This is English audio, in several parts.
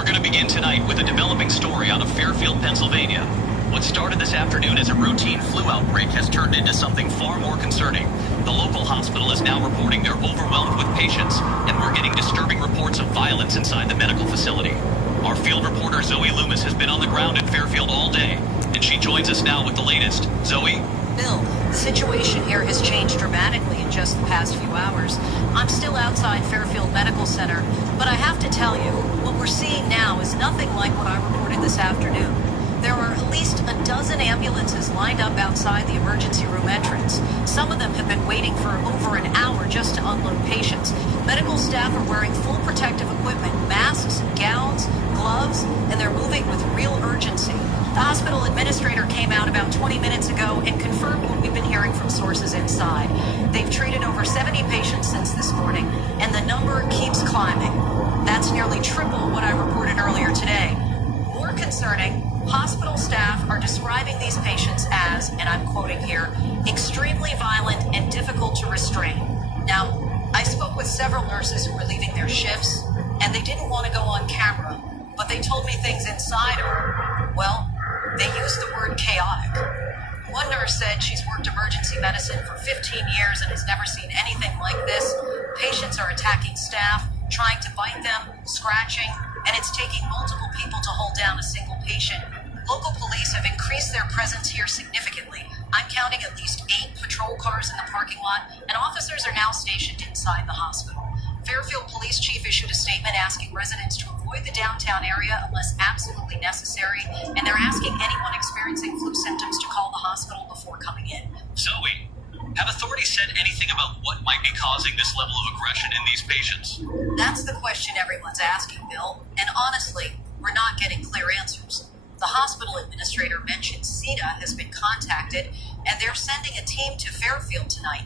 We're going to begin tonight with a developing story out of Fairfield, Pennsylvania. What started this afternoon as a routine flu outbreak has turned into something far more concerning. The local hospital is now reporting they're overwhelmed with patients, and we're getting disturbing reports of violence inside the medical facility. Our field reporter Zoe Loomis has been on the ground in Fairfield all day, and she joins us now with the latest. Zoe? Bill, the situation here has changed dramatically in just the past few hours. I'm still outside Fairfield Medical Center, but I have to tell you, what we're seeing now is nothing like what I reported this afternoon. There are at least a dozen ambulances lined up outside the emergency room entrance. Some of them have been waiting for over an hour just to unload patients. Medical staff are wearing full protective equipment, masks, gowns, gloves, and they're moving with real urgency. The hospital administrator came out about 20 minutes ago and confirmed what we've been hearing from sources inside. They've treated over 70 patients since this morning, and the number keeps climbing. That's nearly triple what I reported earlier today. More concerning, hospital staff are describing these patients as, and I'm quoting here, extremely violent and difficult to restrain. Now, I spoke with several nurses who were leaving their shifts, and they didn't want to go on camera, but they told me things inside are, well, they used the word chaotic. One nurse said she's worked emergency medicine for 15 years and has never seen anything like this. Patients are attacking staff, trying to bite them, scratching, and it's taking multiple people to hold down a single patient. Local police have increased their presence here significantly. I'm counting at least 8 patrol cars in the parking lot, and officers are now stationed inside the hospital. Fairfield Police Chief issued a statement asking residents to avoid the downtown area unless absolutely necessary, and they're asking anyone experiencing flu symptoms to call the hospital before coming in. Zoe, have authorities said anything about what might be causing this level of aggression in these patients? That's the question everyone's asking, Bill, and honestly, we're not getting clear answers. The hospital administrator mentioned CETA has been contacted, and they're sending a team to Fairfield tonight.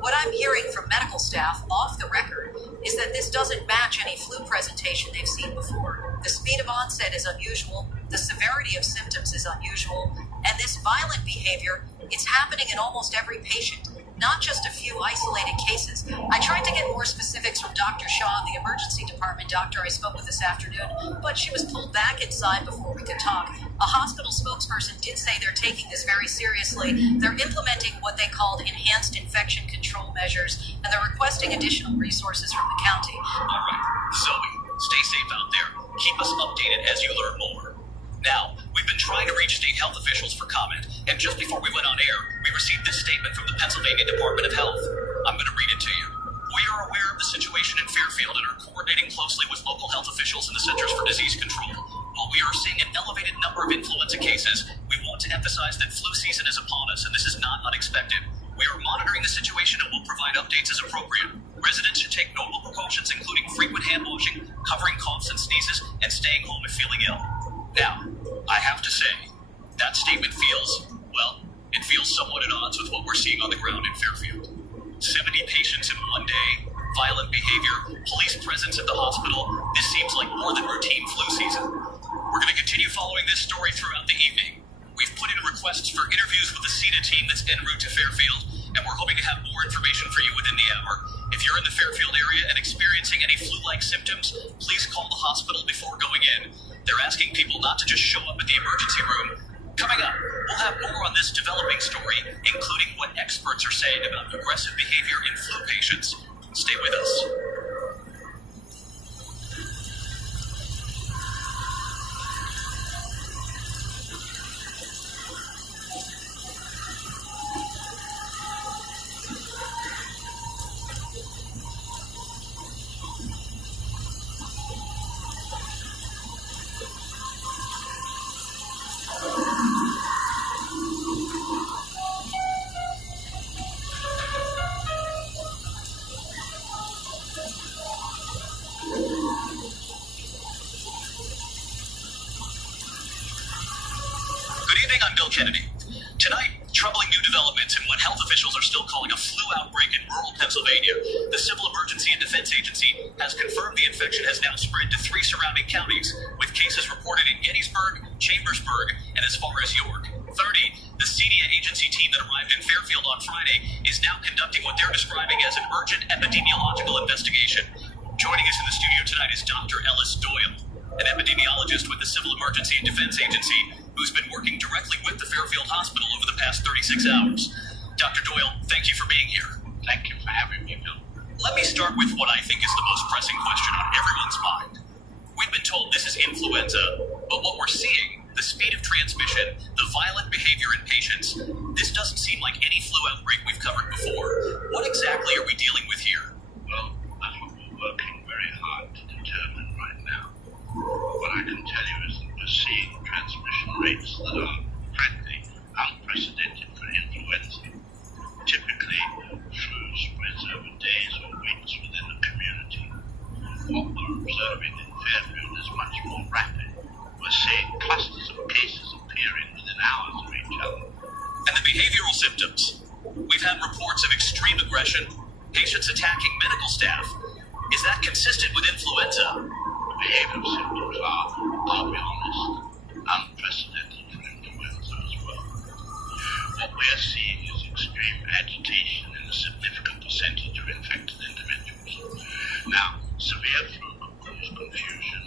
What I'm hearing from medical staff off the record is that this doesn't match any flu presentation they've seen before. The speed of onset is unusual, the severity of symptoms is unusual, and this violent behavior, it's happening in almost every patient, not just a few isolated cases. I tried to get more specifics from Dr. Shaw, the emergency department doctor I spoke with this afternoon, but she was pulled back inside before we could talk. A hospital spokesperson did say they're taking this very seriously. They're implementing what they called enhanced infection control measures, and they're requesting additional resources from the county. All right, Zoe, stay safe out there. Keep us updated as you learn more. Now, we've been trying to reach state health officials for comment, and just before we went on air, we received this statement from the Pennsylvania Department of Health. I'm going to read it to you. We are aware of the situation in Fairfield and are coordinating closely with local health officials and the Centers for Disease Control. While we are seeing an elevated number of influenza cases, we want to emphasize that flu season is upon us, and this is not unexpected. We are monitoring the situation and will provide updates as appropriate. Residents should take normal precautions, including frequent hand washing, covering coughs and sneezes, and staying home if feeling ill. Now, I have to say, that statement feels, well, it feels somewhat at odds with what we're seeing on the ground in Fairfield. 70 patients in one day, violent behavior, police presence at the hospital. This seems like more than routine flu season. We're going to continue following this story throughout the evening. We've put in requests for interviews with the CETA team that's en route to Fairfield, and we're hoping to have more information for you within the hour. If you're in the Fairfield area and experiencing any flu-like symptoms, please call the hospital before going in. They're asking people not to just show up at the emergency room. Coming up, we'll have more on this developing story, including what experts are saying about aggressive behavior in flu patients. Stay with us. I'm Bill Kennedy. Tonight, troubling new developments in what health officials are still calling a flu outbreak in rural Pennsylvania. The Civil Emergency and Defense Agency has confirmed the infection has now spread to 3 surrounding counties, with cases reported in Gettysburg, Chambersburg, and as far as York. 30, the CETA agency team that arrived in Fairfield on Friday is now conducting what they're describing as an urgent epidemiological investigation. Joining us in the studio tonight is Dr. Ellis Doyle, an epidemiologist epidemiologist with the Civil Emergency and Defense Agency, who's been working directly with the Fairfield Hospital over the past 36 hours. Dr. Doyle, thank you for being here. Thank you for having me, Bill. Let me start with what I think is the most pressing question on everyone's mind. We've been told this is influenza, but what we're seeing, the speed of transmission, the violent behavior in patients, this doesn't seem like any flu outbreak we've covered before. What exactly are we dealing with here? Well, that's what we're working very hard to determine right now. What I can tell you is that we're seeing transmission rates that are, frankly, unprecedented for influenza. Typically, flu spreads over days or weeks within the community. What we're observing in Fairfield is much more rapid. We're seeing clusters of cases appearing within hours of each other. And the behavioral symptoms? We've had reports of extreme aggression, patients attacking medical staff. Is that consistent with influenza? The behavioral symptoms are, I'll be honest, unprecedented for influenza as well. What we're seeing is extreme agitation in a significant percentage of infected individuals. Now, severe flu can cause confusion,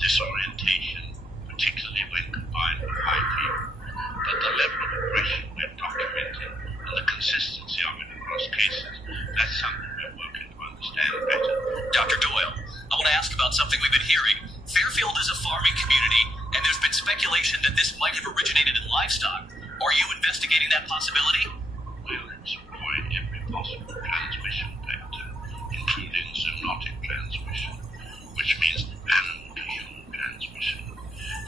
disorientation, particularly when combined with high fever. But the level of aggression we're documenting and the consistency of it across cases, that's something we're working to understand better. Dr. Doyle, I want to ask about something we've been hearing. Fairfield is a farming community, and there's been speculation that this might have originated in livestock. Are you investigating that possibility? We'll explore every possible transmission vector, including zoonotic transmission, which means animal-to-human transmission.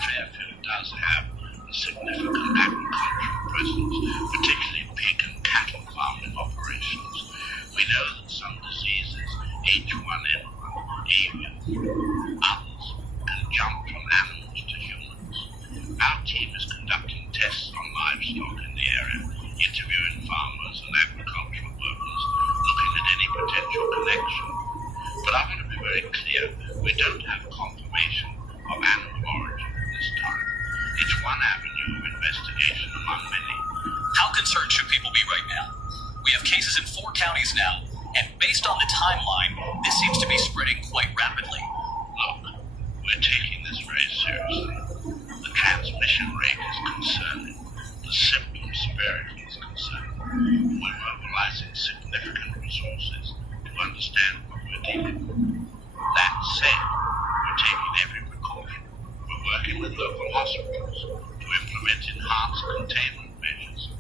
Fairfield does have a significant agricultural presence, particularly pig and cattle farming operations. We know that some diseases, H1N1, avian flu, others, can jump from animals to humans. Our team is conducting tests on livestock in the area, interviewing farmers and agricultural workers, looking at any potential connection. But I want to be very clear, we don't have confirmation of animal origin at this time. It's one avenue of investigation among many. How concerned should people be right now? We have cases in 4 counties now, and based on the timeline, this seems to be spreading quite rapidly. Look, we're taking this very seriously. The transmission rate is concerning. The symptom severity is concerning. We're mobilizing significant resources to understand what we're dealing with. That said, we're taking every precaution. We're working with local hospitals to implement enhanced containment measures.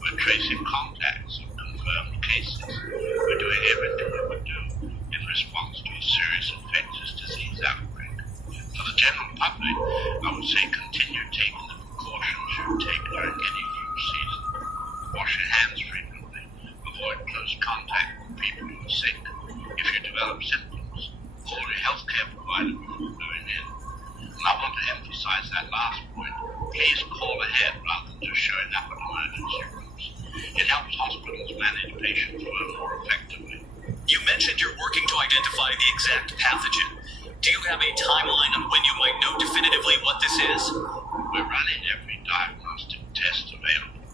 We're tracing contacts of confirmed cases. We're doing everything we would do in response to a serious infectious disease outbreak. For the general public, I would say continue taking the precautions you take during any flu season. Wash your hands frequently. Avoid close contact with people who are sick. If you develop symptoms, call your healthcare provider before going in. And I want to emphasize that last point. Please call ahead rather than just showing up at emergency rooms. It helps hospitals manage patient flow more effectively. You mentioned you're working to identify the exact pathogen. Do you have a timeline on when you might know definitively what this is? We're running every diagnostic test available.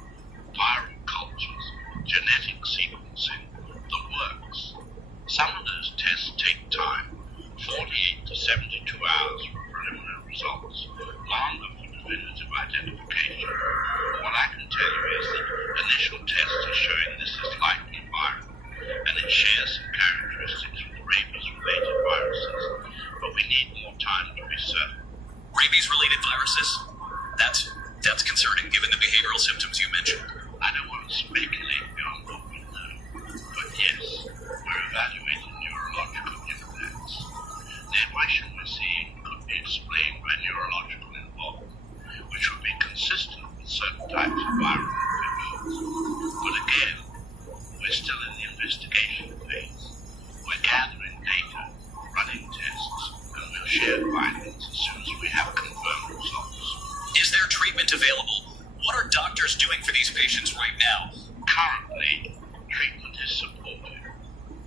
Viral cultures, genetic sequencing, the works. Some of those tests take time, 48 to 72 hours for preliminary results, longer for definitive identification. What I can tell you is that initial tests are showing this is likely viral, and it shares some characteristics with rabies-related viruses, but we need more time to be certain. Rabies-related viruses? That's concerning given the behavioral symptoms you mentioned. I don't want to speculate beyond what we know, but yes, we're evaluating neurological impacts. The aggression we're seeing could be explained by neurological involvement, which would be consistent with certain types of viral infections. But again, we're still in the investigation phase. We're gathering data, running tests, and we'll share findings as soon as we have confirmed results. Is there treatment available? What are doctors doing for these patients right now? Currently, treatment is supportive.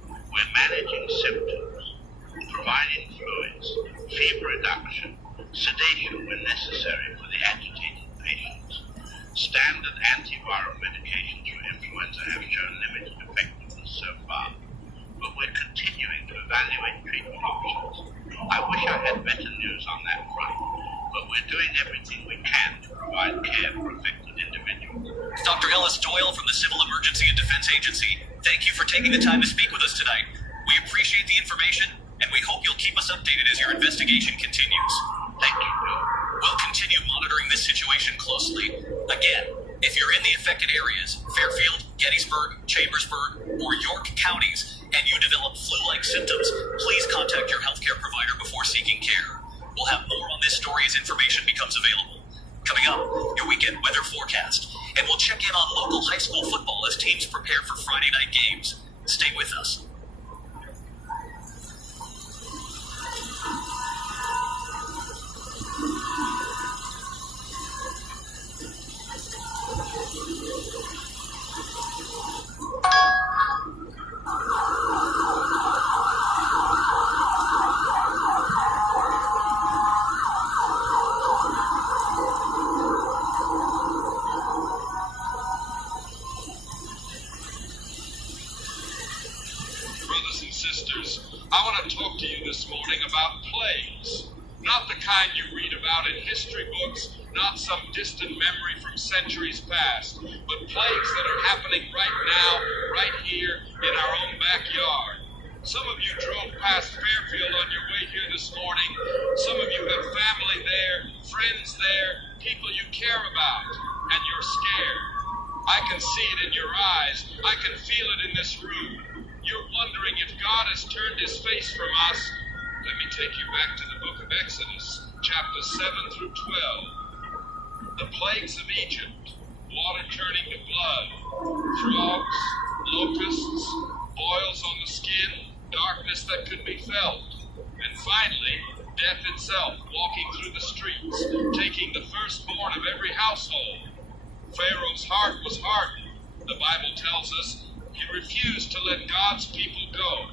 We're managing symptoms, providing fluids, fever reduction, sedation when necessary for the agitated patients. Standard antiviral medications for influenza have shown limited effectiveness so far, but we're continuing to evaluate treatment options. I wish I had better news on that front, but we're doing everything we can to provide care for affected individuals. Dr. Ellis Doyle from the Civil Emergency and Defense Agency, thank you for taking the time to speak with us tonight. We appreciate the information, and we hope you'll keep us updated as your investigation continues. Thank you, Joe. We'll continue monitoring this situation closely. Again, if you're in the affected areas, Fairfield, Gettysburg, Chambersburg, or York counties, and you develop flu-like symptoms, please contact your healthcare provider before seeking care. We'll have more on this story as information becomes available. Coming up, your weekend weather forecast, and we'll check in on local high school football as teams prepare for Friday night games. Stay with us. Brothers and sisters, I want to talk to you this morning about plagues. Not the kind you read about in history books, not some distant memory from centuries past, but plagues that are happening right now, right here in our own backyard. Some of you drove past Fairfield on your way here this morning. Some of you have family there, friends there, people you care about, and you're scared. I can see it in your eyes. I can feel it in this room. You're wondering if God has turned his face from us. Let me take you back to the book of Exodus, chapters 7 through 12. The plagues of Egypt, water turning to blood, frogs, locusts, boils on the skin, darkness that could be felt, and finally, death itself walking through the streets, taking the firstborn of every household. Pharaoh's heart was hardened. The Bible tells us he refused to let God's people go.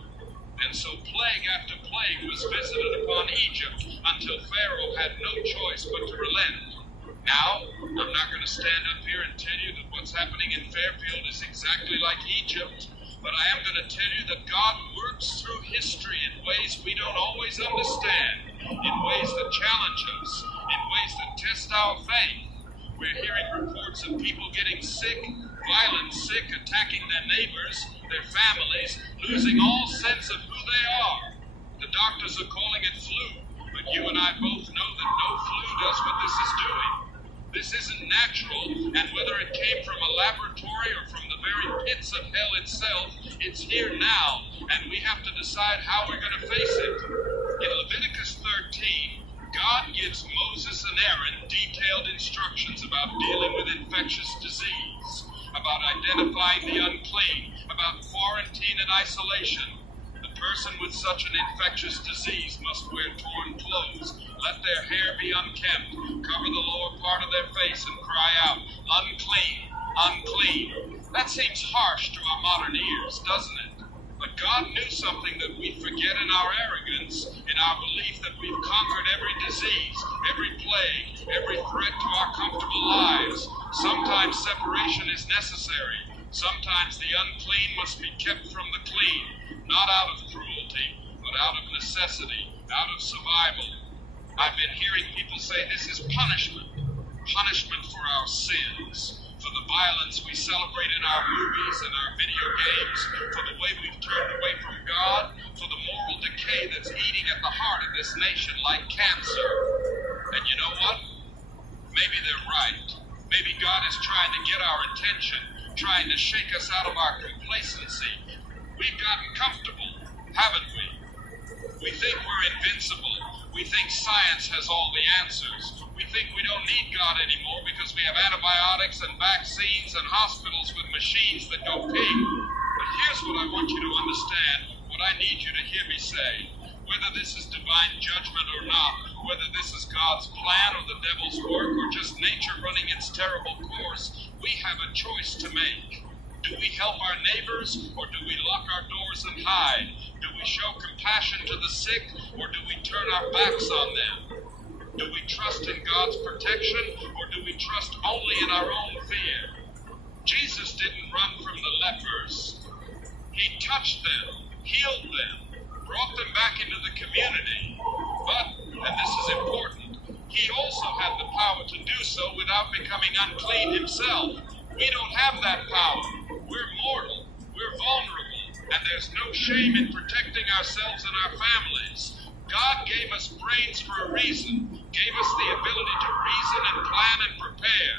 And so plague after plague was visited upon Egypt until Pharaoh had no choice but to relent. Now, I'm not going to stand up here and tell you that what's happening in Fairfield is exactly like Egypt, but I am going to tell you that God works through history in ways we don't always understand, in ways that challenge us, in ways that test our faith. We're hearing reports of people getting sick, violent sick, attacking their neighbors, their families, losing all sense of who they are. The doctors are calling it flu, but you and I both know that no flu does what this is doing. This isn't natural, and whether it came from a laboratory or from the very pits of hell itself, it's here now, and we have to decide how we're going to face it. In Leviticus 13, God gives Moses and Aaron detailed instructions about dealing with infectious disease, about identifying the unclean, about quarantine and isolation. The person with such an infectious disease must wear torn clothes, let their hair be unkempt, cover the lower part of their face, and cry out, "Unclean, unclean." That seems harsh to our modern ears, doesn't it? But God knew something that we forget in our arrogance, in our belief that we've conquered every disease, every plague, every threat to our comfortable lives. Sometimes separation is necessary. Sometimes the unclean must be kept from the clean, not out of cruelty, but out of necessity, out of survival. I've been hearing people say this is punishment for our sins, for the violence we celebrate in our movies and our video games, for the way we've turned away from God, for the moral decay that's eating at the heart of this nation like cancer. And you know what? Maybe they're right. Maybe God is trying to get our attention, trying to shake us out of our complacency. We've gotten comfortable, haven't we? We think we're invincible. We think science has all the answers. We think we don't need God anymore because we have antibiotics and vaccines and hospitals with machines that go ping. But here's what I want you to understand, what I need you to hear me say. Whether this is divine judgment or not, whether this is God's plan or the devil's work or just nature running its terrible course, we have a choice to make. Do we help our neighbors, or do we lock our doors and hide? Do we show compassion to the sick, or do we turn our backs on them? Do we trust in God's protection, or do we trust only in our own fear? Jesus didn't run from the lepers. He touched them, healed them, brought them back into the community. But, and this is important, he he also had the power to do so without becoming unclean himself. We don't have that power. We're mortal, we're vulnerable, and there's no shame in protecting ourselves and our families. God gave us brains for a reason, gave us the ability to reason and plan and prepare.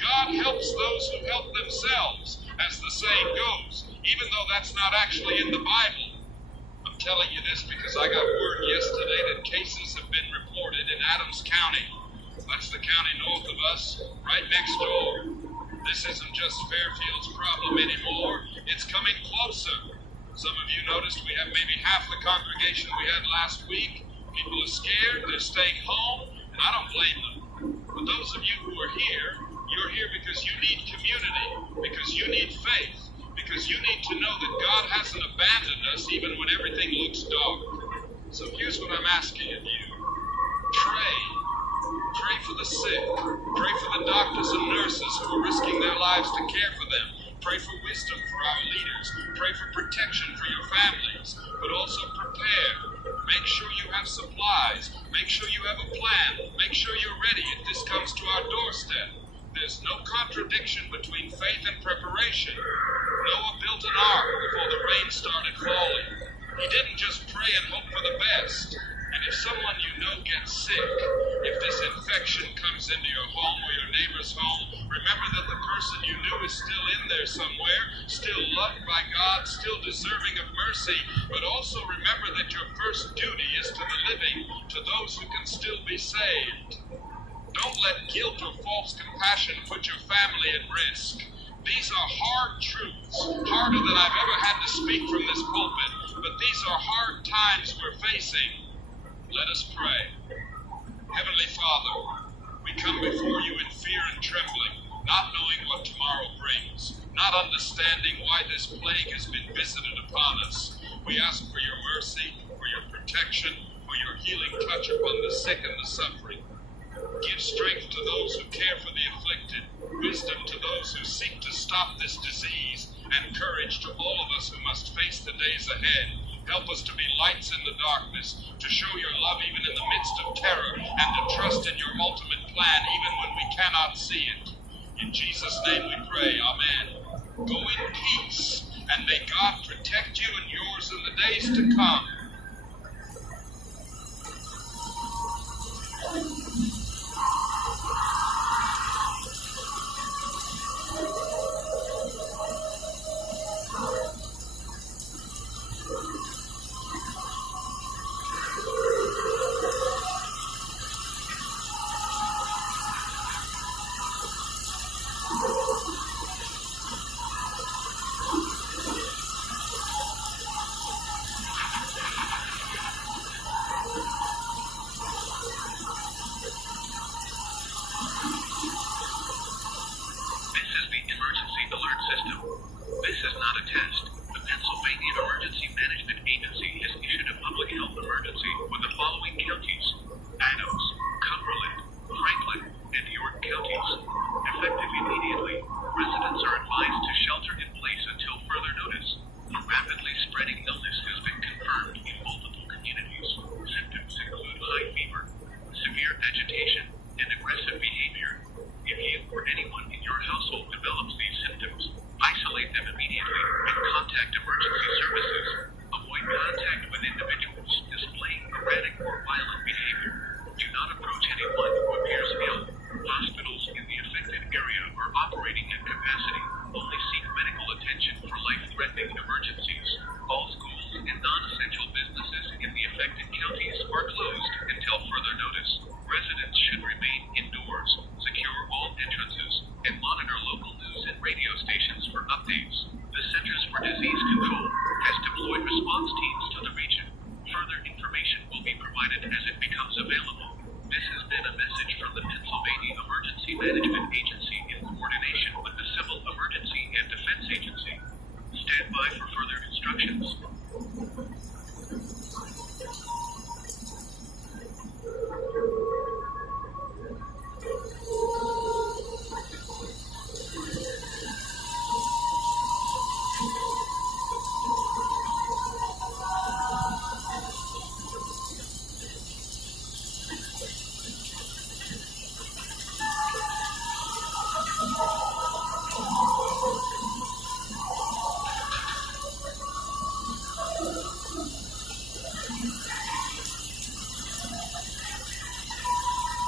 God helps those who help themselves, as the saying goes, even though that's not actually in the Bible. I'm telling you this because I got word yesterday that cases have been reported in Adams County. That's the county north of us, right next door. This isn't just Fairfield's problem anymore. It's coming closer. Some of you noticed we have maybe half the congregation we had last week. People are scared, they're staying home, and I don't blame them. But those of you who are here, you're here because you need community, because you need faith, because you need to know that God hasn't abandoned us even when everything looks dark. So here's what I'm asking of you. Pray. Pray for the sick. Pray for the doctors and nurses who are risking their lives to care for them. Pray for wisdom for our leaders. Pray for protection for your families. But also prepare. Make sure you have supplies. Make sure you have a plan. Make sure you're ready if this comes to our doorstep. There's no contradiction between faith and preparation. Noah built an ark before the rain started falling. He didn't just pray and hope for the best. And if someone you know gets sick, if this infection comes into your home or your neighbor's home, remember that the person you knew is still in there somewhere, still loved by God, still deserving of mercy, but also remember that your first duty is to the living, to those who can still be saved. Don't let guilt or false compassion put your family at risk. These are hard truths, harder than I've ever had to speak from this pulpit, but these are hard times we're facing. Let us pray. Heavenly Father, we come before you in fear and trembling, not knowing what tomorrow brings, not understanding why this plague has been visited upon us. We ask for your mercy, for your protection, for your healing touch upon the sick and the suffering. Give strength to those who care for the afflicted, wisdom to those who seek to stop this disease, and courage to all of us who must face the days ahead. Help us to be lights in the darkness, to show your love even in the midst of terror, and to trust in your ultimate plan even when we cannot see it. In Jesus' name we pray, amen. Go in peace, and may God protect you and yours in the days to come.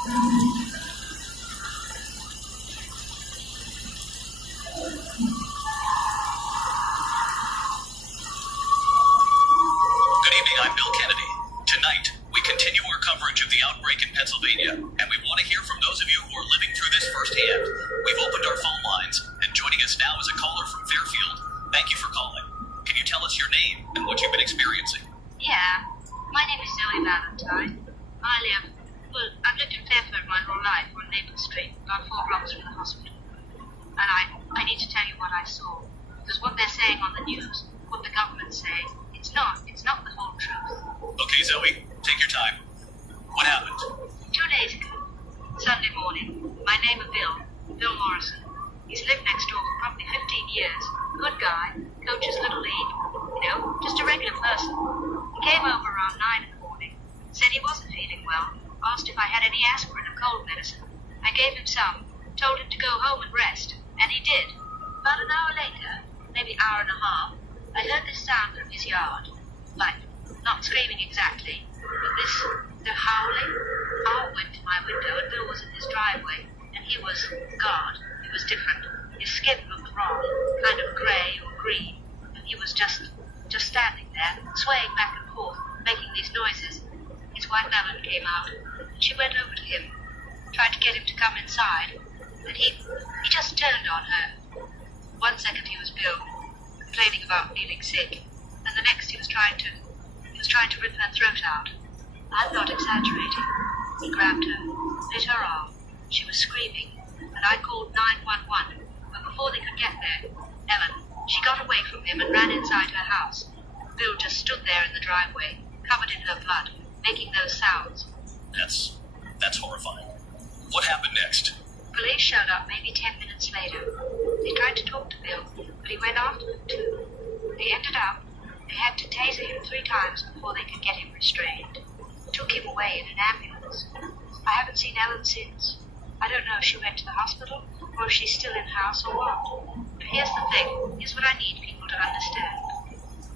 Good evening, I'm Bill Kennedy. Tonight, we continue our coverage of the outbreak in Pennsylvania, and we want to hear from those of you who are living through this firsthand. We've opened our phone lines, and joining us now is a caller from Fairfield. Thank you for calling. Can you tell us your name and what you've been experiencing? Yeah, my name is Zoe Valentine. I've lived in Fairfield my whole life on Maple Street, about 4 blocks from the hospital. And I need to tell you what I saw. Because what they're saying on the news, what the government's saying, it's not the whole truth. Okay, Zoe, take your time. What happened? 2 days ago, Sunday morning, my neighbor Bill Morrison, he's lived next door for probably 15 years. Good guy, coaches Little League, just a regular person. He came over around 9 in the morning, said he wasn't feeling well, asked if I had any aspirin or cold medicine. I gave him some, told him to go home and rest, and he did. About an hour later, maybe hour and a half, I heard this sound from his yard. Like, not screaming exactly, but the howling. I went to my window and Bill was in his driveway, and he was, God, he was different. His skin looked wrong, kind of grey or green, and he was just standing there, swaying back and forth, making these noises. His wife Ellen came out, and she went over to him, tried to get him to come inside, and he just turned on her. 1 second he was Bill, complaining about feeling sick, and the next he was trying to rip her throat out. I'm not exaggerating. He grabbed her, bit her arm. She was screaming, and I called 911, but before they could get there, Ellen, she got away from him and ran inside her house. Bill just stood there in the driveway, covered in her blood, making those sounds. That's horrifying. What happened next? Police showed up maybe 10 minutes later. They tried to talk to Bill, but he went after them too. They ended up, they had to taser him 3 times before they could get him restrained. Took him away in an ambulance. I haven't seen Ellen since. I don't know if she went to the hospital or if she's still in house or what. But here's the thing. Here's what I need people to understand.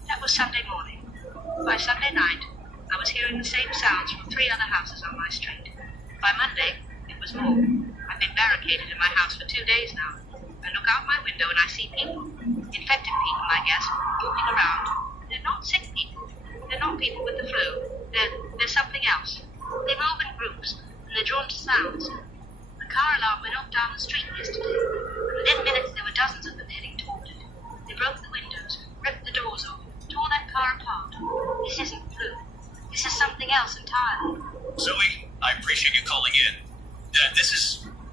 That was Sunday morning. By Sunday night, I was hearing the same sounds from 3 other houses on my street. By Monday, it was more. I've been barricaded in my house for 2 days now. I look out my window and I see people. Infected people, I guess, walking around. They're not sick people. They're not people with the flu. They're something else. They move in groups, and they're drawn to sounds. The car alarm went off down the street yesterday. Within minutes, there were dozens of them heading toward it. They broke the windows, ripped the doors off, tore that car apart. This isn't flu. This is something else entirely. Zoe, I appreciate you calling in.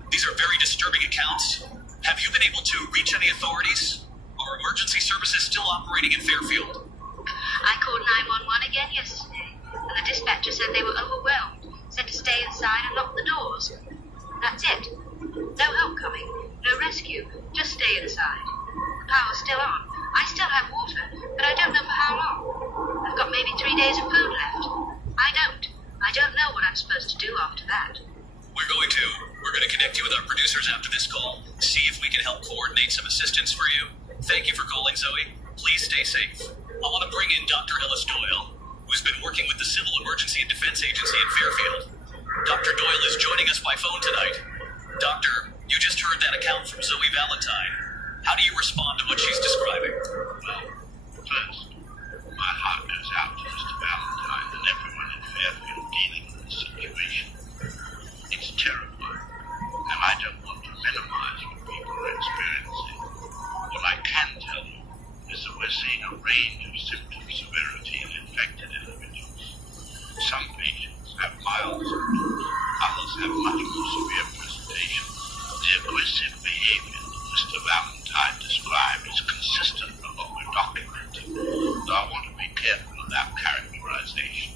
These are very disturbing accounts. Have you been able to reach any authorities? Are emergency services still operating in Fairfield? I called 911 again yesterday, and the dispatcher said they were overwhelmed, said to stay inside and lock the doors. That's it. No help coming, no rescue, just stay inside. The power's still on. I still have water, but I don't know for how long. I've got maybe 3 days of food left. I don't know what I'm supposed to do after that. We're going to connect you with our producers after this call, see if we can help coordinate some assistance for you. Thank you for calling, Zoe. Please stay safe. I want to bring in Dr. Ellis Doyle, who's been working with the Civil Emergency and Defense Agency in Fairfield. Dr. Doyle is joining us by phone tonight. Doctor, you just heard that account from Zoe Valentine. How do you respond to what she's describing? Well, first, my heart goes out to Mr. Valentine and everyone in Fairfield dealing with the situation. It's terrifying, and I don't want to minimize what people are experiencing. What I can tell you is that we're seeing a range of symptom severity in infected individuals. Some patients have mild symptoms, others have much more severe presentation. The aggressive behavior that Mr. Valentine described is consistent with what we're documenting, though I want to be careful of that characterization.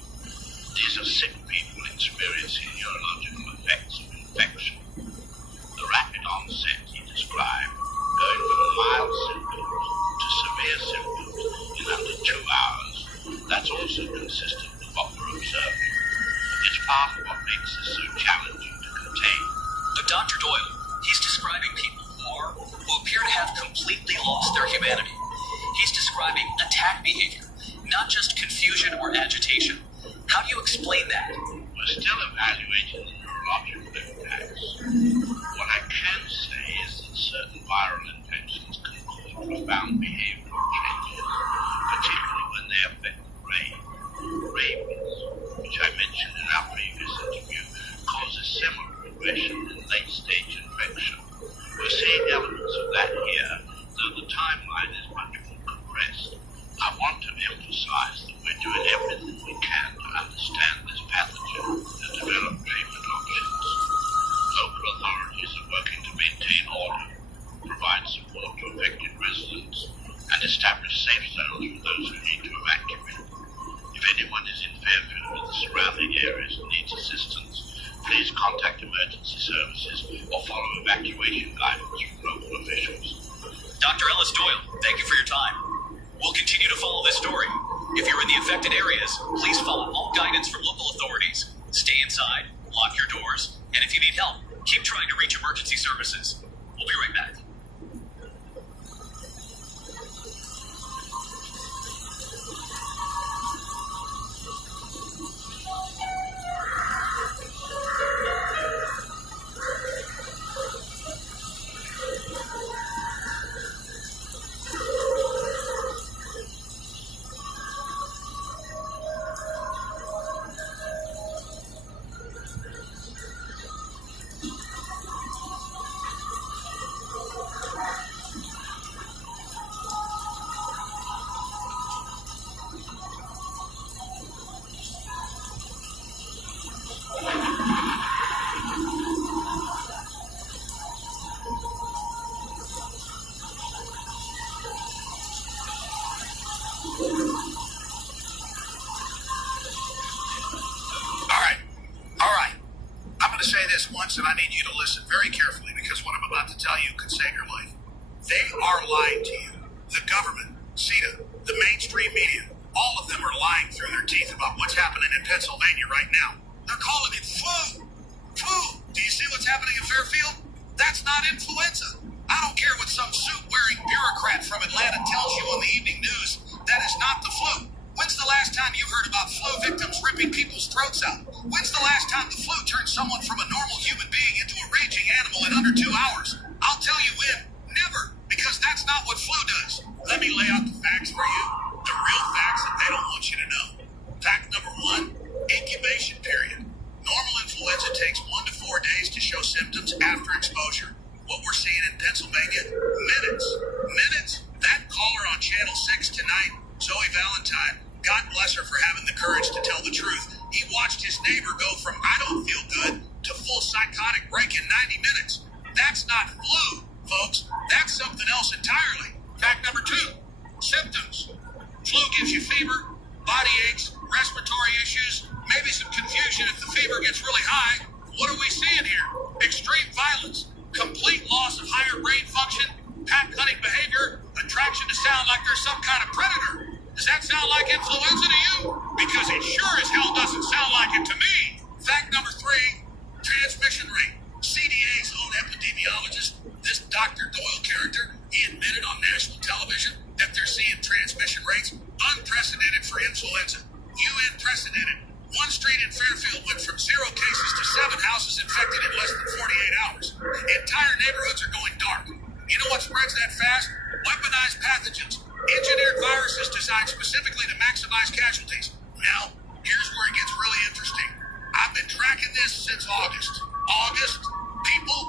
These are sick people experiencing neurological effects of infection. The rapid onset he described, going from mild symptoms to severe symptoms in under 2 hours, that's also consistent with what we're observing. It's part of what makes this so challenging to contain. But Dr. Doyle, he's describing people who appear to have completely lost their humanity. He's describing attack behavior, not just confusion or agitation. How do you explain that? We're still evaluating the neurological progression in late-stage infection. We're seeing elements of that here, though the timeline is much more compressed. I want to emphasize that we're doing everything we can to understand this pathogen and develop treatment options. Local authorities are working to maintain order, provide support to affected residents, and establish safe zones for those who need to evacuate. If anyone is in Fairfield or the surrounding areas and needs assistance, please contact emergency services or follow evacuation guidance from local officials. Dr. Ellis Doyle, thank you for your time. We'll continue to follow this story. If you're in the affected areas, please follow all guidance from local authorities. Stay inside, lock your doors, and if you need help, keep trying to reach emergency services. We'll be right back. once, and I need you to listen very carefully because what I'm about to tell you could save your life. They are lying to you. The government, CETA, the mainstream media, all of them are lying through their teeth about what's happening in Pennsylvania right now. They're calling it flu. Flu. Do you see what's happening in Fairfield? That's not influenza. I don't care what some suit-wearing bureaucrat from Atlanta tells you on the evening news. That is not the flu. When's the last time you heard about flu victims ripping people's throats out? When's the last time the flu turned someone from a normal human being into a raging animal in under 2 hours? I'll tell you when. Never. Because that's not what flu does. Let me lay out the facts for you. The real facts that they don't want you to know. Fact number 1, incubation period. Normal influenza takes 1 to 4 days to show symptoms after exposure. What we're seeing in Pennsylvania, minutes. Minutes. That caller on Channel 6 tonight, Zoe Valentine, God bless her for having the courage to tell the truth. He watched his neighbor go from I don't feel good to full psychotic break in 90 minutes. That's not flu, folks. That's something else entirely. Fact number 2, symptoms. Flu gives you fever, body aches, respiratory issues, maybe some confusion if the fever gets really high. What are we seeing here? Extreme violence, complete loss of higher brain function, pack-cutting behavior, attraction to sound like there's some kind of predator. Does that sound like influenza to you? Because it sure as hell doesn't sound like it to me. Fact number 3, transmission rate. CDA's own epidemiologist, this Dr. Doyle character, he admitted on national television that they're seeing transmission rates unprecedented for influenza. Unprecedented. One street in Fairfield went from 0 cases to 7 houses infected in less than 48 hours. Entire neighborhoods are going dark. You know what spreads that fast? Weaponized pathogens. Engineered viruses designed specifically to maximize casualties. Now, here's where it gets really interesting. I've been tracking this since August. People,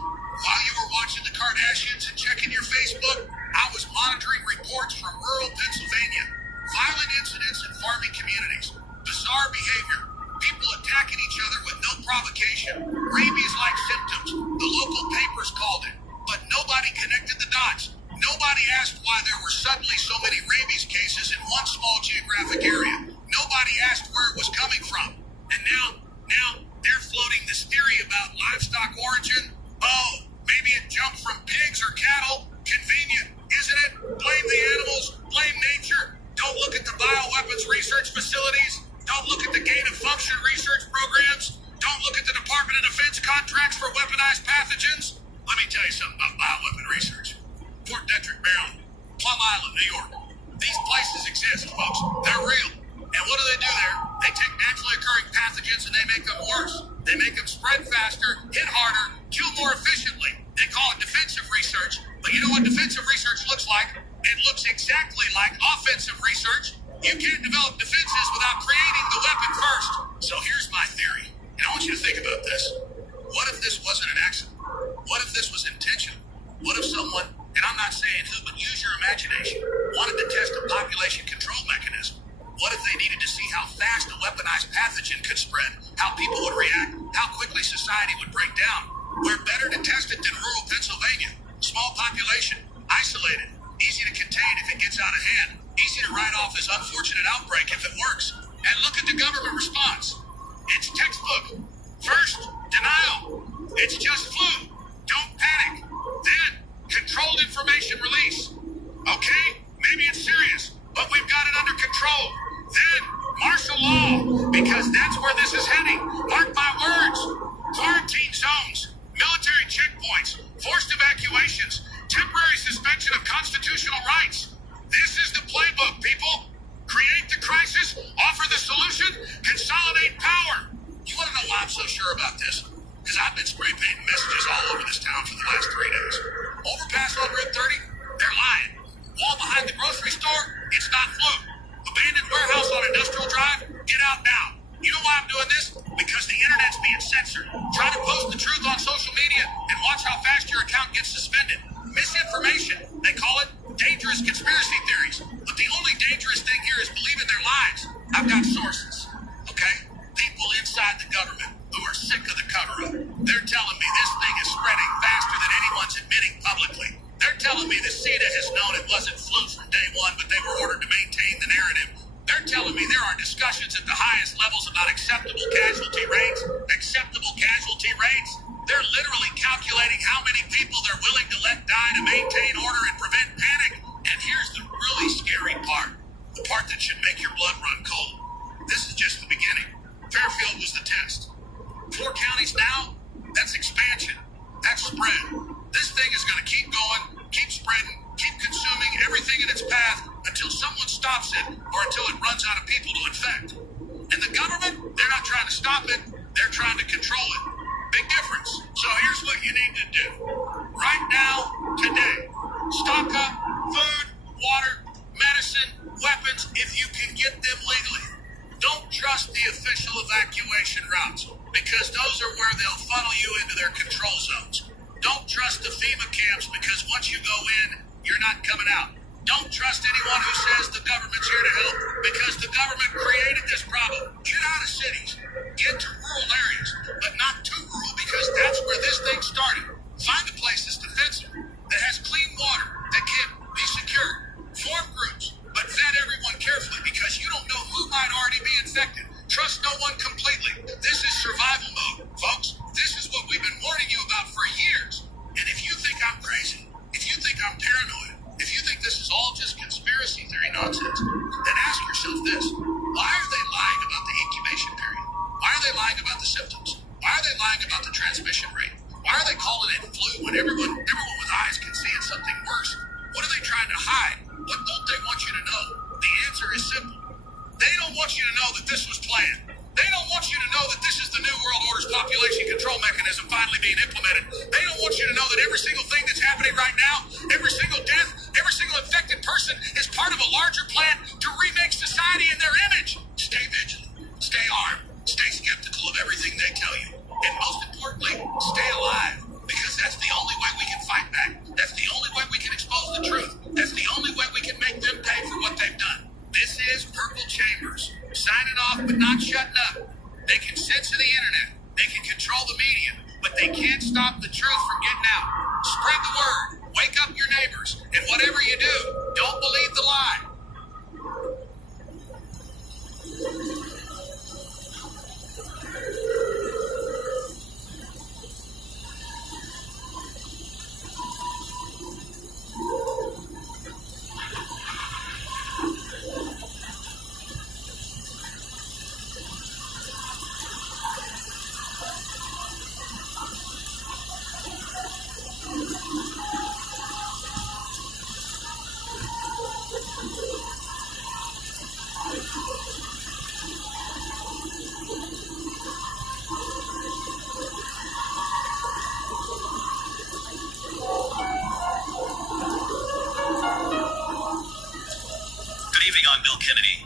while you were watching the Kardashians and checking your Facebook, I was monitoring reports from rural Pennsylvania. Violent incidents in farming communities. Bizarre behavior. People attacking each other with no provocation. Rabies-like symptoms. The local papers called it. But nobody connected the dots. Nobody asked why there were suddenly so many rabies cases in one small geographic area. Nobody asked where it was coming from. And now they're floating this theory about livestock origin. Oh, maybe it jumped from pigs or cattle. Convenient, isn't it? Blame the animals, blame nature. Don't look at the bioweapons research facilities. Don't look at the gain-of-function research programs. Don't look at the Department of Defense contracts for weaponized pathogens. Let me tell you something about bioweapon research. Fort Detrick, Maryland, Plum Island, New York. These places exist, folks. They're real. And what do they do there? They take naturally occurring pathogens and they make them worse. They make them spread faster, hit harder, kill more efficiently. They call it defensive research. But you know what defensive research looks like? It looks exactly like offensive research. You can't develop defenses without creating the weapon first. So here's my theory. And I want you to think about this. What if this wasn't outbreak down. We're better to test it than rural Pennsylvania. Small population, isolated, easy to contain if it gets out of hand, easy to write off as unfortunate outbreak if it works. And look at the government response. It's textbook. First, denial. It's just flu. Don't panic. Then, controlled information release. Okay, maybe it's serious, but we've got it under control. Then, martial law, because that's where this is heading. Mark my words. Quarantine zones, military checkpoints, forced evacuations, temporary suspension of constitutional rights. This is the playbook, people. Create the crisis, offer the solution, consolidate power. You want to know why I'm so sure about this? Because I've been spray painting messages all over this town for the last 3 days. Overpass on Route 30, they're lying. Wall behind the grocery store, it's not flu. Abandoned warehouse on Industrial Drive, get out now. You know why I'm doing this? Because the internet's being censored. Try to post the truth on social media and watch how fast your account gets suspended. Misinformation, they call it dangerous conspiracy theories. But the only dangerous thing here is believing their lies. I've got sources, okay? People inside the government who are sick of the cover-up. They're telling me this thing is spreading faster than anyone's admitting publicly. They're telling me the CETA has known it wasn't flu from day one, but they were ordered to maintain the narrative. They're telling me there are discussions at the highest levels about acceptable casualty rates. Acceptable casualty rates? They're literally calculating how many people they're willing to let die to maintain order and prevent panic. And here's the really scary part. The part that should make your blood run cold. This is just the beginning. Fairfield was the test. 4 counties now? That's expansion. That's spread. This thing is going to keep going, keep spreading, keep consuming everything in its path until someone stops it or until it runs out of people to infect. And the government, they're not trying to stop it, they're trying to control it. Big difference. So here's what you need to do. Right now, today, stock up food, water, medicine, weapons if you can get them legally. Don't trust the official evacuation routes because those are where they'll funnel you into their control zones. Don't trust the FEMA camps because once you go in, you're not coming out. Don't trust anyone who says the government's here to help because the government created this problem. Get out of cities. Get to rural areas, but not too rural because that's where this thing started. Find a place that's defensive, that has clean water, that can be secure. Form groups, but vet everyone carefully because you don't know who might already be infected. Trust no one completely. This is survival mode, folks. This is what we've been warning you about for years. And if you think I'm crazy, if you think I'm paranoid, if you think this is all just conspiracy theory nonsense, then ask yourself this. Why are they lying about the incubation period? Why are they lying about the symptoms? Why are they lying about the transmission rate? Why are they calling it flu when everyone with eyes can see it's something worse? What are they trying to hide? What don't they want you to know? The answer is simple. They don't want you to know that this was planned. They don't want you to know that this is the New World Order's population control mechanism finally being implemented. They don't want you to know that every single thing that's happening right now, every single death, every single infected person is part of a larger plan to remake society in their image. Stay vigilant. Stay armed. Stay skeptical of everything they tell you. And most importantly, stay alive. Because that's the only way we can fight back. That's the only way we can expose the truth. That's the only way we can make them pay for what they've done. This is Purple Chambers, signing off but not shutting up. They can censor the internet, they can control the media, but they can't stop the truth from getting out. Spread the word, wake up your neighbors, and whatever you do, don't believe the lie. Kennedy.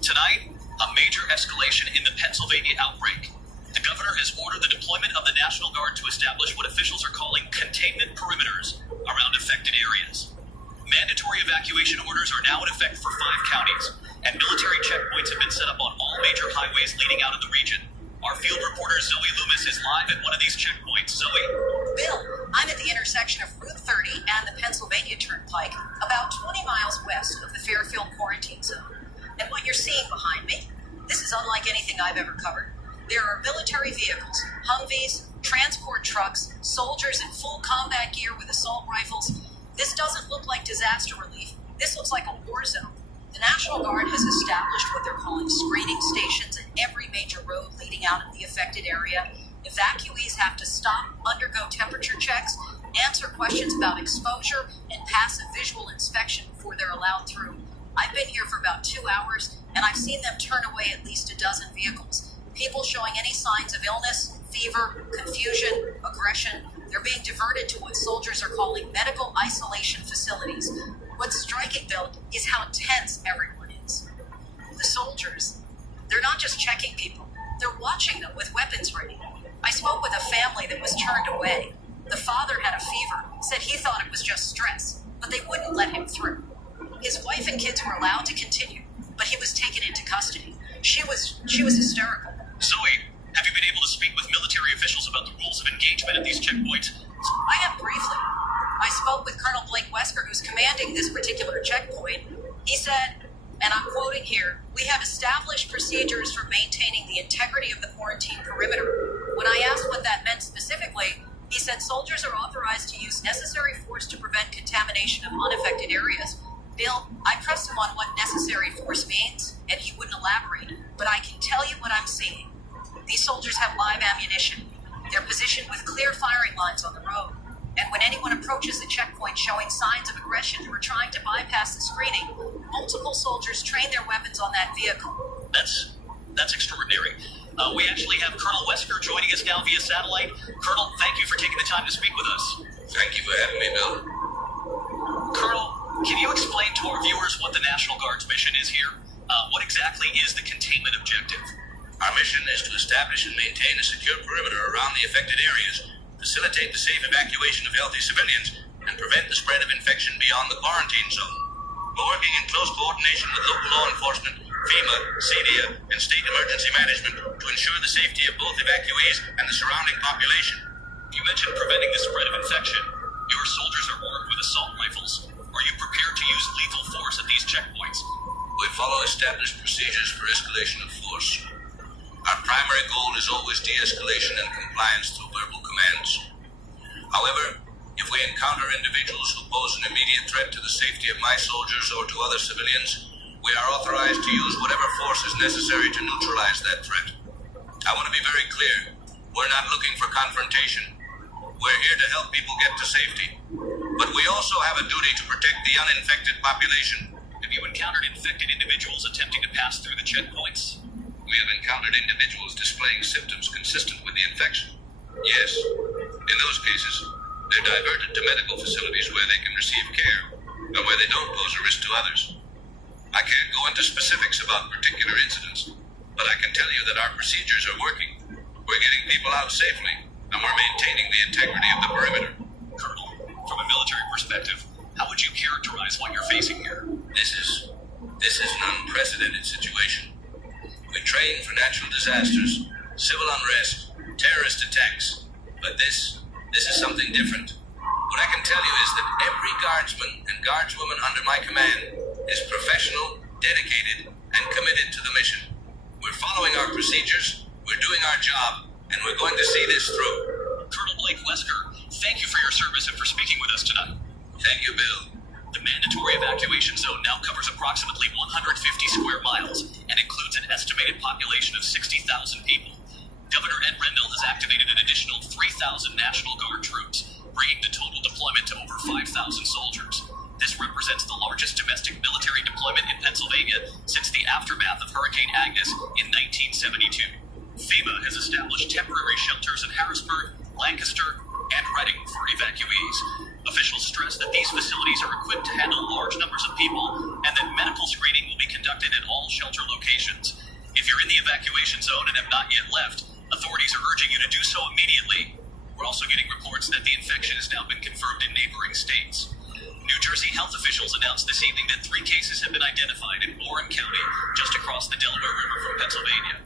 Tonight, a major escalation in the Pennsylvania outbreak. The governor has ordered the deployment of the National Guard to establish what officials are calling containment perimeters around affected areas. Mandatory evacuation orders are now in effect for 5 counties, and military checkpoints have been set up on all major highways leading out of the region. Our field reporter Zoe Loomis is live at one of these checkpoints. Zoe. Bill, I'm at the intersection of Route 30 and the Pennsylvania Turnpike, about 20 miles west of the Fairfield quarantine zone. And what you're seeing behind me, this is unlike anything I've ever covered. There are military vehicles, Humvees, transport trucks, soldiers in full combat gear with assault rifles. This doesn't look like disaster relief. This looks like a war zone. The National Guard has established what they're calling screening stations at every major road leading out of the affected area. Evacuees have to stop, undergo temperature checks, answer questions about exposure, and pass a visual inspection before they're allowed through. I've been here for about 2 hours, and I've seen them turn away at least a dozen vehicles. People showing any signs of illness, fever, confusion, aggression, they're being diverted to what soldiers are calling medical isolation facilities. What's striking, Bill, is how tense everyone is. The soldiers, they're not just checking people, they're watching them with weapons ready. I spoke with a family that was turned away. The father had a fever, said he thought it was just stress, but they wouldn't let him through. His wife and kids were allowed to continue, but he was taken into custody. She was hysterical. Zoe, have you been able to speak with military officials about the rules of engagement at these checkpoints? I have briefly. I spoke with Colonel Blake Wesker, who's commanding this particular checkpoint. He said, and I'm quoting here, "We have established procedures for maintaining the integrity of the quarantine perimeter." When I asked what that meant specifically, he said soldiers are authorized to use necessary force to prevent contamination of unaffected areas. Bill, I pressed him on what necessary force means, and he wouldn't elaborate, but I can tell you what I'm seeing. These soldiers have live ammunition. They're positioned with clear firing lines on the road. And when anyone approaches the checkpoint showing signs of aggression or trying to bypass the screening, multiple soldiers train their weapons on that vehicle. That's extraordinary. We actually have Colonel Wesker joining us now via satellite. Colonel, thank you for taking the time to speak with us. Thank you for having me, Bill. Colonel, can you explain to our viewers what the National Guard's mission is here? What exactly is the containment objective? Our mission is to establish and maintain a secure perimeter around the affected areas, facilitate the safe evacuation of healthy civilians, and prevent the spread of infection beyond the quarantine zone. We're working in close coordination with local law enforcement, FEMA, CEDIA, and state emergency management to ensure the safety of both evacuees and the surrounding population. You mentioned preventing the spread of infection. Your soldiers are armed with assault rifles. Are you prepared to use lethal force at these checkpoints? We follow established procedures for escalation of force. Our primary goal is always de-escalation and compliance through verbal commands. However, if we encounter individuals who pose an immediate threat to the safety of my soldiers or to other civilians, we are authorized to use whatever force is necessary to neutralize that threat. I want to be very clear. We're not looking for confrontation. We're here to help people get to safety. But we also have a duty to protect the uninfected population. Have you encountered infected individuals attempting to pass through the checkpoints? We have encountered individuals displaying symptoms consistent with the infection. Yes. In those cases, they're diverted to medical facilities where they can receive care and where they don't pose a risk to others. I can't go into specifics about particular incidents, but I can tell you that our procedures are working. We're getting people out safely, and we're maintaining the integrity of the perimeter. Colonel, from a military perspective, how would you characterize what you're facing here? This is an unprecedented situation. We train for natural disasters, civil unrest, terrorist attacks, but this is something different. What I can tell you is that every guardsman and guardswoman under my command is professional, dedicated, and committed to the mission. We're following our procedures, we're doing our job, and we're going to see this through. Colonel Blake Wesker, thank you for your service and for speaking with us tonight. Thank you, Bill. The mandatory evacuation zone now covers approximately 150 square miles and includes an estimated population of 60,000 people. Governor Ed Rendell has activated an additional 3,000 National Guard troops, bringing the total deployment to over 5,000 soldiers. This represents the largest domestic military deployment in Pennsylvania since the aftermath of Hurricane Agnes in 1972. FEMA has established temporary shelters in Harrisburg, Lancaster, and Reading for evacuees. Officials stress that these facilities are equipped to handle large numbers of people and that medical screening will be conducted at all shelter locations. If you're in the evacuation zone and have not yet left, authorities are urging you to do so immediately. We're also getting reports that the infection has now been confirmed in neighboring states. New Jersey health officials announced this evening that 3 cases have been identified in Warren County, just across the Delaware River from Pennsylvania.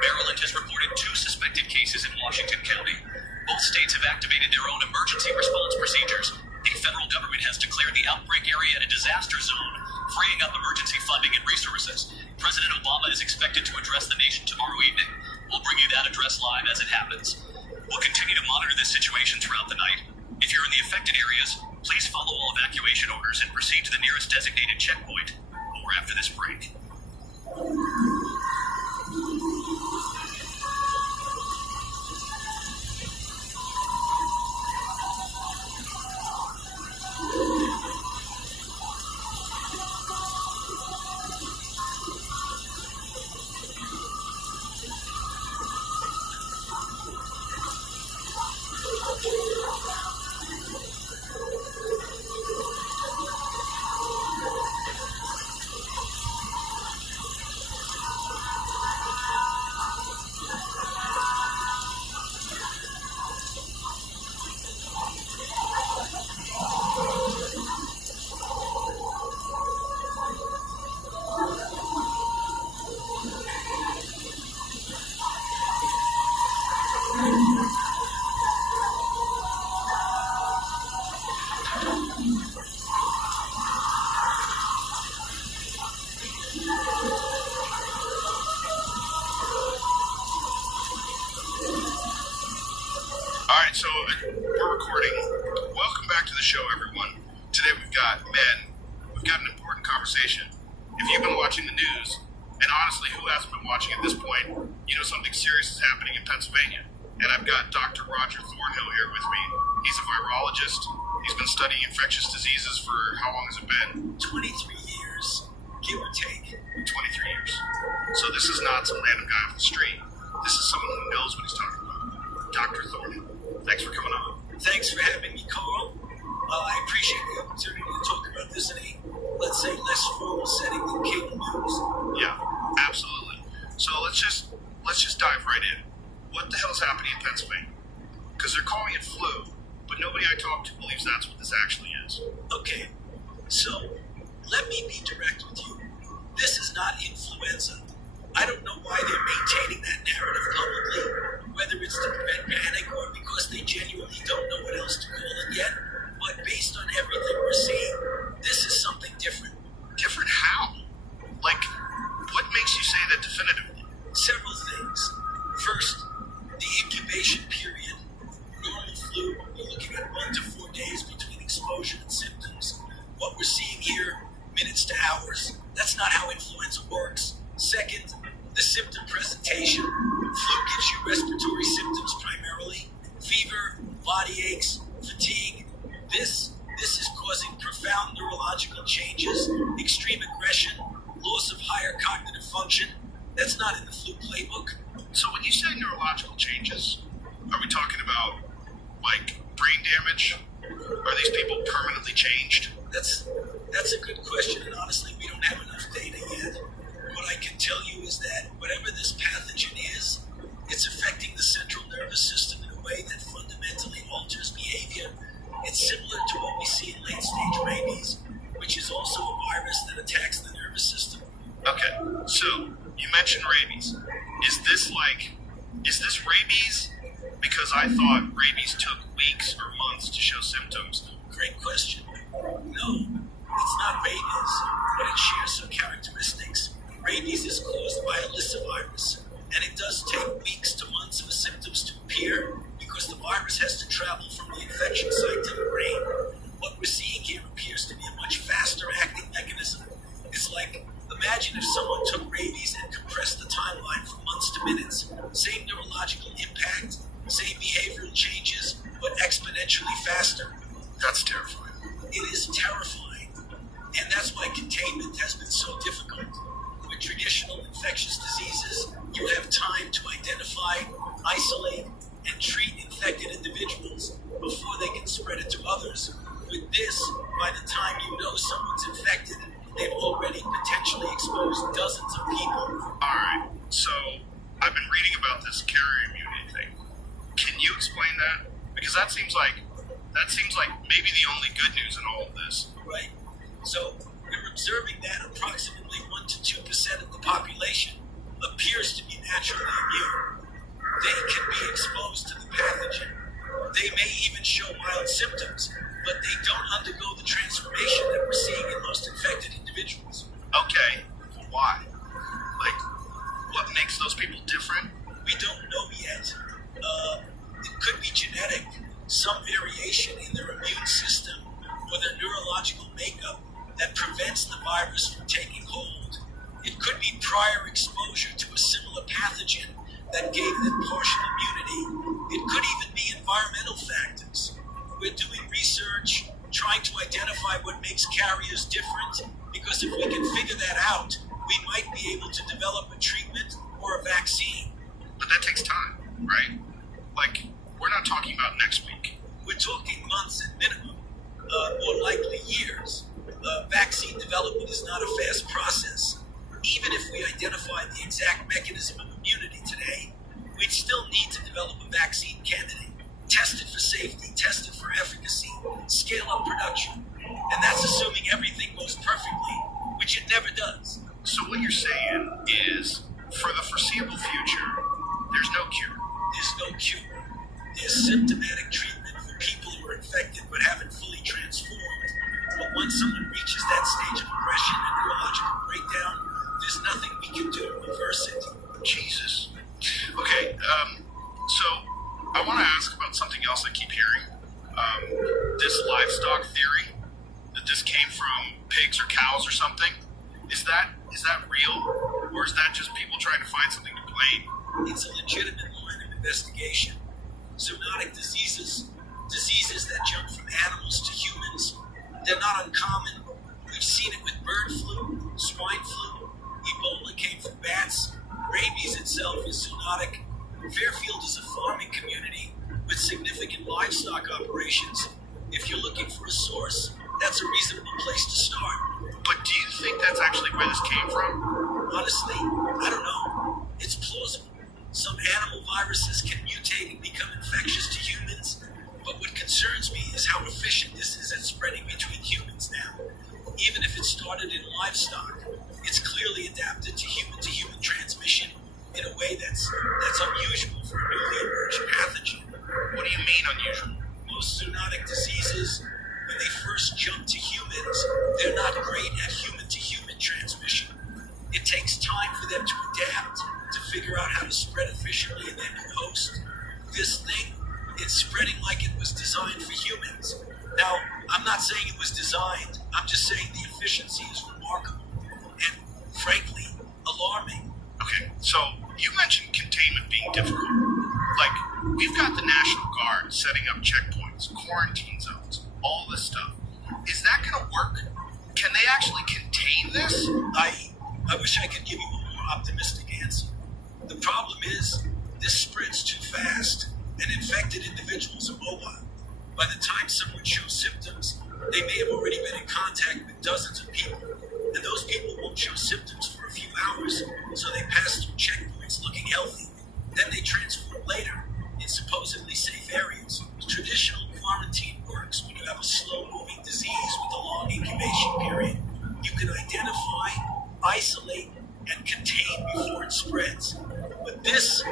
Maryland has reported 2 suspected cases in Washington County. Both states have activated their own emergency response procedures. The federal government has declared the outbreak area a disaster zone, freeing up emergency funding and resources. President Obama is expected to address the nation tomorrow evening. We'll bring you that address live as it happens. We'll continue to monitor this situation throughout the night. If you're in the affected areas, please follow all evacuation orders and proceed to the nearest designated checkpoint. More after this break. Alright, so we're recording. Welcome back to the show, everyone. Today we've got Ben. We've got an important conversation. If you've been watching the news, and honestly, who hasn't been watching at this point, you know something serious is happening in Pennsylvania. And I've got Dr. Roger Thornhill here with me. He's a virologist. He's been studying infectious diseases for how long has it been? 23 years, give or take. 23 years. So this is not some random guy off the street. This is someone who knows what he's talking about. Dr. Thornhill, thanks for coming on. Thanks for having me, Carl. I appreciate the opportunity to talk about this in a, let's say, less formal setting than cable news. Yeah, absolutely. So let's just dive right in. What the hell's happening in Pennsylvania? Because they're calling it flu, but nobody I talk to believes that's what this actually is. Okay, so let me be direct with you. This is not influenza. I don't know why they're maintaining that narrative publicly, whether it's to prevent panic or because they genuinely don't know what else to call it yet. But based on everything we're seeing, this is something different. Different how? Like, what makes you say that definitively? Several things. First, the incubation period. Normal flu, we're looking at 1 to 4 days between exposure and symptoms. What we're seeing here, minutes to hours. That's not how influenza works. Second, the symptom presentation. Flu gives you respiratory symptoms primarily. Fever, body aches, fatigue. This is causing profound neurological changes, extreme aggression, loss of higher cognitive function. That's not in the flu playbook. So when you say neurological changes, are we talking about, like, brain damage? Are these people permanently changed? That's a good question, and honestly, we don't have enough data yet. What I can tell you is that whatever this pathogen is, it's affecting the central nervous system in a way that fundamentally alters behavior. It's similar to what we see in late-stage rabies, which is also a virus that attacks the nervous system. Okay, so you mentioned rabies. Is this rabies? Because I thought rabies took weeks or months to show symptoms. Great question. No, it's not rabies, but it shares some characteristics. Rabies is caused by a lyssavirus, and it does take weeks to months for symptoms to appear because the virus has to travel from the infection site to the brain. What we're seeing here appears to be a much faster acting mechanism. It's like, imagine if someone took rabies and compressed the timeline from months to minutes. Same neurological impact, same behavioral changes, but exponentially faster. That's terrifying. It is terrifying, and that's why containment has been so difficult. With traditional infectious diseases, you have time to identify, isolate, and treat infected individuals before they can spread it to others. With this, by the time you know someone's infected, they've already potentially exposed dozens of people. Alright, so I've been reading about this carrier immunity thing. Can you explain that? Because that seems like maybe the only good news in all of this. Right. So we're observing that approximately 1 to 2% of the population appears to be naturally immune. They can be exposed to the pathogen. They may even show mild symptoms, but they don't undergo the transformation that we're seeing in most infected individuals. Okay, why? Like, what makes those people different? We don't know yet. It could be genetic, some variation in their immune system or their neurological makeup that prevents the virus from taking hold. It could be prior exposure to a similar pathogen that gave them partial immunity. It could even be environmental factors. We're doing research, trying to identify what makes carriers different, because if we can figure that out, we might be able to develop a treatment or a vaccine. But that takes time, right? Like, we're not talking about next week. We're talking months at minimum, more likely years. Vaccine development is not a fast process. Even if we identified the exact mechanism of immunity today, we'd still need to develop a vaccine candidate, test it for safety, test it for efficacy, scale up production. And that's assuming everything goes perfectly, which it never does. So what you're saying is, for the foreseeable future, there's no cure. There's no cure. There's symptomatic treatment for people who are infected but haven't fully transformed. But once someone reaches that stage of aggression and neurological breakdown, there's nothing we can do to reverse it. Jesus. Okay, so I want to ask about something else I keep hearing. This livestock theory, that this came from pigs or cows or something. Is that real? Or is that just people trying to find something to blame? It's a legitimate line of investigation. Zoonotic diseases that jump from animals to humans, they're not uncommon. We've seen it with bird flu, swine flu. Ebola came from bats. Rabies itself is zoonotic. Fairfield is a farming community with significant livestock operations. If you're looking for a source, that's a reasonable place to start. But do you think that's actually where this came from? Honestly, I don't know. It's plausible. Some animal viruses can mutate and become infectious to humans, but what concerns me is how efficient this is at spreading between humans now. Even if it started in livestock, it's clearly adapted to human transmission in a way that's unusual for a newly emerged pathogen. What do you mean unusual? Most zoonotic diseases, when they first jump to humans, they're not great at human-to-human transmission. It takes time for them to adapt, to figure out how to spread efficiently in their new host. This thing, it's spreading like it was designed for humans. Now, I'm not saying it was designed. I'm just saying the efficiency is remarkable and, frankly, alarming. Okay, so you mentioned containment being difficult. Like, we've got the National Guard setting up checkpoints, quarantine zones, all this stuff. Is that going to work? Can they actually contain this? I wish I could give you a more optimistic answer. The problem is, this spreads too fast, and infected individuals are mobile. By the time someone shows symptoms, they may have already been in contact with dozens of people, and those people won't show symptoms for a few hours, so they pass through checkpoints looking healthy. Then they transform later in supposedly safe areas. Traditional quarantine works when you have a slow-moving disease with a long incubation period. You can identify, isolate, and contain before it spreads. But this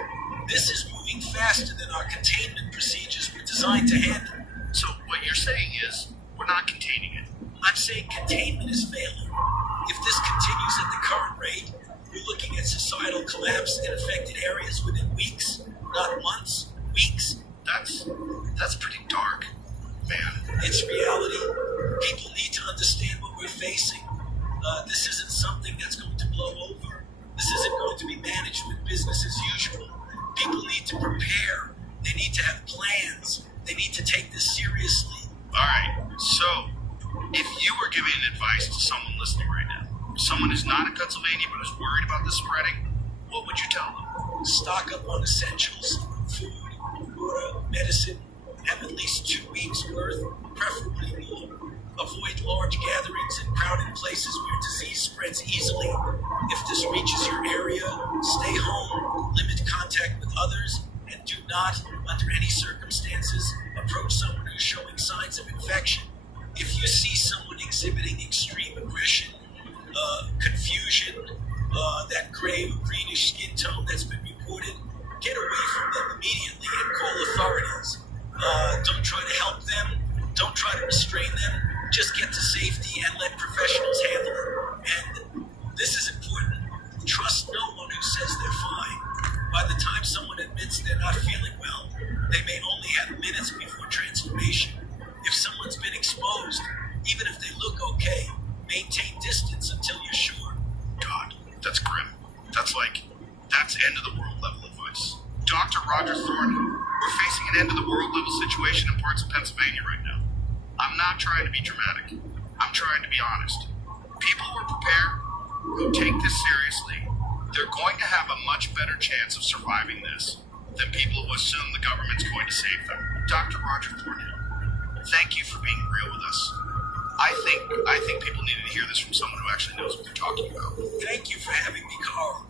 is moving faster than our containment procedures were designed to handle. So what you're saying is, we're not containing it. I'm saying containment is failing. If this continues at the current rate, we're looking at societal collapse in affected areas within weeks, not months, weeks. That's pretty dark, man. It's reality. People need to understand what we're facing. This isn't something that's going to blow over. This isn't going to be managed with business as usual. People need to prepare. They need to have plans. They need to take this seriously. All right, so if you were giving advice to someone listening right now, someone who's not in Pennsylvania but is worried about this spreading, what would you tell them? Stock up on essentials, food, water, medicine. Have at least 2 weeks worth, preferably more. Avoid large gatherings and crowded places where disease spreads easily. If this reaches your area, stay home, limit contact with others, and do not, under any circumstances, approach someone who's showing signs of infection. If you see someone exhibiting extreme aggression, confusion, that gray or greenish skin tone that's been reported, get away from them immediately and call authorities. Don't try to help them. Don't try to restrain them. Just get to safety and let professionals handle it. And this is important. Trust no one who says they're fine. By the time someone admits they're not feeling well, they may only have minutes before transformation. If someone's been exposed, even if they look okay, maintain distance until you're sure. God, that's grim. That's end of the world level advice. Dr. Roger Thornhill, we're facing an end of the world level situation in parts of Pennsylvania right now. I'm not trying to be dramatic. I'm trying to be honest. People who are prepared, who take this seriously, they're going to have a much better chance of surviving this than people who assume the government's going to save them. Dr. Roger Thornhill, thank you for being real with us. I think people needed to hear this from someone who actually knows what they're talking about. Thank you for having me, Carl.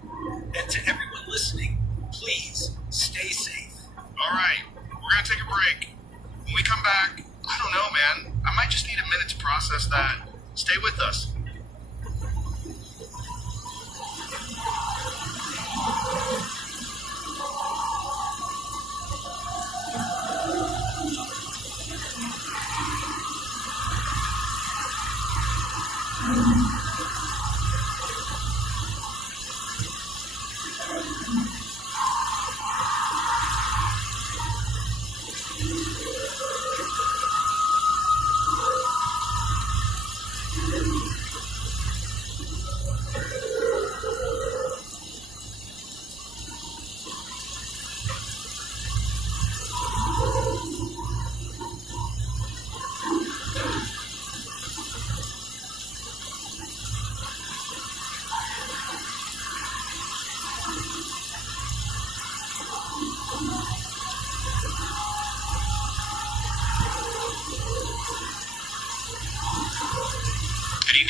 And to everyone listening, please stay safe. All right, we're going to take a break. When we come back, I don't know, man. I might just need a minute to process that. Stay with us.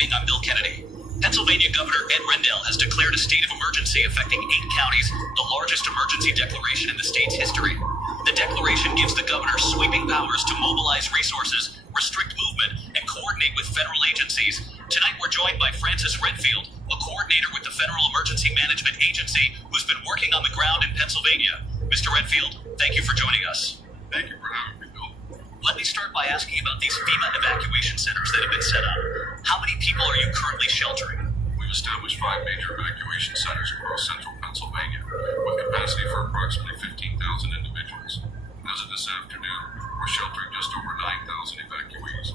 I'm Bill Kennedy. Pennsylvania Governor Ed Rendell has declared a state of emergency affecting 8 counties, the largest emergency declaration in the state's history. The declaration gives the governor sweeping powers to mobilize resources, restrict movement, and coordinate with federal agencies. Tonight we're joined by Francis Redfield, a coordinator with the Federal Emergency Management Agency, who's been working on the ground in Pennsylvania. Mr. Redfield, thank you for joining us. Thank you for having me, Bill. Let me start by asking about these FEMA evacuation centers that have been set up. How many people are you currently sheltering? We've established 5 major evacuation centers across central Pennsylvania, with capacity for approximately 15,000 individuals. As of this afternoon, we're sheltering just over 9,000 evacuees.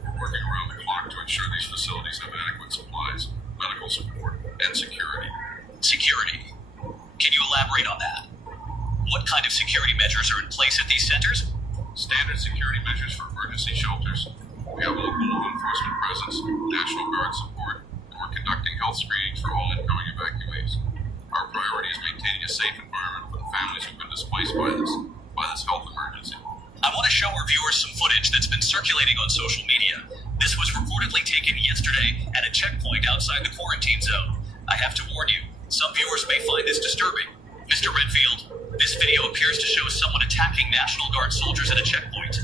We're working around the clock to ensure these facilities have adequate supplies, medical support, and security. Security. Can you elaborate on that? What kind of security measures are in place at these centers? Standard security measures for emergency shelters. We have local law enforcement presence, National Guard support, and we're conducting health screenings for all incoming evacuees. Our priority is maintaining a safe environment for the families who've been displaced by this health emergency. I want to show our viewers some footage that's been circulating on social media. This was reportedly taken yesterday at a checkpoint outside the quarantine zone. I have to warn you, some viewers may find this disturbing. Mr. Redfield, this video appears to show someone attacking National Guard soldiers at a checkpoint.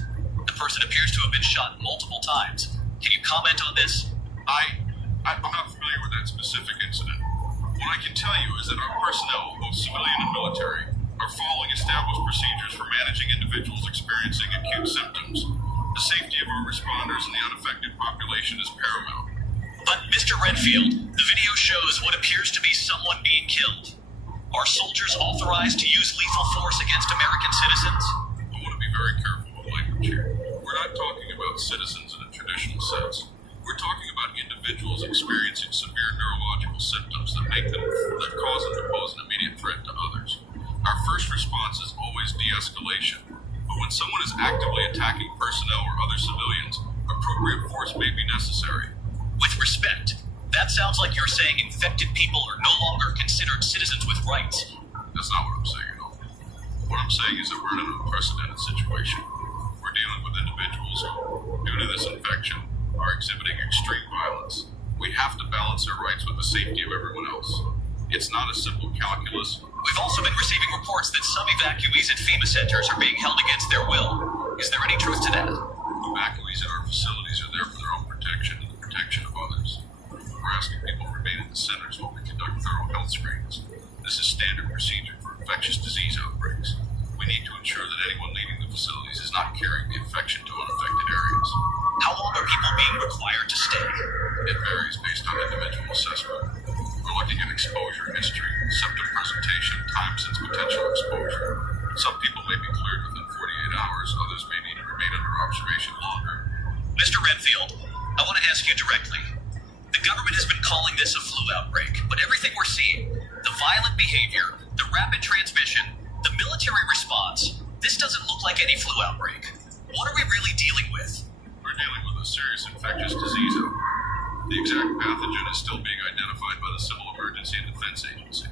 The person appears to have been shot multiple times. Can you comment on this? I'm not familiar with that specific incident. What I can tell you is that our personnel, both civilian and military, are following established procedures for managing individuals experiencing acute symptoms. The safety of our responders and the unaffected population is paramount. But, Mr. Redfield, the video shows what appears to be someone being killed. Are soldiers authorized to use lethal force against American citizens? I want to be very careful with language here. We're not talking about citizens in a traditional sense. We're talking about individuals experiencing severe neurological symptoms that cause them to pose an immediate threat to others. Our first response is always de-escalation. But when someone is actively attacking personnel or other civilians, appropriate force may be necessary. With respect, that sounds like you're saying infected people are no longer considered citizens with rights. That's not what I'm saying at all. What I'm saying is that we're in an unprecedented situation. We're dealing with individuals who, due to this infection, are exhibiting extreme violence. We have to balance their rights with the safety of everyone else. It's not a simple calculus. We've also been receiving reports that some evacuees at FEMA centers are being held against their will. Is there any truth to that? Evacuees at our facilities are there for their own protection and the protection of others. We're asking people to remain in the centers while we conduct thorough health screens. This is standard procedure for infectious disease outbreaks. We need to ensure that anyone leaving the facilities is not carrying the infection to unaffected areas. How long are people being required to stay? It varies based on individual assessment. We're looking at exposure history, symptom presentation, time since potential exposure. Some people may be cleared within 48 hours, others may need to remain under observation longer. Mr. Redfield, I want to ask you directly. The government has been calling this a flu outbreak, but everything we're seeing, the violent behavior, the rapid transmission, the military response, this doesn't look like any flu outbreak. What are we really dealing with? We're dealing with a serious infectious disease outbreak. The exact pathogen is still being identified by the Civil Emergency and Defense Agency.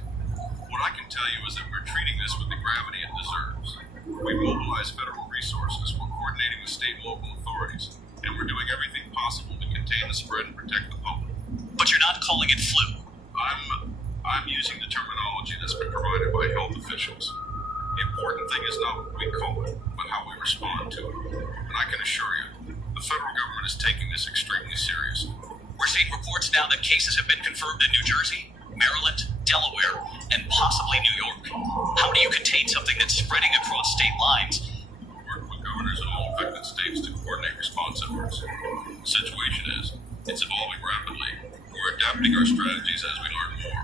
What I can tell you is that we're treating this with the gravity it deserves. We mobilize federal resources, we're coordinating with state and local authorities, and we're doing everything possible to contain the spread and protect the public. But you're not calling it flu. I'm using the terminology that's been provided by health officials. The important thing is not what we call it, but how we respond to it. And I can assure you, the federal government is taking this extremely seriously. We're seeing reports now that cases have been confirmed in New Jersey, Maryland, Delaware, and possibly New York. How do you contain something that's spreading across state lines? We work with governors in all affected states to coordinate response efforts. The situation is, it's evolving rapidly. We're adapting our strategies as we learn more.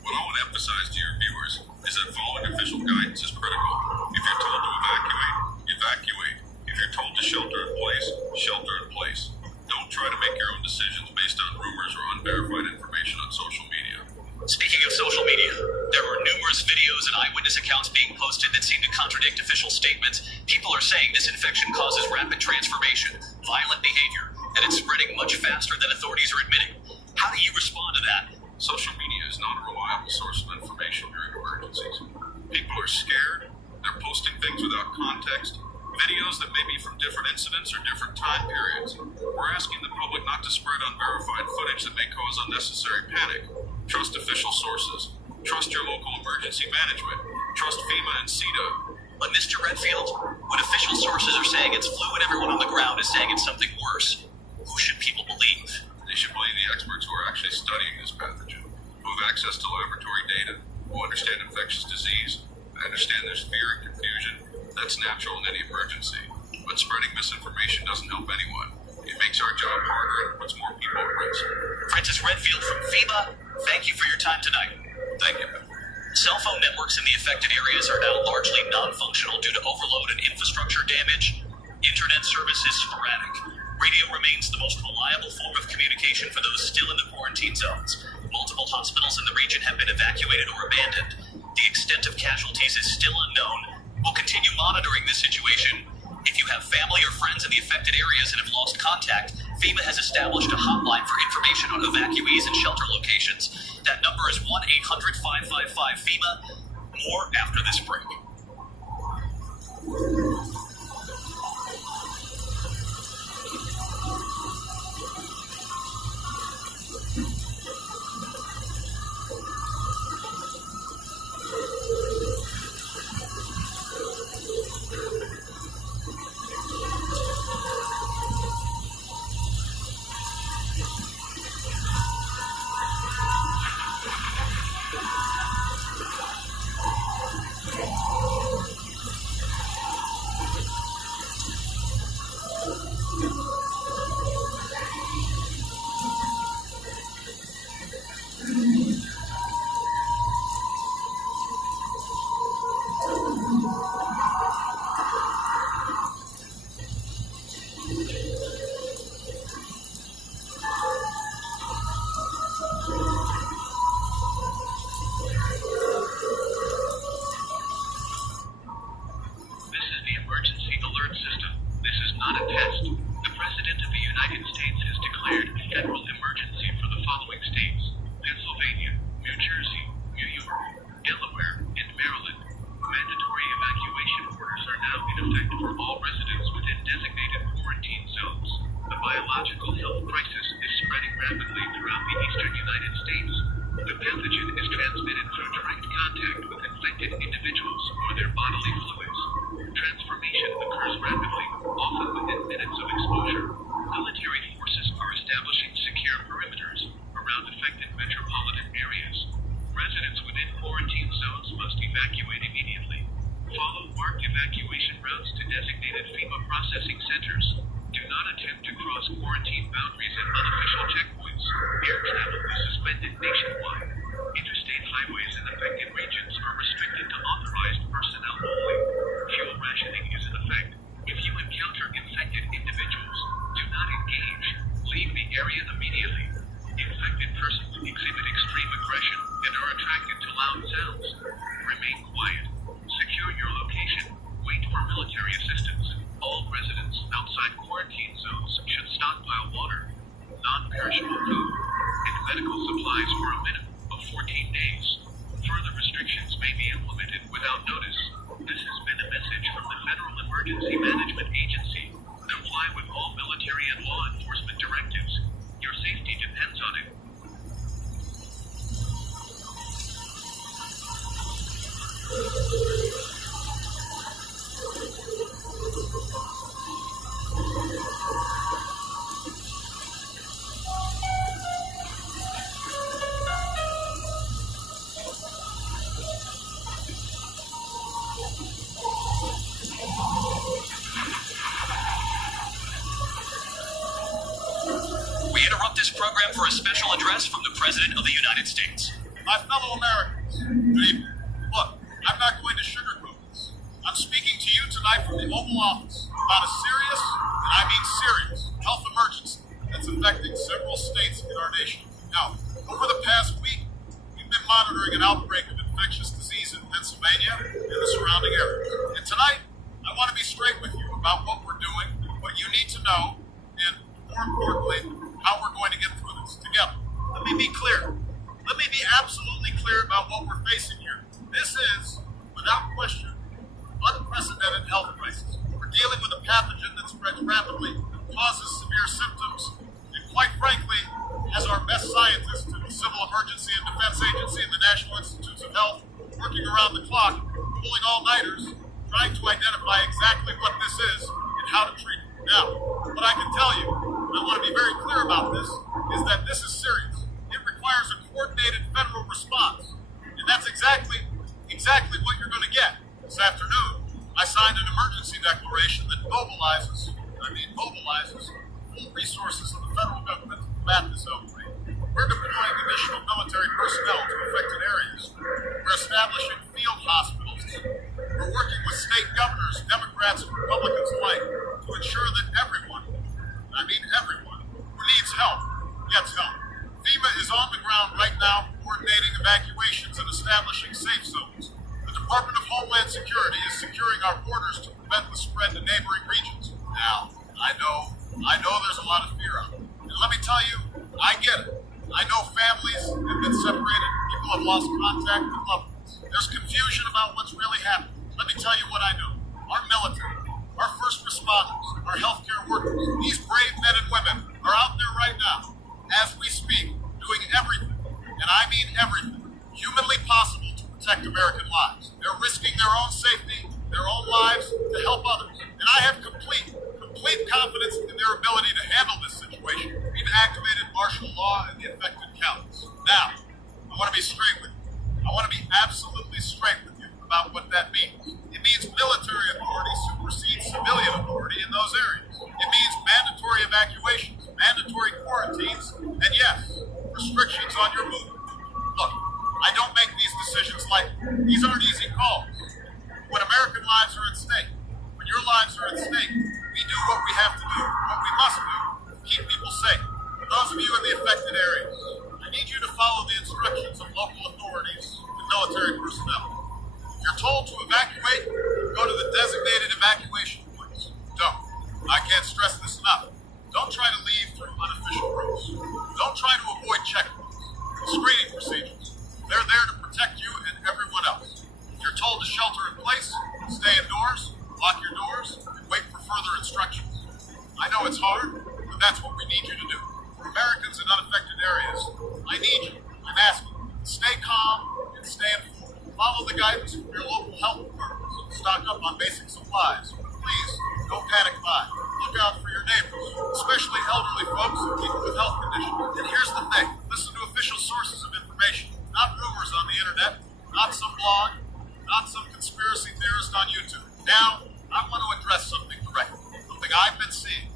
What I want to emphasize to your viewers is that following official guidance is critical. If you're told to evacuate, evacuate. If you're told to shelter in place, shelter in place. Don't try to make your own decisions based on rumors or unverified information on social media. Speaking of social media, there are numerous videos and eyewitness accounts being posted that seem to contradict official statements. People are saying this infection causes rapid transformation, violent behavior, and it's spreading much faster than authorities are admitting. How do you respond to that? Social media is not a reliable source of information during emergencies. People are scared, they're posting things without context, videos that may be from different incidents or different time periods. We're asking the public not to spread unverified footage that may cause unnecessary panic. Trust official sources. Trust your local emergency management. Trust FEMA and CETA. But Mr. Redfield, when official sources are saying it's flu and everyone on the ground is saying it's something worse, who should people believe? They should believe the experts who are actually studying this pathogen, who have access to laboratory data, who understand infectious disease, and understand there's fear and confusion. That's natural in any emergency. But spreading misinformation doesn't help anyone. It makes our job harder and puts more people at risk. Francis Redfield from FEMA, thank you for your time tonight. Thank you. Cell phone networks in the affected areas are now largely non-functional due to overload and infrastructure damage. Internet service is sporadic. Radio remains the most reliable form of communication for those still in the quarantine zones. Multiple hospitals in the region have been evacuated or abandoned. The extent of casualties is still unknown. We'll continue monitoring this situation. If you have family or friends in the affected areas and have lost contact, FEMA has established a hotline for information on evacuees and shelter locations. That number is 1-800-555-FEMA. More after this break. Residents Do not attempt to cross quarantine boundaries at unofficial checkpoints. Air travel is suspended nationwide. Interstate highways in affected regions are restricted to authorized personnel only. Fuel rationing is in effect. If you encounter infected individuals, do not engage. Leave the area immediately. Infected persons exhibit extreme aggression and are attracted to loud sounds. Remain quiet. Secure your location. Wait for military assistance. All residents outside quarantine zones should stockpile water, non-perishable food, and medical supplies for a minimum of 14 days. Further restrictions may be implemented without notice. This has been a message from the Federal Emergency Management Agency. Comply with all military and law enforcement directives. Your safety depends on it. We interrupt this program for a special address from the President of the United States. My fellow Americans, good evening. Look, I'm not going to sugarcoat this. I'm speaking to you tonight from the Oval Office about a serious, and I mean serious, health emergency that's affecting several states in our nation. Now, over the past week, we've been monitoring an outbreak of infectious disease in Pennsylvania and the surrounding areas. And tonight, I want to be straight with you about what we're doing, what you need to know, and more importantly, how we're going to get through this together. Let me be clear. Let me be absolutely clear about what we're facing here. This is, without question, unprecedented health crisis. We're dealing with a pathogen that spreads rapidly, causes severe symptoms, and quite frankly, as our best scientists in the Civil Emergency and Defense Agency and the National Institutes of Health, working around the clock, pulling all-nighters, trying to identify exactly what this is and how to treat it. Now, what I can tell you, and I want to be very clear about this, is that this is serious. It requires a coordinated federal response. And that's exactly what you're going to get. This afternoon, I signed an emergency declaration that mobilizes full resources of the federal government to combat this outbreak. We're deploying additional military personnel to affected areas. We're establishing field hospitals. We're working with state governors, Democrats and Republicans alike, to ensure that everyone who needs help gets help. FEMA is on the ground right now coordinating evacuations and establishing safe zones. The Department of Homeland Security is securing our borders to prevent the spread to neighboring regions. Now, I know there's a lot of fear out there. And let me tell you, I get it. I know families have been separated, people have lost contact with loved ones. There's confusion about what's really happening. Let me tell you what I know. Our military, our first responders, our healthcare workers, these brave men and women are out there right now, as we speak, doing everything, and I mean everything, humanly possible to protect American lives. They're risking their own safety, their own lives, to help others. And I have complete confidence in their ability to handle this situation. We've activated martial law in the affected counties. Now, I want to be straight with you. I want to be absolutely straight with you about what that means. It means military authority supersedes civilian authority in those areas. It means mandatory evacuations, mandatory quarantines, and yes, restrictions on your movement. Look, I don't make these decisions lightly. These aren't easy calls. When American lives are at stake, when your lives are at stake, we do what we have to do, what we must do to keep people safe. For those of you in the affected areas, I need you to follow the instructions of local authorities and military personnel. If you're told to evacuate, go to the designated evacuation points. Don't. I can't stress this enough. Don't try to leave through unofficial routes. Don't try to avoid checkpoints, screening procedures. They're there to protect you and everyone else. If you're told to shelter in place, stay indoors, lock your doors, and wait for further instructions. I know it's hard, but that's what we need you to do. For Americans in unaffected areas, I need you, I'm asking you, stay calm and stay informed. Follow the guidance from your local health departments. Stock up on basic supplies. Please, don't panic buy. Look out for your neighbors, especially elderly folks and people with health conditions. And here's the thing, listen to official sources of information, not rumors on the internet, not some blog, not some conspiracy theorist on YouTube. Now, I want to address something directly, something I've been seeing,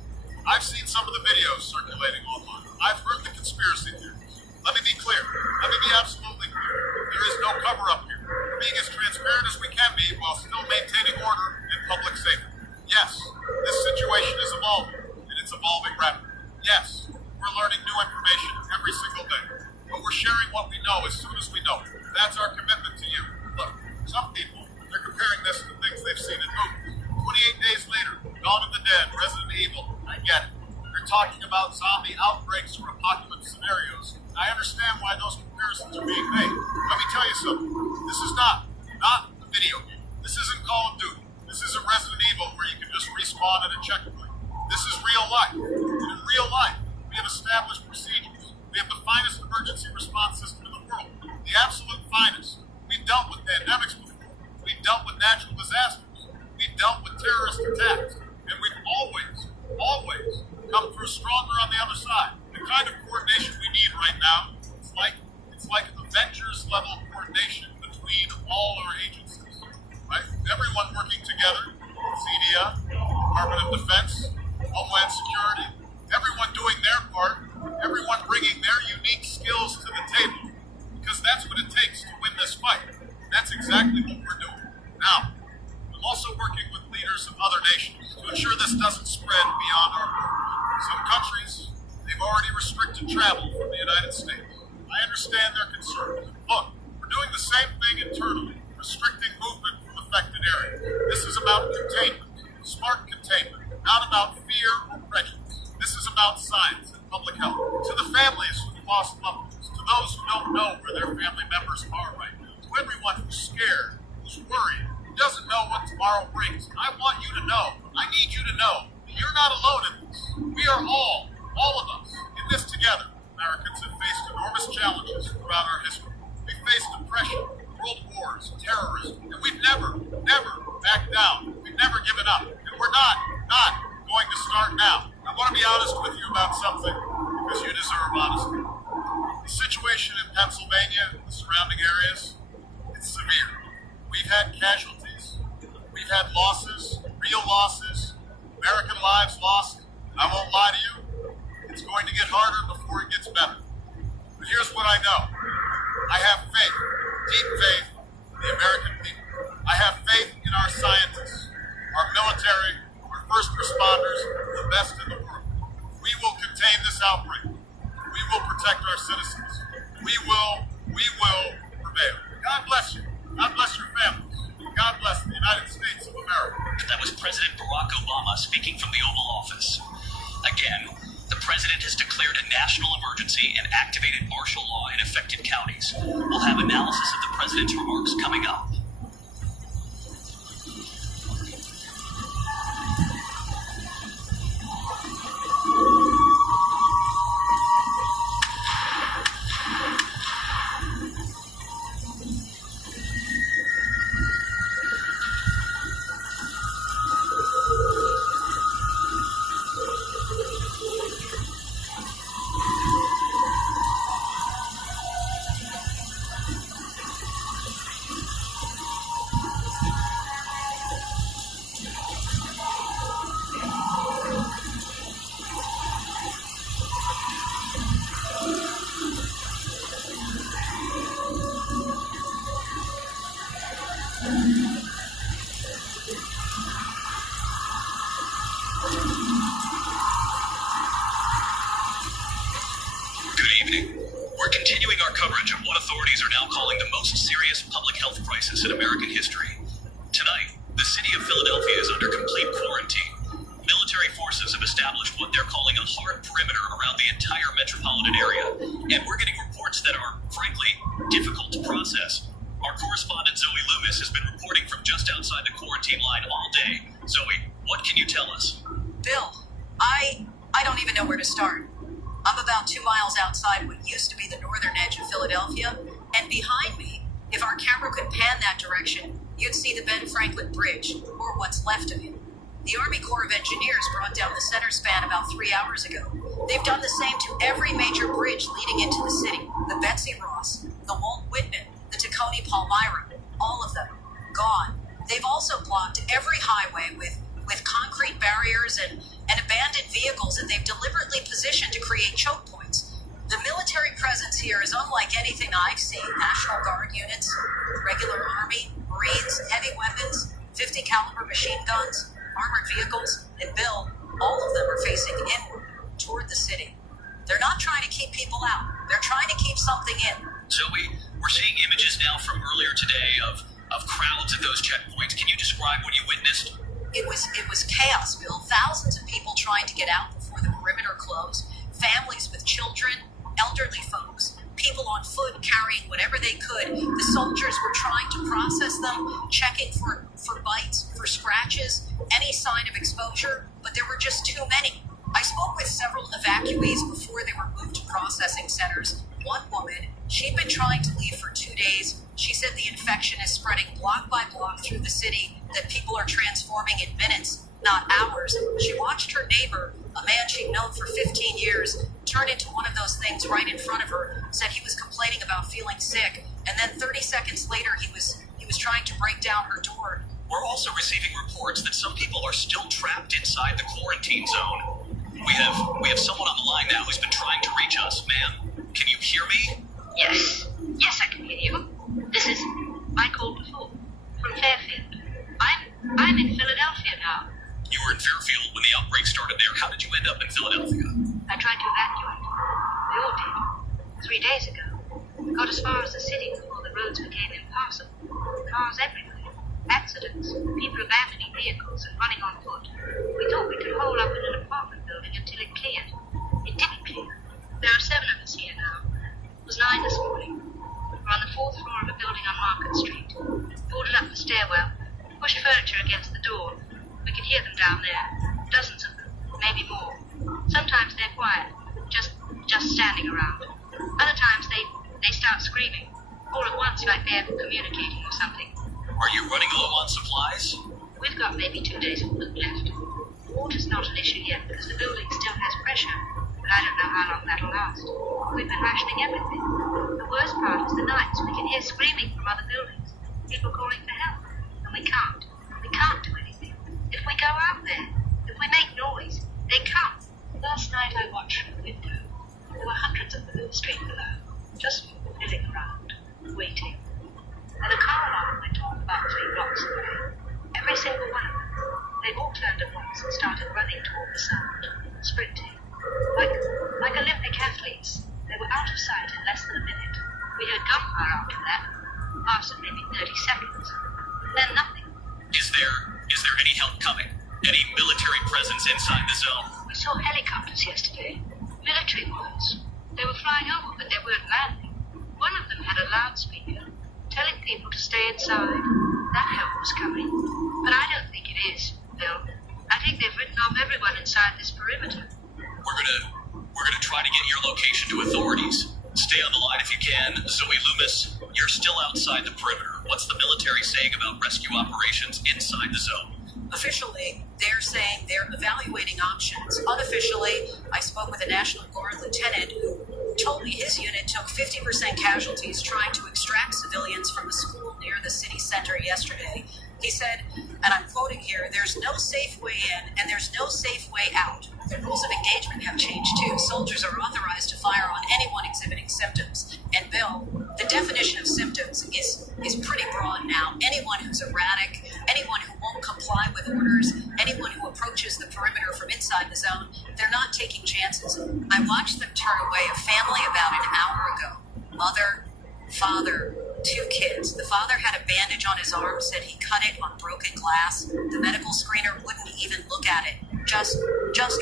I've seen some of the videos circulating online. I've heard the conspiracy theories. Let me be clear. Let me be absolutely clear. There is no cover-up here. We're being as transparent as we can be while still maintaining order and public safety. Yes, this situation is evolving, and it's evolving rapidly. Yes, we're learning new information every single day, but we're sharing what we know as soon as we know it. That's our commitment to you. Look, some people, they're comparing this to things they've seen in movies. 28 days later, Dawn of the Dead, Resident Evil, I get it. They're talking about zombie outbreaks or apocalypse scenarios. I understand why those comparisons are being made. Let me tell you something. This is not a video game. This isn't Call of Duty. This isn't Resident Evil where you can just respawn at a checkpoint. This is real life. And in real life, we have established procedures. We have the finest emergency response system in the world. The absolute finest. We've dealt with pandemics before. We've dealt with natural disasters. We've dealt with terrorist attacks. And we've always come through stronger on the other side. The kind of coordination we need right now, it's like Avengers level coordination between all our agencies. Right? Everyone working together, CDF, Department of Defense, Homeland Security, everyone doing their part, everyone bringing their unique skills to the table, because that's what it takes to win this fight. That's exactly what we're doing. Now, I'm also working with leaders of other nations to ensure this doesn't spread beyond our borders. Some countries, they've already restricted travel from the United States. I understand their concerns. Look, we're doing the same thing internally, restricting movement from affected areas. This is about containment, smart containment, not about fear or prejudice. This is about science and public health. To the families who lost loved ones, to those who don't know where their family members are right now, to everyone who's scared, who's worried, who doesn't know what tomorrow brings, I want you to know, I need you to know, that you're not alone in this. We are all of us, in this together. Americans have faced enormous challenges throughout our history. We've faced depression, world wars, terrorism, and we've never backed down. We've never given up. And we're not going to start now. I want to be honest with you about something, because you deserve honesty. The situation in Pennsylvania, the surrounding areas, it's severe. We've had casualties. We've had losses, real losses, American lives lost. And I won't lie to you, it's going to get harder before it gets better. But here's what I know. I have faith, deep faith in the American people. I have faith in our scientists, our military, our first responders, the best in the world. We will contain this outbreak. We will protect our citizens. We will prevail. God bless you. God bless your families. God bless the United States of America. That was President Barack Obama speaking from the Oval Office. Again, the president has declared a national emergency and activated martial law in affected counties. We'll have analysis of the president's remarks coming up. We're continuing our coverage of what authorities are now calling the most serious public health crisis in American history. Tonight, the city of Philadelphia is under complete quarantine. Military forces have established what they're calling a hard perimeter around the entire metropolitan area, and we're getting reports that are, frankly, difficult to process. Our correspondent Zoe Loomis has been reporting from just outside the quarantine line all day. Zoe, what can you tell us? Bill, I don't even know where to start. I'm about 2 miles outside what used to be the northern edge of Philadelphia, and behind me, if our camera could pan that direction, you'd see the Ben Franklin Bridge, or what's left of it. The Army Corps of Engineers brought down the center span about 3 hours ago. They've done the same to every major bridge leading into the city. The Betsy Ross, the Walt Whitman, the Tacony Palmyra, all of them, gone. They've also blocked every highway with concrete barriers and and abandoned vehicles that they've deliberately positioned to create choke points. The military presence here is unlike anything I've seen. National Guard units, regular Army, Marines, heavy weapons, 50 caliber machine guns, armored vehicles, and Bill, all of them are facing inward toward the city. They're not trying to keep people out. They're trying to keep something in. Zoe, we're seeing images now from earlier today of crowds at those checkpoints. Can you describe what you witnessed? It was chaos, Bill. Thousands of people trying to get out before the perimeter closed. Families with children, elderly folks, people on foot carrying whatever they could. The soldiers were trying to process them, checking for bites, for scratches, any sign of exposure, but there were just too many. I spoke with several evacuees before they were moved to processing centers. One woman, she'd been trying to leave for 2 days. She said the infection is spreading block by block through the city, that people are transforming in minutes, not hours. She watched her neighbor, a man she'd known for 15 years, turn into one of those things right in front of her, said he was complaining about feeling sick, and then 30 seconds later he was trying to break down her door. We're also receiving reports that some people are still trapped inside the quarantine zone. We have someone on the line now who's been trying to reach us. Ma'am, can you hear me? Yes. Yes, I can hear you. This is I called before from Fairfield. I'm in Philadelphia now. You were in Fairfield when the outbreak started there. How did you end up in Philadelphia? I tried to evacuate. We all did. 3 days ago. Got as far as the city before the roads became impassable. Cars everywhere. Accidents. People abandoning vehicles and running on foot. We thought we could hole up in an apartment building until it cleared. It didn't clear. There are 7 of us here now. It was 9 this morning. We're on the 4th floor of a building on Market Street. Boarded up the stairwell. Pushed furniture against the door. We can hear them down there. Dozens of them. Maybe more. Sometimes they're quiet. Just standing around. Other times they start screaming. All at once like they're communicating or something. Are you running low on supplies? We've got maybe 2 days of food left. Water's not an issue yet because the building still has pressure, but I don't know how long that'll last. We've been rationing everything. The worst part is the nights we can hear screaming from other buildings, people calling for help, and we can't. We can't do anything. If we go out there, if we make noise, they come. Last night I watched from the window. There were hundreds of them in the street below, just milling around, waiting. And a car alarm went off about 3 blocks away. Every single one of them. They all turned at once and started running toward the sound, sprinting. Like Olympic athletes. They were out of sight in less than a minute. We heard gunfire after that. Lasted maybe 30 seconds. Then nothing. Is there any help coming? Any military presence inside the zone? We saw helicopters yesterday. Military ones. They were flying over, but they weren't landing. One of them had a loudspeaker, telling people to stay inside. That help was coming. But I don't think it is, Bill. I think they've written off everyone inside this perimeter. We're gonna try to get your location to authorities. Stay on the line if you can. Zoe Loomis, you're still outside the perimeter. What's the military saying about rescue operations inside the zone? Officially, they're saying they're evaluating options. Unofficially, I spoke with a National Guard lieutenant who told me his unit took 50% casualties trying to extract civilians from a school near the city center yesterday. He said, and I'm quoting here, "There's no safe way in and there's no safe way out. The rules of engagement have changed too. Soldiers are authorized to fire on anyone exhibiting symptoms." And Bill, the definition of symptoms is pretty broad now. Anyone who's erratic, anyone who won't comply with orders, anyone who approaches the perimeter from inside the zone, they're not taking chances. I watched them turn away a family about an hour ago. Mother, father, 2 kids. The father had a bandage on his arm, said he cut it on broken glass. The medical screener wouldn't even look at it, just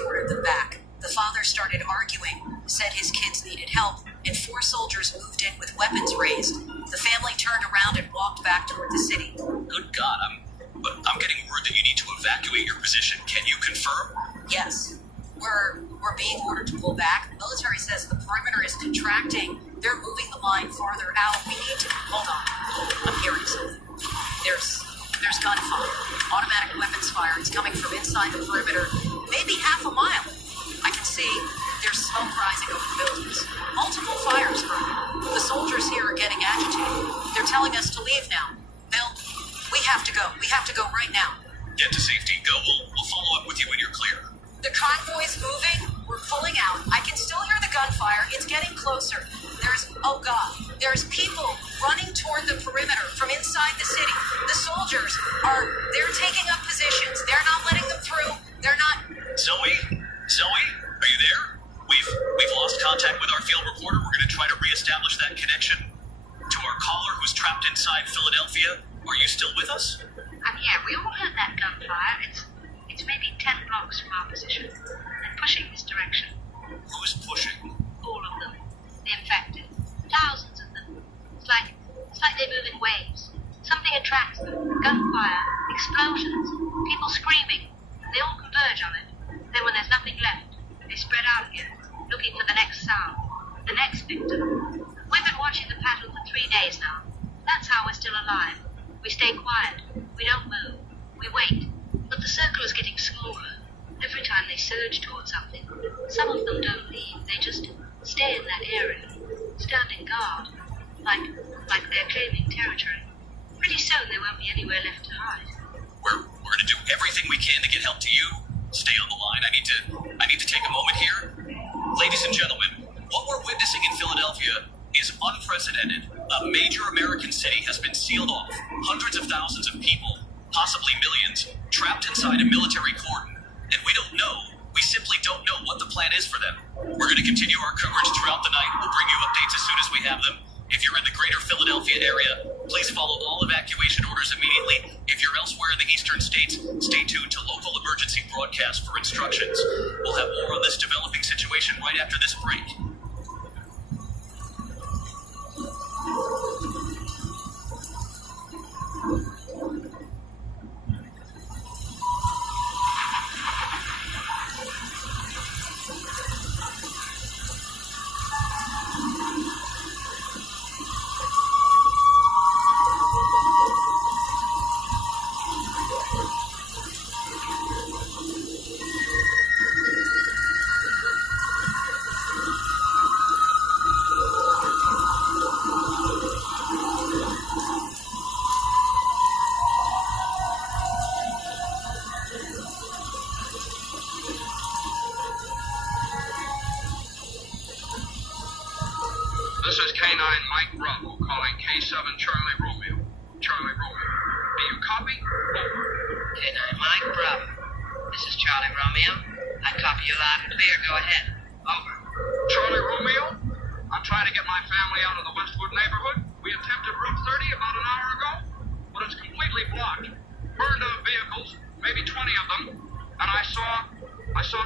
ordered them back. The father started arguing, said his kids needed help, and 4 soldiers moved in with weapons raised. The family turned around and walked back toward the city. Good God, I'm getting word that you need to evacuate your position. Can you confirm? Yes. We're being ordered to pull back. The military says the perimeter is contracting. They're moving the line farther out. We need to... Hold on. I'm hearing something. There's gunfire. Automatic weapons fire. It's coming from inside the perimeter. Maybe half a mile. I can see there's smoke rising over the buildings. Multiple fires burning. The soldiers here are getting agitated. They're telling us to leave now. Bill, we have to go. We have to go right now. Get to safety. Go. We'll follow up with you when you're clear. The pulling out. I can still hear the gunfire. It's getting closer. There's people running toward the perimeter from inside the city. The soldiers they're taking up positions. They're not letting them through. They're not. Zoe, are you there? We've lost contact with our field reporter. We're going to try to reestablish that connection to our caller who's trapped inside Philadelphia. Are you still with us? I'm here. We all heard that gunfire. It's maybe 10 blocks from our position. They're pushing this direction. Who's pushing? All of them. The infected. Thousands of them. It's like they move in waves. Something attracts them. Gunfire, explosions, people screaming. They all converge on it. Then when there's nothing left, they spread out again, looking for the next sound, the next victim. We've been watching the pattern for 3 days now. That's how we're still alive. We stay quiet. We don't move. We wait. But the circle is getting smaller. Every time they surge towards something, some of them don't leave. They just stay in that area, standing guard, like they're claiming territory. Pretty soon there won't be anywhere left to hide. We're going to do everything we can to get help to you. Stay on the line. I need to take a moment here. Ladies and gentlemen, what we're witnessing in Philadelphia is unprecedented. A major American city has been sealed off. Hundreds of thousands of people, possibly millions, trapped inside a military cordon. And we simply don't know what the plan is for them. We're going to continue our coverage throughout the night. We'll bring you updates as soon as we have them. If you're in the greater Philadelphia area, please follow all evacuation orders immediately. If you're elsewhere in the eastern states, stay tuned to local emergency broadcasts for instructions. We'll have more on this developing situation right after this break. This is K9 Mike Bravo calling K7 Charlie Romeo. Charlie Romeo. Do you copy? Over. K9 Mike Bravo. This is Charlie Romeo. I copy you loud and clear. Go ahead. Over. Charlie Romeo? I'm trying to get my family out of the Westwood neighborhood. We attempted Route 30 about an hour ago, but it's completely blocked. Burned out vehicles, maybe 20 of them, and I saw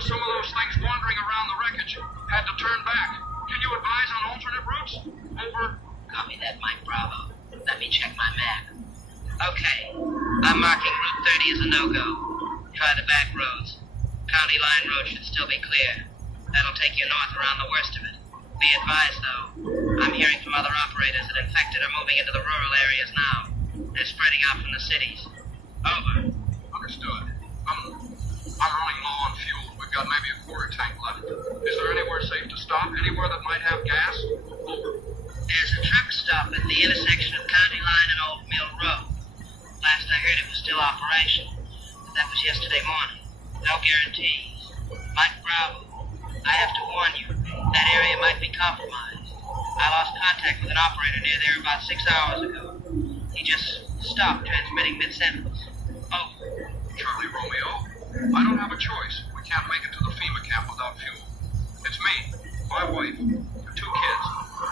some of those things wandering around the wreckage. Had to turn back. Can you advise on alternate routes? Over. Copy that, Mike Bravo. Let me check my map. Okay. I'm marking Route 30 as a no-go. Try the back roads. County Line Road should still be clear. That'll take you north around the worst of it. Be advised, though. I'm hearing from other operators that infected are moving into the rural areas now. They're spreading out from the cities. Over. Understood. I'm running low on fuel. We've got maybe a quarter tank left. Is there anywhere safe to stop? Anywhere that might have gas? Over. There's a truck stop at the intersection of County Line and Old Mill Road. Last I heard it was still operational, but that was yesterday morning. No guarantees. Mike Bravo, I have to warn you, that area might be compromised. I lost contact with an operator near there about 6 hours ago. He just stopped transmitting mid-sentence. Over. Charlie Romeo, I don't have a choice. We can't make it to the FEMA camp without fuel. It's me, my wife, and 2 kids,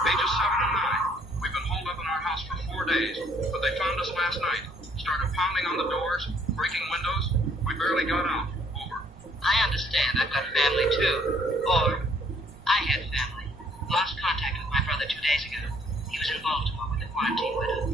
ages 7 and 9. We've been holed up in our house for 4 days, but they found us last night. Started pounding on the doors, breaking windows. We barely got out. Over. I understand. I've got family too. Or, I had family. Lost contact with my brother 2 days ago. He was in Baltimore with a quarantine widow.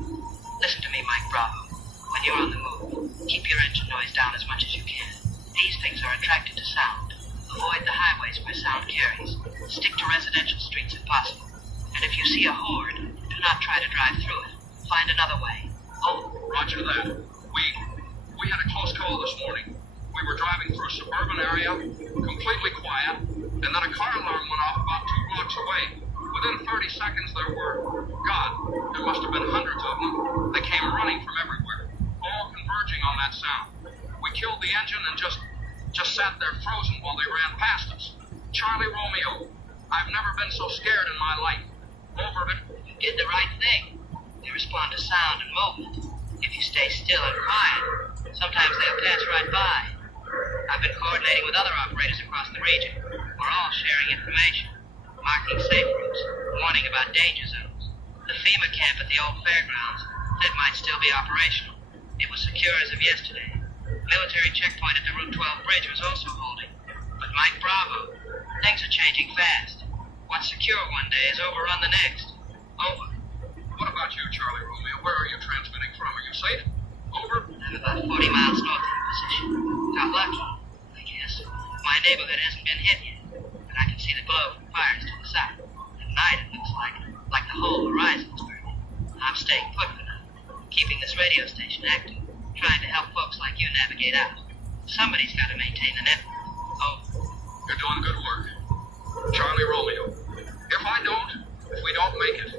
Listen to me, Mike Bravo. When you're on the move, keep your engine noise down as much as you can. These things are attracted to sound. Avoid the highways where sound carries. Stick to residential streets if possible. And if you see a horde, do not try to drive through it. Find another way. Over. Roger that. We had a close call this morning. We were driving through a suburban area, completely quiet, and then a car alarm went off about 2 blocks away. Within 30 seconds there must have been hundreds of them. They came running from everywhere, all converging on that sound. We killed the engine and just sat there frozen while they ran past us. Charlie Romeo. I've never been so scared in my life. Over, but You did the right thing. They respond to sound and movement. If you stay still and quiet, sometimes they'll pass right by. I've been coordinating with other operators across the region. We're all sharing information, marking safe routes, warning about danger zones. The FEMA camp at the old fairgrounds, that might still be operational. It was secure as of yesterday. Military checkpoint at the Route 12 bridge was also holding. But Mike Bravo, things are changing fast. What's secure one day is overrun the next. Over. what about you, Charlie Romeo? Where are you transmitting from? Are you safe? Over. I'm about 40 miles north of your position. Got lucky, I guess. My neighborhood hasn't been hit yet, but I can see the glow from fires to the south. At night it looks like the whole horizon is burning. I'm staying put for now, keeping this radio station active, trying to help folks like you navigate out. Somebody's got to maintain the network. Oh, You're doing good work. Charlie Romeo. If we don't make it,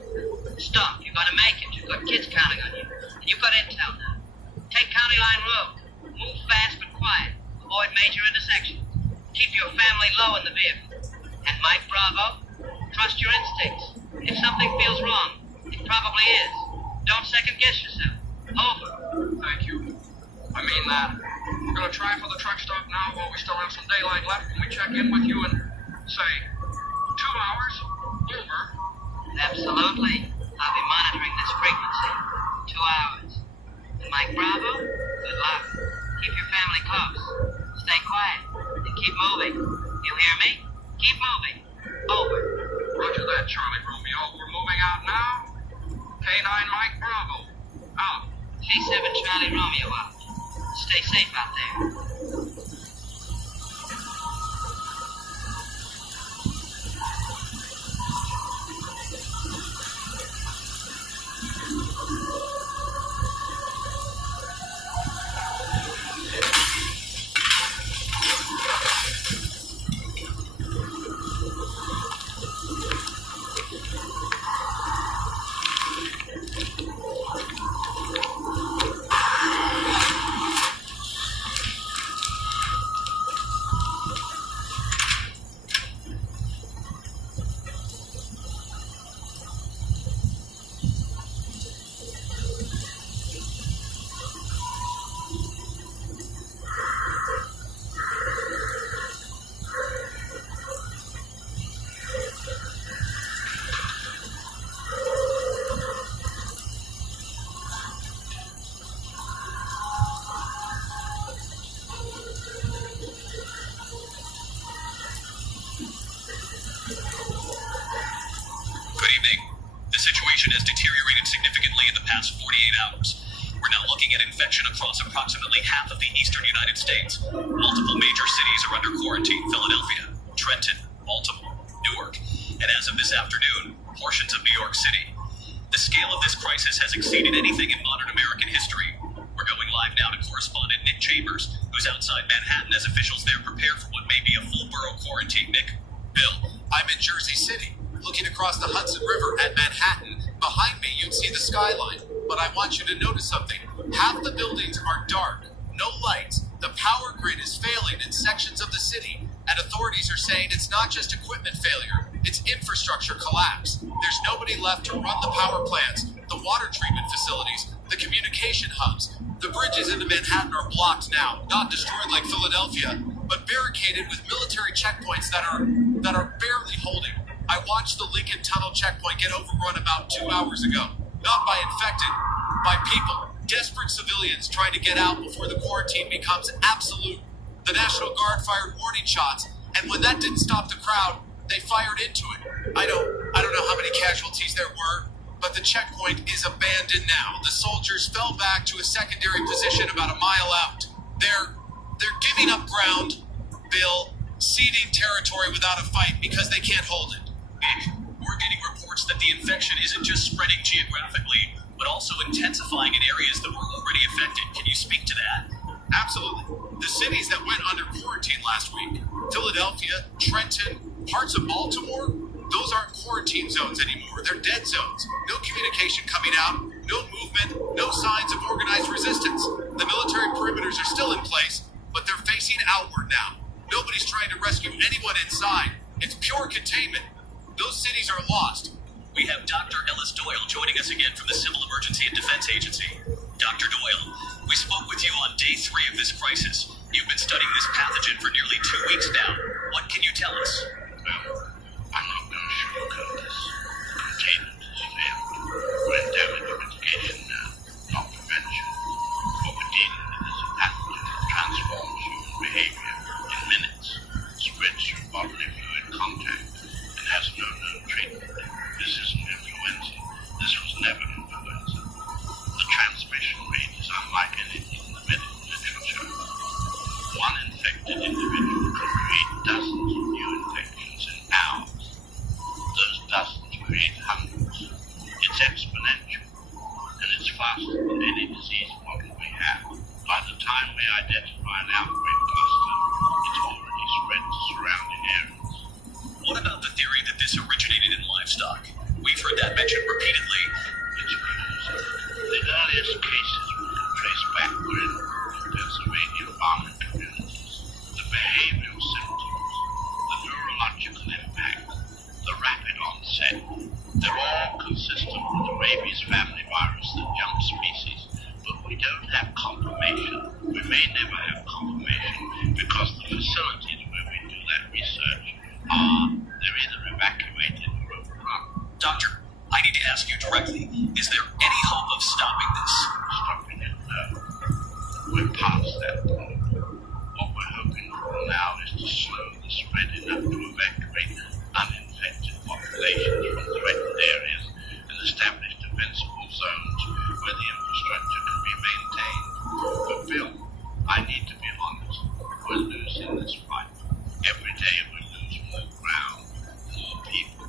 stop. You're going to make it. You've got kids counting on you. And you've got intel now. Take County Line Road. Move fast but quiet. Avoid major intersections. Keep your family low in the vehicle. And Mike Bravo, trust your instincts. If something feels wrong, it probably is. Don't second guess yourself. Over. thank you. I mean that. We're gonna try for the truck stop now while we still have some daylight left, and we check in with you in, say, 2 hours. Over. Absolutely. I'll be monitoring this frequency. 2 hours. And Mike Bravo, good luck. Keep your family close. Stay quiet. And keep moving. You hear me? Keep moving. Over. Roger that, Charlie Romeo. We're moving out now. K9 Mike Bravo. Out. K7 Charlie Romeo out. Stay safe out there. Good evening. The situation has deteriorated significantly in the past 48 hours. We're now looking at infection across approximately half of the eastern United States. Multiple major cities are under quarantine: Philadelphia, Trenton, Baltimore, Newark, and as of this afternoon, portions of New York City. The scale of this crisis has exceeded anything in modern American history. We're going live now to correspondent Nick Chambers, who's outside Manhattan as officials there prepare for what may be a full borough quarantine. Nick? Bill, I'm in Jersey City, looking across the Hudson River at Manhattan. Behind me, you'd see the skyline. But I want you to notice something. Half the buildings are dark, no lights. The power grid is failing in sections of the city, and authorities are saying it's not just equipment failure, it's infrastructure collapse. There's nobody left to run the power plants, the water treatment facilities, the communication hubs. The bridges into Manhattan are blocked now, not destroyed like Philadelphia, but barricaded with military checkpoints that are barely holding. I watched the Lincoln Tunnel checkpoint get overrun about 2 hours ago. Not by infected, by people, desperate civilians trying to get out before the quarantine becomes absolute. The National Guard fired warning shots, and when that didn't stop the crowd, they fired into it. I don't know how many casualties there were, but the checkpoint is abandoned now. The soldiers fell back to a secondary position about a mile out. They're giving up ground, Bill, ceding territory without a fight because they can't hold it. Nick, we're getting reports that the infection isn't just spreading geographically, but also intensifying in areas that were already affected. Can you speak to that? Absolutely. The cities that went under quarantine last week, Philadelphia, Trenton, parts of Baltimore, those aren't quarantine zones anymore. They're dead zones. No communication coming out, no movement, no signs of organized resistance. The military perimeters are still in place, but they're facing outward now. Nobody's trying to rescue anyone inside. containment. Those cities are lost. We have Dr. Ellis Doyle joining us again from the Civil Emergency and Defense Agency. Dr. Doyle, we spoke with you on day 3 of this crisis. You've been studying this pathogen for nearly 2 weeks now. What can you tell us? Well, I'm not going to sugarcoat this. Containment has failed. We're endowing of mitigation now, not prevention. What we're dealing with is a pathogen that transforms human behavior in minutes, spreads through bodily fluid contact, and has no known treatment. This isn't influenza. This was never influenza. The transmission rate is unlike anything in the medical literature. One infected individual can create dozens of new infections in hours. Those dozens create hundreds. It's exponential, and it's faster than any disease model we have. By the time we identify an outbreak cluster, it's already spread to surrounding areas. What about the theory that this originated in livestock? We've heard that mentioned repeatedly. It's plausible. The earliest cases we can trace back were in Pennsylvania farming communities. The behavioral symptoms, the neurological impact, the rapid onset, they're all consistent with the rabies family virus that jumped species. But we don't have confirmation. We may never have confirmation because the facilities where we do that research they're either evacuated or overrun. Doctor, I need to ask you directly, is there any hope of stopping this? Stopping it, no. We're past that point. What we're hoping for now is to slow the spread enough to evacuate uninfected populations from threatened areas and establish defensible zones where the infrastructure can be maintained. But Bill, I need to be honest. We're losing this fight. Every day we lose more ground, more people,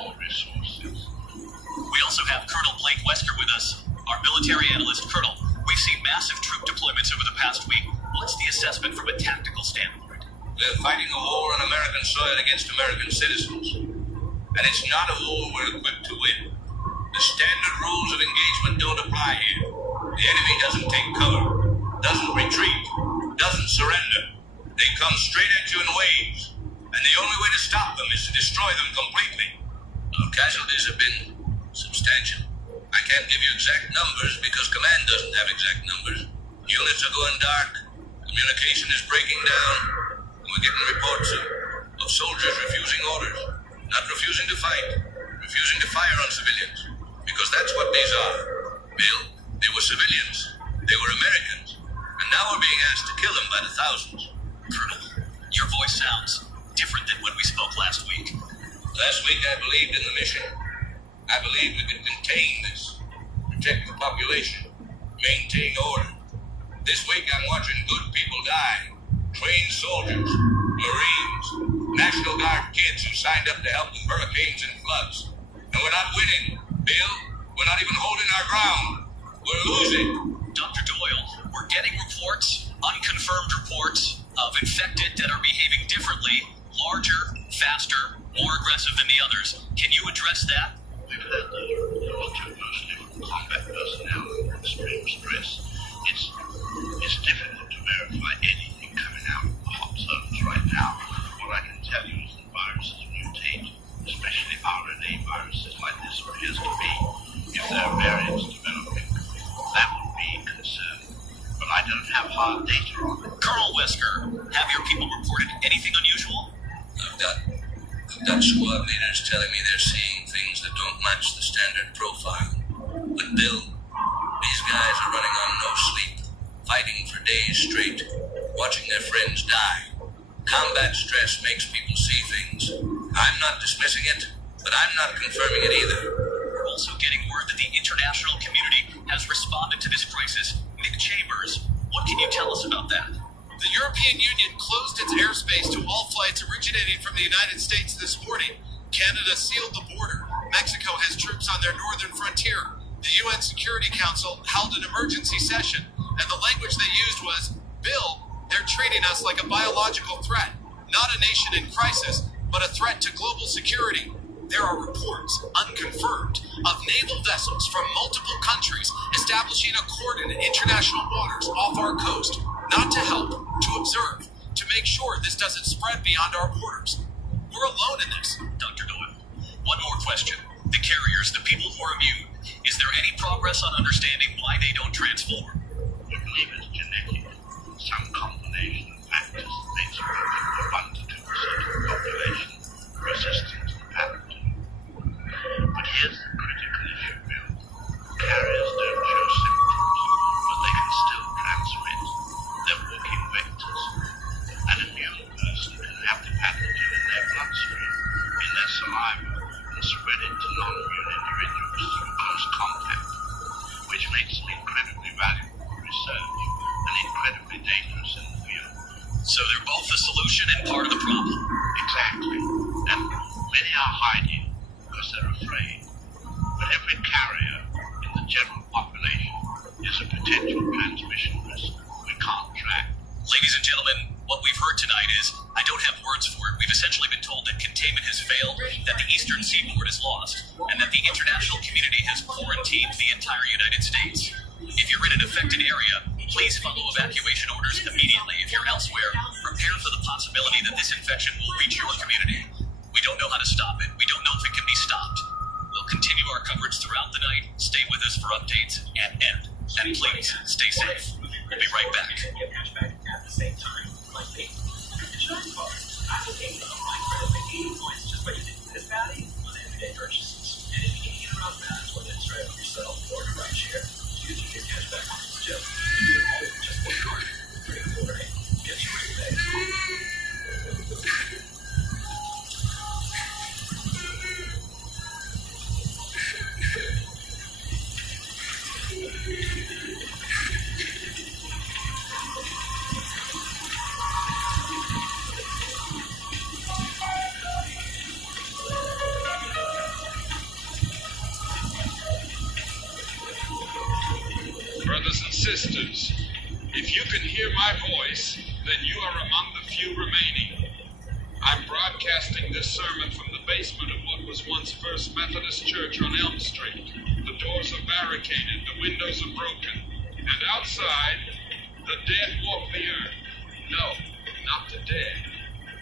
more resources. We also have Colonel Blake Wesker with us, our military analyst. Colonel, we've seen massive troop deployments over the past week. What's the assessment from a tactical standpoint? We're fighting a war on American soil against American citizens. And it's not a war we're equipped to win. The standard rules of engagement don't apply here. The enemy doesn't take cover, doesn't retreat, doesn't surrender. They come straight at you in waves. And the only way to stop them is to destroy them completely. Our casualties have been substantial. I can't give you exact numbers because command doesn't have exact numbers. Units are going dark. Communication is breaking down. And we're getting reports of soldiers refusing orders. Not refusing to fight. Refusing to fire on civilians. Because that's what these are. Bill, they were civilians. They were Americans. And now we're being asked to kill them by the thousands. Colonel, your voice sounds different than when we spoke last week. Last week I believed in the mission. I believed we could contain this. Protect the population. Maintain order. This week I'm watching good people die. Trained soldiers, Marines, National Guard kids who signed up to help with hurricanes and floods. And we're not winning, Bill. We're not even holding our ground. We're losing. Dr. Doyle, we're getting reports, unconfirmed reports, of infected that are behaving differently, larger, faster, more aggressive than the others. Can you address that? We've heard those reports mostly from combat personnel in extreme stress. It's difficult to verify anything coming out of the hot zones right now. What I can tell you is that viruses mutate, especially RNA viruses like this appears to be. If there are variants developing, that would be concerning. But I don't have hard data on it. Colonel Wesker, have your people reported anything unusual? I've got squad leaders telling me they're seeing things that don't match the standard profile. But Bill, these guys are running on no sleep, fighting for days straight, watching their friends die. Combat stress makes people see things. I'm not dismissing it, but I'm not confirming it either. We're also getting word that the international community has responded to this crisis. Nick Chambers, what can you tell us about that? The European Union closed its airspace to all flights originating from the United States this morning. Canada sealed the border. Mexico has troops on their northern frontier. The UN Security Council held an emergency session, and the language they used was, Bill, they're treating us like a biological threat, not a nation in crisis, but a threat to global security. There are reports, unconfirmed, of naval vessels from multiple countries establishing a cordon in international waters off our coast, not to help, to observe, to make sure this doesn't spread beyond our borders. We're alone alone in this, Dr. Doyle. One more question. The carriers, the people who are immune, is there any progress on understanding why they don't transform? We believe it's genetic. Some combination of factors makes them a 1 to 2% of the population resistant to the pathogen. But here's the critical issue, Bill. Carriers don't show symptoms, but they can still transmit. They're walking vectors. An immune person can have the pathogen in their bloodstream, in their saliva, and spread it to non-immune individuals through close contact, which makes them incredibly valuable for research and incredibly dangerous in the field. So they're both the solution and part of the problem. Exactly. And many are hiding because they're afraid. But every carrier in the general population is a potential transmission risk we can't track. Ladies and gentlemen, what we've heard tonight is, I don't have words for it. We've essentially been told that containment has failed, that the eastern seaboard is lost, and that the international community has quarantined the entire United States. If you're in an affected area, please follow evacuation orders immediately. If you're elsewhere, prepare for the possibility that this infection will reach your community. We don't know how to stop it. We don't know if it can be stopped. We'll continue our coverage throughout the night. Stay with us for updates and end. And please, stay safe. We'll be right back. At the same time, like me. Insurance cards. Application of my credit for 80 points just by using this value on everyday purchases. And if you can get around that, whether it's right on yourself or to ride share, using your cashback offers just you can all just one card. Free for it. Get you today. Brothers and sisters, if you can hear my voice, then you are among the few remaining. I'm broadcasting this sermon from the basement of what was once First Methodist Church on Elm Street. The doors are barricaded, the windows are broken, and outside, the dead walk the earth. No, not the dead.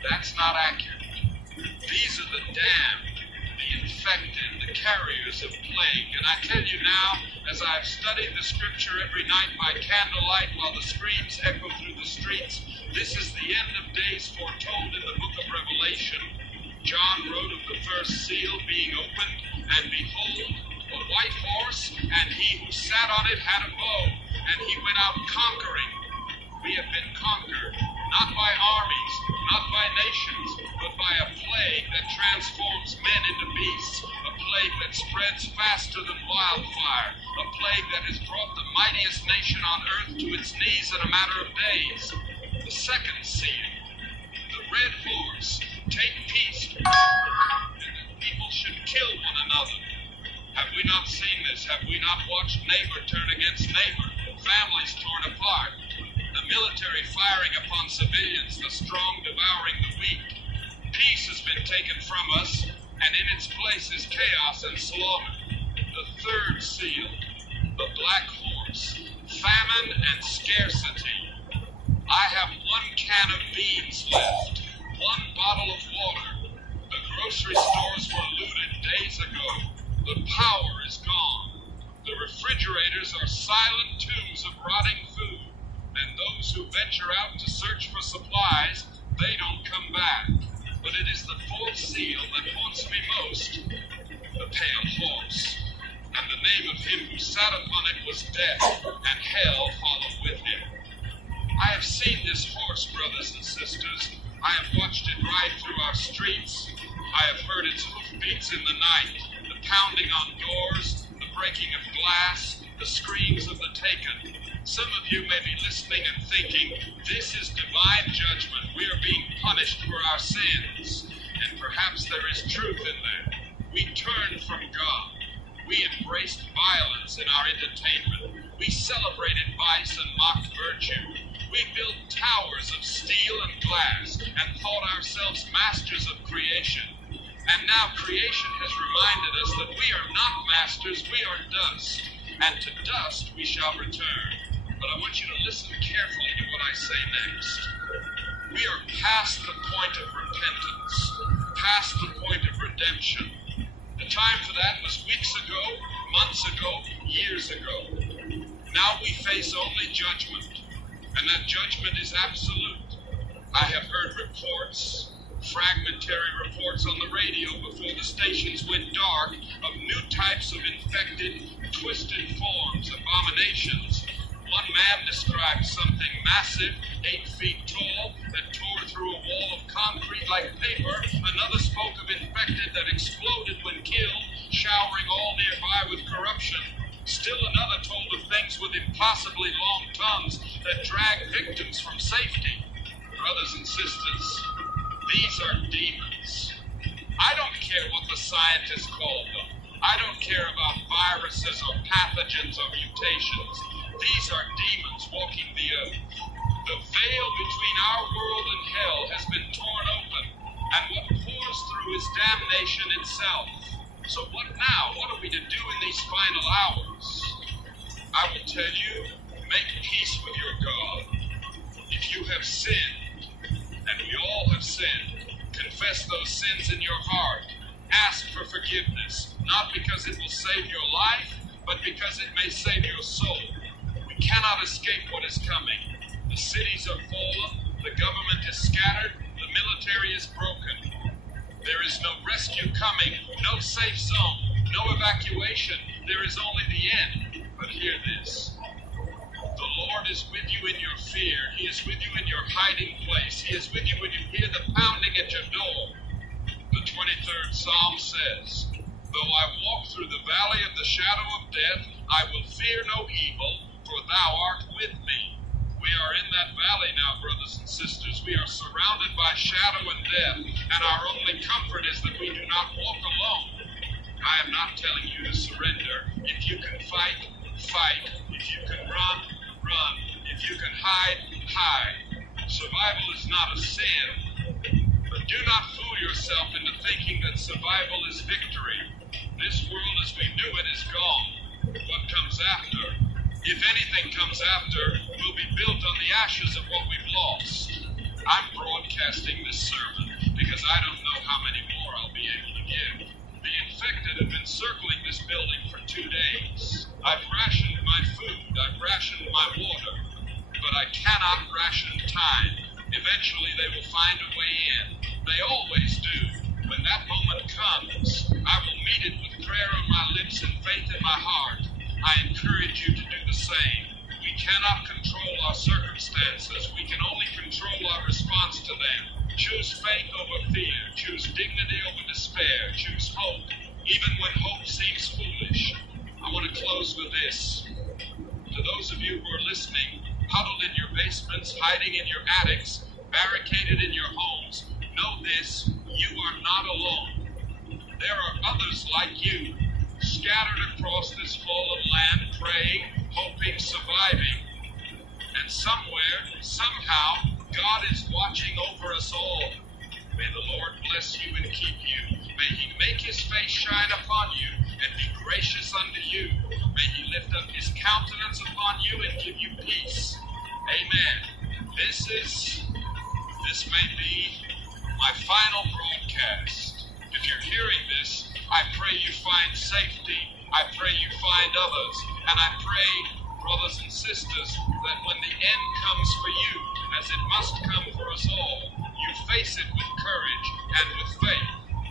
That's not accurate. These are the damned, the infected, the carriers of plague. And I tell you now, as I've studied the scripture every night by candlelight while the screams echo through the streets, this is the end of days foretold in the book of Revelation. John wrote of the first seal being opened, and behold, a white horse, and he who sat on it had a bow, and he went out conquering. We have been conquered, not by armies, not by nations, but by a plague that transforms men into beasts, a plague that spreads faster than wildfire, a plague that has brought the mightiest nation on earth to its knees in a matter of days. The second seal, the red horse, take peace, and that people should kill one another. Have we not seen this? Have we not watched neighbor turn against neighbor, families torn apart? The military firing upon civilians, the strong devouring the weak. Peace has been taken from us, and in its place is chaos and slaughter. The third seal, the black horse, famine and scarcity. I have 1 can of beans left, 1 bottle of water. The grocery stores were looted days ago. The power is gone. The refrigerators are silent tombs of rotting food. And those who venture out to search for supplies, they don't come back. But it is the fourth seal that haunts me most, the pale horse. And the name of him who sat upon it was Death, and hell followed with him. I have seen this horse, brothers and sisters. I have watched it ride through our streets. I have heard its hoofbeats in the night, the pounding on doors, the breaking of glass, the screams of the taken. Some of you may be listening and thinking, this is divine judgment. We are being punished for our sins. And perhaps there is truth in that. We turned from God. We embraced violence in our entertainment. We celebrated vice and mocked virtue. We built towers of steel and glass and thought ourselves masters of creation. And now creation has reminded us that we are not masters, we are dust. And to dust we shall return. But I want you to listen carefully to what I say next. We are past the point of repentance. past the point of redemption. The time for that was weeks ago, months ago, years ago. Now we face only judgment, and that judgment is absolute. I have heard reports, fragmentary reports on the radio before the stations went dark, of new types of infected, twisted forms, abominations. One man described something massive, 8 feet tall, that tore through a wall of concrete like paper. Another spoke of infected that exploded when killed, showering all nearby with corruption. Still another told of things with impossibly long tongues that dragged victims from safety. Brothers and sisters, these are demons. I don't care what the scientists call them. I don't care about viruses or pathogens or mutations. These are demons walking the earth. The veil between our world and hell has been torn open, and what pours through is damnation itself. So what now? What are we to do in these final hours? I will tell you, make peace with your God. If you have sinned, and we all have sinned, confess those sins in your heart. Ask for forgiveness, not because it will save your life, but because it may save your soul. We cannot escape what is coming. The cities are fallen, the government is scattered, the military is broken. There is no rescue coming, no safe zone, no evacuation. There is only the end. But hear this. The Lord is with you in your fear. He is with you in your hiding place. He is with you when you hear the pounding at your door. The 23rd Psalm says, though I walk through the valley of the shadow of death, I will fear no evil, for thou art with me. We are in that valley now, brothers and sisters. We are surrounded by shadow and death, and our only comfort is that we do not walk alone. I am not telling you to surrender. If you can fight, fight. If you can run, run. If you can hide, hide. Survival is not a sin. But do not fool yourself into thinking that survival is victory. This world as we knew it is gone. What comes after, if anything comes after, will be built on the ashes of what we've lost. I'm broadcasting this sermon because I don't know how many more I'll be able to give. The infected have been circling this building for 2 days. I've rationed my food, I've rationed my water, but I cannot ration time. Eventually they will find a way in. They always do. When that moment comes, I will meet it with prayer on my lips and faith in my heart. I encourage you to do the same. We cannot control our circumstances. We can only control our response to them. Choose faith over fear. Choose dignity over despair. Choose hope, even when hope seems foolish. I want to close with this. To those of you who are listening, huddled in your basements, hiding in your attics, barricaded in your homes, know this, you are not alone. There are others like you, scattered across this fallen land, praying, hoping, surviving. And somewhere, somehow, God is watching over us all. May the Lord bless you and keep you. May he make his face shine upon you and be gracious unto you. May he lift up his countenance upon you and give you peace. Amen. This may be my final broadcast. If you're hearing this, I pray you find safety. I pray you find others. And I pray, brothers and sisters, that when the end comes for you, as it must come for us all, you face it with courage and with faith.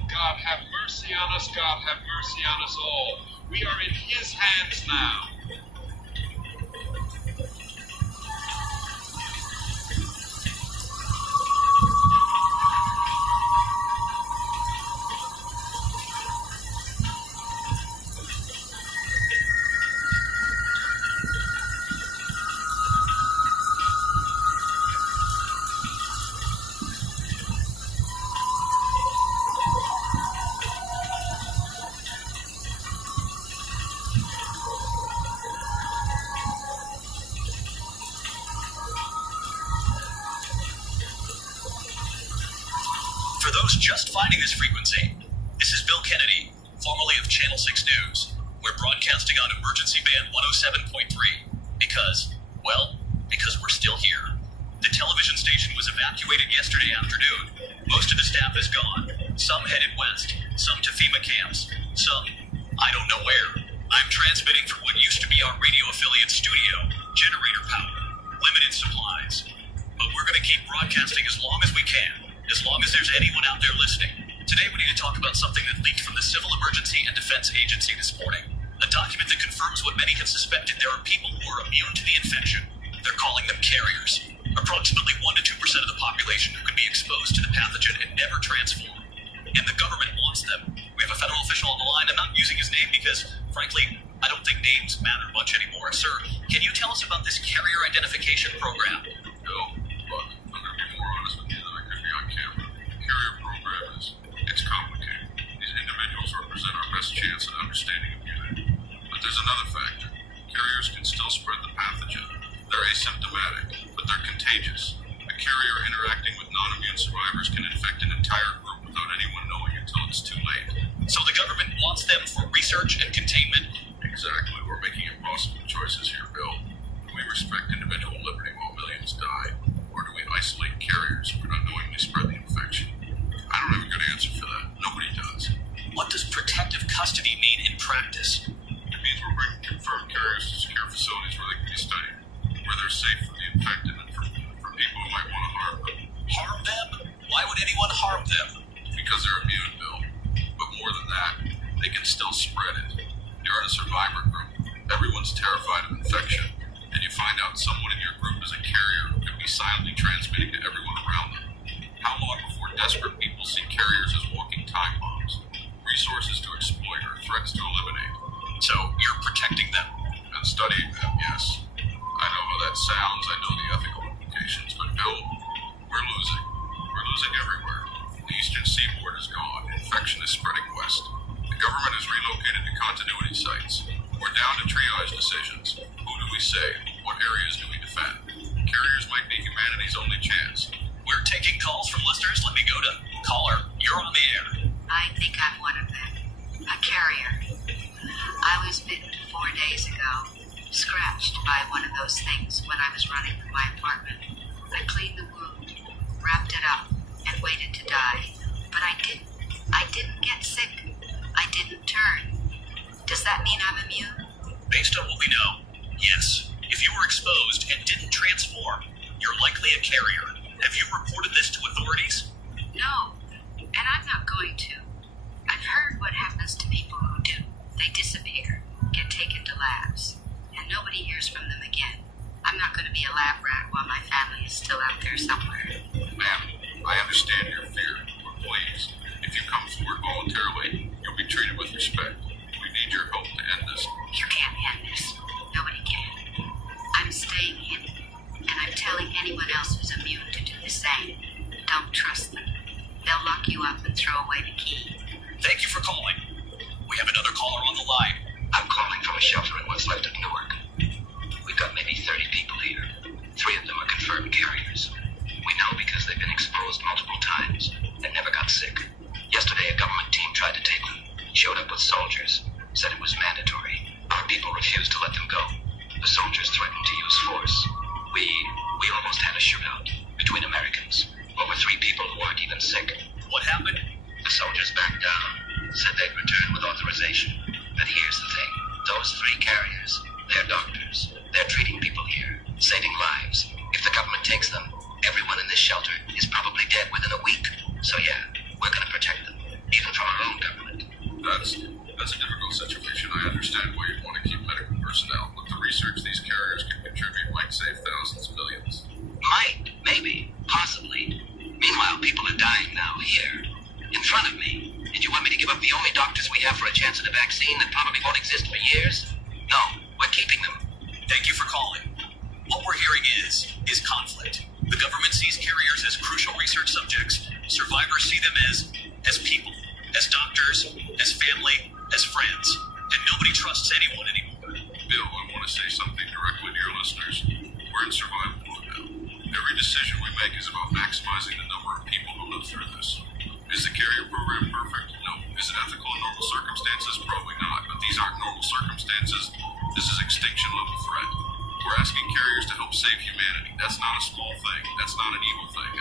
God have mercy on us. God have mercy on us all. We are in his hands now. For those just finding this frequency, this is Bill Kennedy, formerly of Channel 6 News. We're broadcasting on emergency band 107.3 because we're still here. The television station was evacuated yesterday afternoon. Most of the staff is gone. Some headed west, some to FEMA camps, some I don't know where. I'm transmitting from what used to be our radio affiliate studio. Generator power, limited supplies. But we're going to keep broadcasting as long as we can, as long as there's anyone out there listening. Today we need to talk about something that leaked from the Civil Emergency and Defense Agency this morning. A document that confirms what many have suspected: there are people who are immune to the infection. They're calling them carriers. Approximately 1 to 2% of the population who can be exposed to the pathogen and never transform. And the government wants them. We have a federal official on the line. I'm not using his name because, frankly, I don't think names matter much anymore. Sir, can you tell us about this carrier identification program? No, look, I'm going to be more honest with you than I could be on camera. The carrier program it's complicated. These individuals represent our best chance at understanding immunity. But there's another factor. Carriers can still spread the pathogen. They're asymptomatic, but they're contagious. A carrier interacting with non-immune survivors can infect an entire group without anyone knowing until it's too late. So the government wants them for research and containment? Exactly. We're making impossible choices here, Bill. Do we respect individual liberty while millions die? Or do we isolate carriers who could unknowingly spread the infection? I don't have a good answer for that. Nobody does. What does protective custody mean in practice? It means we're bringing confirmed carriers to secure facilities where they can be studied, where they're safe from the infected and from people who might want to harm them. Harm them? Why would anyone harm them? Because they're immune, Bill. But more than that, they can still spread it. You're in a survivor group. Everyone's terrified of infection, and you find out someone in your group is a carrier who can be silently transmitting to everyone around them. How long before desperate people see carriers as walking time bombs, resources to exploit or threats to eliminate? So you're protecting them? And studying them, yes. I know how that sounds, I know the ethical implications, but Bill, we're losing. We're losing everywhere. The eastern seaboard is gone. Infection is spreading west. The government has relocated to continuity sites. We're down to triage decisions. Who do we save? What areas do we defend? Carriers might be humanity's only chance. We're taking calls from listeners. Let me go to caller. You're on the air. I think I'm one of them. A carrier. I was bitten 4 days ago. Scratched by one of those things when I was running from my apartment. I cleaned the wound, wrapped it up, and waited to die. But I didn't. I didn't get sick. I didn't turn. Does that mean I'm immune? Based on what we know, yes. If you were exposed and didn't transform, you're likely a carrier. Have you reported this to authorities? No, and I'm not going to. I've heard what happens to people who do. They disappear, get taken to labs, and nobody hears from them again. I'm not going to be a lab rat while my family is still out there somewhere. Ma'am, I understand your fear, but please, if you come forward voluntarily, you'll be treated with respect. We need your help to end this. You can't end this. Nobody can. I'm staying hidden, and I'm telling anyone else who's immune to do the same. Don't trust them. They'll lock you up and throw away the key. Thank you for calling. We have another caller on the line. I'm calling from a shelter in what's left of Newark. We've got maybe 30 people here. 3 of them are confirmed carriers. We know because they've been exposed multiple times and never got sick. Yesterday, a government team tried to take them. Showed up with soldiers. Said it was mandatory. Our people refused to let them go. The soldiers threatened to use force. We almost had a shootout between Americans. Over 3 people who weren't even sick. What happened? The soldiers backed down. Said they'd return with authorization. But here's the thing. Those 3 carriers, they're doctors. They're treating people here, saving lives. If the government takes them, everyone in this shelter is probably dead within a week. So yeah, we're gonna protect them, even from our own government. That's a difficult situation. I understand why you'd want to keep medical personnel, but the research these carriers can contribute might save thousands of millions. Might, maybe, possibly. Meanwhile, people are dying now, here, in front of me. Did you want me to give up the only doctors we have for a chance at a vaccine that probably won't exist for years? No, we're keeping them. Thank you for calling. What we're hearing is conflict. The government sees carriers as crucial research subjects. Survivors see them as people, as doctors, as family, as friends. And nobody trusts anyone anymore. Bill, I want to say something directly to your listeners. We're in survival mode now. Every decision we make is about maximizing the number of people who live through this. Is the carrier program perfect? No. Is it ethical in normal circumstances? Probably not. But these aren't normal circumstances. This is extinction level threat. We're asking carriers to help save humanity. That's not a small thing. That's not an evil thing.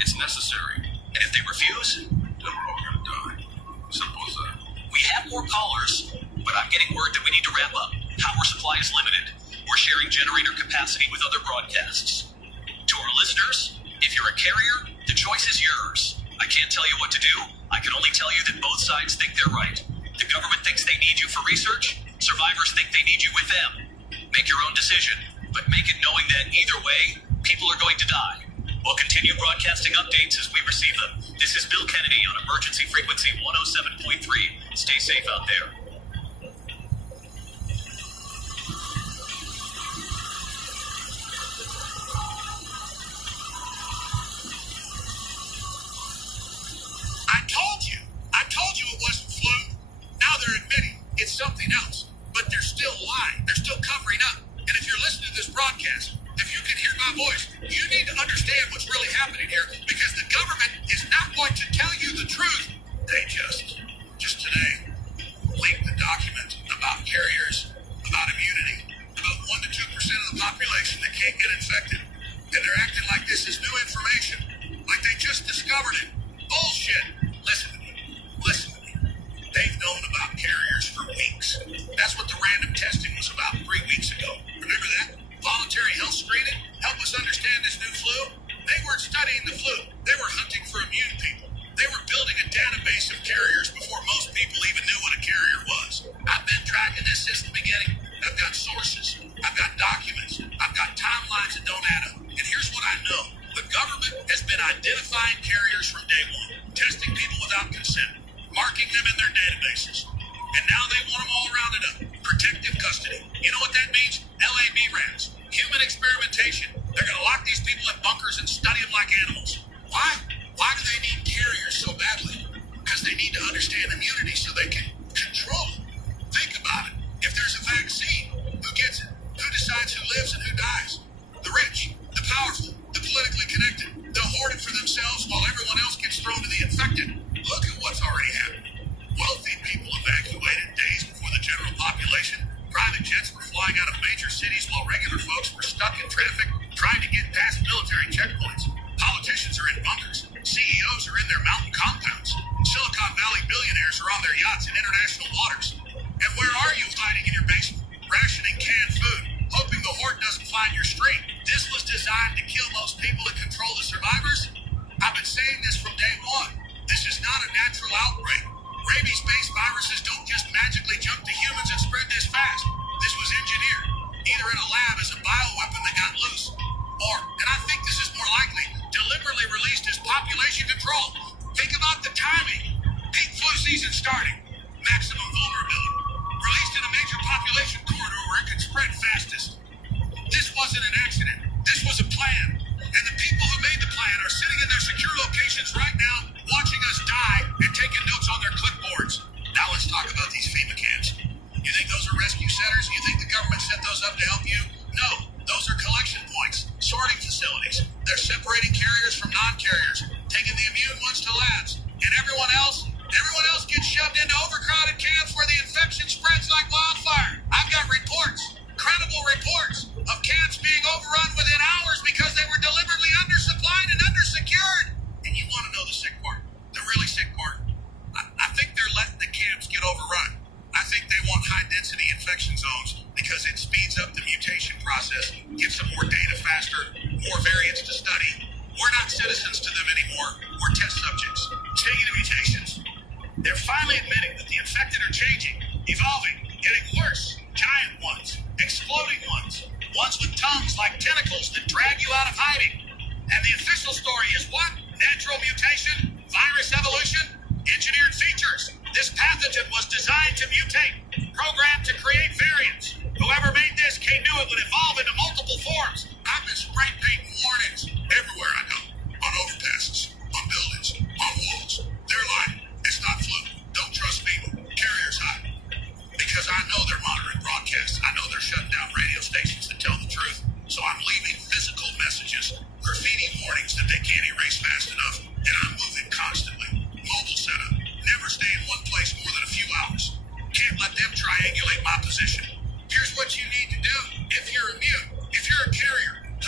It's necessary. And if they refuse, Then we're all gonna die. Simple as that. we have more callers, but I'm getting word that we need to wrap up. Power supply is limited. We're sharing generator capacity with other broadcasts. To our listeners, if you're a carrier, the choice is yours. I can't tell you what to do. I can only tell you that both sides think they're right. The government thinks they need you for research. Survivors think they need you with them. Make your own decision, but make it knowing that either way, people are going to die. We'll continue broadcasting updates as we receive them. This is Bill Kennedy on emergency frequency 107.3. Stay safe out there. I told you it wasn't flu. Now they're admitting it's something else, but they're still lying. They're still covering up. And if you're listening to this broadcast, if you can hear my voice, you need to understand what's really happening here, because the government is not going to tell you the truth. They just today, leaked the document about carriers, about immunity, about 1 to 2% of the population that can't get infected. And they're acting like this is new information, like they just discovered it. Bullshit. Listen to me. They've known about carriers for weeks. That's what the random testing was about 3 weeks ago. Remember that? Voluntary health screening? Help us understand this new flu? They weren't studying the flu. They were hunting for immune people. They were building a database of carriers before most people even knew what a carrier was. I've been tracking this since the beginning. I've got sources. I've got documents. I've got timelines that don't add up. And here's what I know. The government has been identifying carriers from day one, testing people without consent, marking them in their databases. And now they want them all rounded up. Protective custody. You know what that means? LAB rats. Human experimentation. They're going to lock these people in bunkers and study them like animals. Why? Why do they need carriers so badly? Because they need to understand immunity so they can control it. Think about it. If there's a vaccine, who gets it? Who decides who lives and who dies? The rich, the powerful, the politically connected. They'll hoard it for themselves while everyone else gets thrown to the infected. Look at what's already happened. Wealthy people evacuated days before the general population. Private jets were flying out of major cities while regular folks were stuck in traffic trying to get past military checkpoints. Politicians are in bunkers. CEOs are in their mountain compounds. Silicon Valley billionaires are on their yachts in international waters. And where are you hiding in your basement? Rationing canned food, hoping the horde doesn't find your street. This was designed to kill most people and control the survivors. I've been saying this from day one. This is not a natural outbreak. Rabies-based viruses don't just magically jump to humans and spread this fast. This was engineered, either in a lab as a bioweapon that got loose, or, and I think this is more likely, deliberately released as population control. Think about the timing. Peak flu season starting. Maximum vulnerability. Released in a major population corridor where it could spread fastest. This wasn't an accident. This was a plan. And the people who made the plan are sitting in their secure locations right now, watching us die and taking notes on their clipboards. Now let's talk about these FEMA camps. You think those are rescue centers? You think the government set those up to help you? No, those are collection points, sorting facilities. They're separating carriers from non-carriers, taking the immune ones to labs, and everyone else gets shoved into overcrowded camps where the infection spreads like wildfire. I've got reports, credible reports, of camps being overrun within hours because they were deliberately undersupplied and undersecured. And you want to know the sick part, the really sick part? I think they're letting the camps get overrun. I think they want high-density infection zones because it speeds up the mutation process, gives them more data faster, more variants to study. We're not citizens to them anymore. We're test subjects. Speaking of mutations, they're finally admitting that the infected are changing, evolving, getting worse. Giant ones, exploding ones, ones with tongues like tentacles that drag you out of hiding. And the official story is what? Natural mutation? Virus evolution? Engineered features. This pathogen was designed to mutate, programmed to create variants. Whoever made this knew it would evolve into multiple forms. I've been spray painting warnings everywhere I go. On overpasses, on buildings, on walls. They're lying. It's not flu. Don't trust people. Carriers hide. Because I know they're monitoring broadcasts. I know they're shutting down radio stations that tell the truth. So I'm leaving physical messages, graffiti warnings that they can't erase fast enough, and I'm moving constantly. Mobile setup. Never stay in one place more than a few hours. Can't let them triangulate my position. Here's what you need to do if you're immune, if you're a carrier.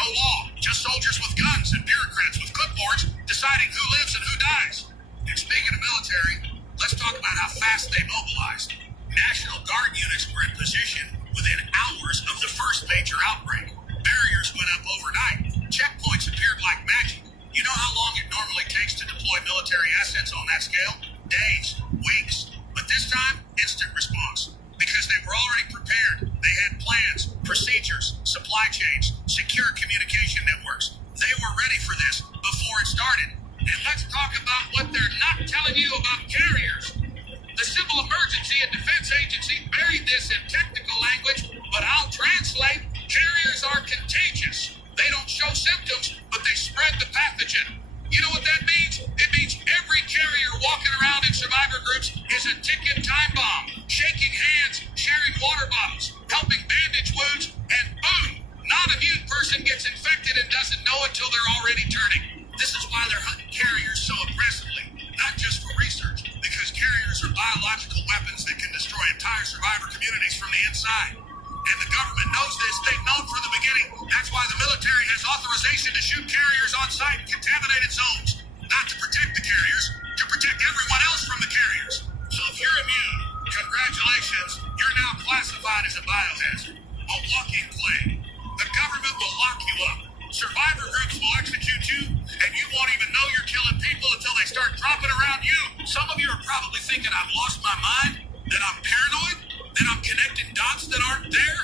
No law, just soldiers with guns and bureaucrats with clipboards deciding who lives and who dies. And speaking of military, let's talk about how fast they mobilized. National Guard units were in position within hours of the first major outbreak. Barriers went up overnight. Checkpoints appeared like magic. You know how long it normally takes to deploy military assets on that scale? Days, weeks. But this time, instant response. Because they were already prepared. They had plans, procedures, supply chains, secure communication networks. They were ready for this before it started. And let's talk about what they're not telling you about carriers. The Civil Emergency and Defense Agency buried this in technical language, but I'll translate. Carriers are contagious. They don't show symptoms, but they spread the pathogen. You know what that means? It means every carrier walking around in survivor groups is a ticking time bomb, shaking hands, sharing water bottles, helping bandage wounds, and boom, non-immune person gets infected and doesn't know until they're already turning. This is why they're hunting carriers so aggressively, not just for research, because carriers are biological weapons that can destroy entire survivor communities from the inside. And the government knows this. They've known from the beginning. That's why the military has authorization to shoot carriers on site in contaminated zones. Not to protect the carriers, to protect everyone else from the carriers. So if you're immune, congratulations, you're now classified as a biohazard, a walking plague. The government will lock you up. Survivor groups will execute you, and you won't even know you're killing people until they start dropping around you. Some of you are probably thinking I've lost my mind, that I'm paranoid, that I'm connecting dots that aren't there.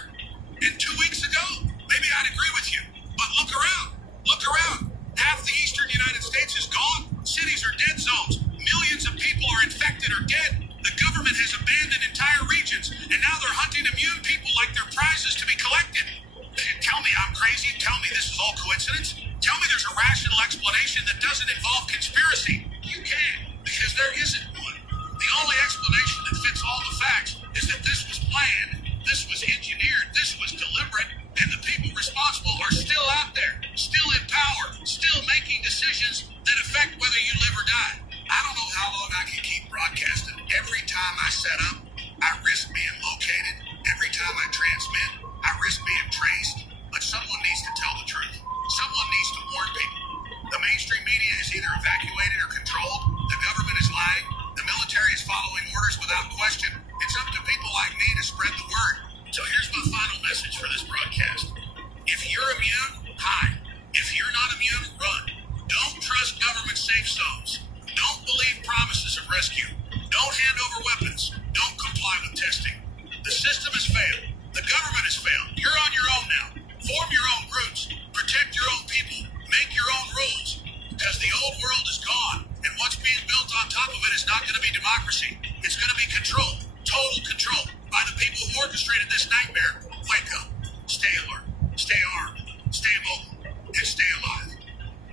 And 2 weeks ago, maybe I'd agree with you. But look around. Look around. Half the eastern United States is gone. Cities are dead zones. Millions of people are infected or dead. The government has abandoned entire regions, and now they're hunting immune people like they're prizes to be collected. Tell me I'm crazy. Tell me this is all coincidence. Tell me there's a rational explanation that doesn't involve conspiracy. You can't, because there isn't one. The only explanation that fits all the facts is that this was planned, this was engineered, this was deliberate, and the people responsible are still out there, still in power, still making decisions that affect whether you live or die. I don't know how long I can keep broadcasting. Every time I set up, I risk being located. Every time I transmit, I risk being traced. But someone needs to tell the truth. Someone needs to warn people. The mainstream media is either evacuated or controlled. The government is lying. The military is following orders without question. It's up to people like me to spread the word. So here's my final message for this broadcast. If you're immune, hide. If you're not immune, run. Don't trust government safe zones. Don't believe promises of rescue. Don't hand over weapons. Don't comply with testing. The system has failed. The government has failed. You're on your own now. Form your own groups. Protect your own people. Make your own rules. Because the old world is gone. And what's being built on top of it is not going to be democracy. It's going to be control. Total control. By the people who orchestrated this nightmare. Wake up. Stay alert. Stay armed. Stay mobile. And stay alive.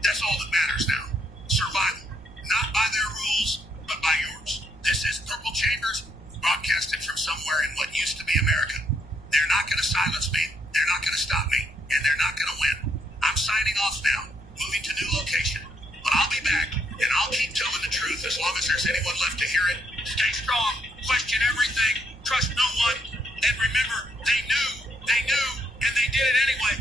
That's all that matters now. Survival. Not by their rules, but by yours. This is Purple Chambers, broadcasted from somewhere in what used to be America. They're not going to silence me. They're not going to stop me. And they're not going to win. I'm signing off now, moving to new location. But I'll be back, and I'll keep telling the truth as long as there's anyone left to hear it. Stay strong, question everything, trust no one, and remember, they knew, and they did it anyway.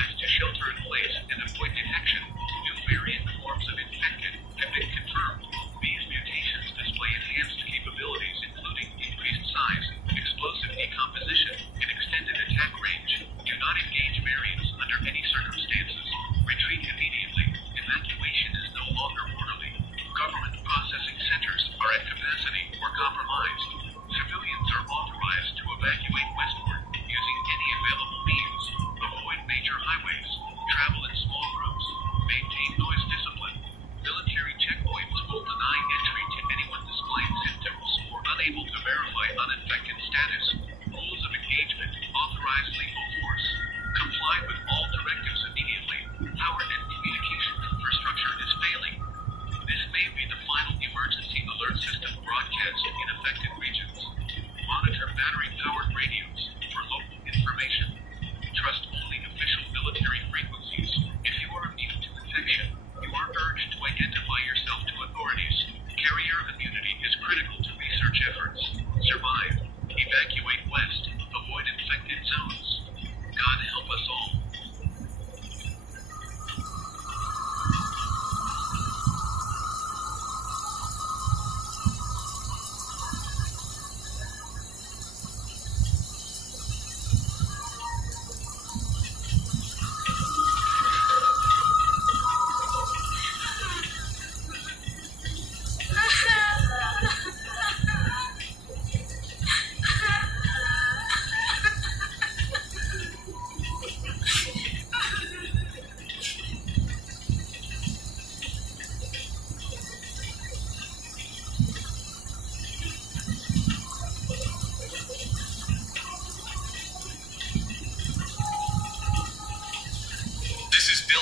advised to shelter in place and avoid detection. New variant forms of infected have been confirmed. These mutations display enhanced capabilities, including increased size, explosive decomposition, and extended attack range. Do not engage variants under any circumstances. Retreat immediately. Evacuation is no longer orderly. Government processing centers are at capacity or compromised. Civilians are authorized to evacuate westward using any available means. Avoid major highways. Travel in small groups. Maintain noise discipline. Military checkpoints will deny entry to anyone displaying symptoms or unable to verify uninfected status. Rules of engagement. Authorize lethal force. Comply with all directives immediately. Power and communication infrastructure is failing. This may be the final emergency alert system broadcast in affected regions. Monitor battery-powered radios for local information. Trust only official military frequencies. If you are immune to infection, you are urged to identify yourself to authorities. Carrier immunity is critical to research efforts. Survive. Evacuate west. Avoid infected zones. God help us all.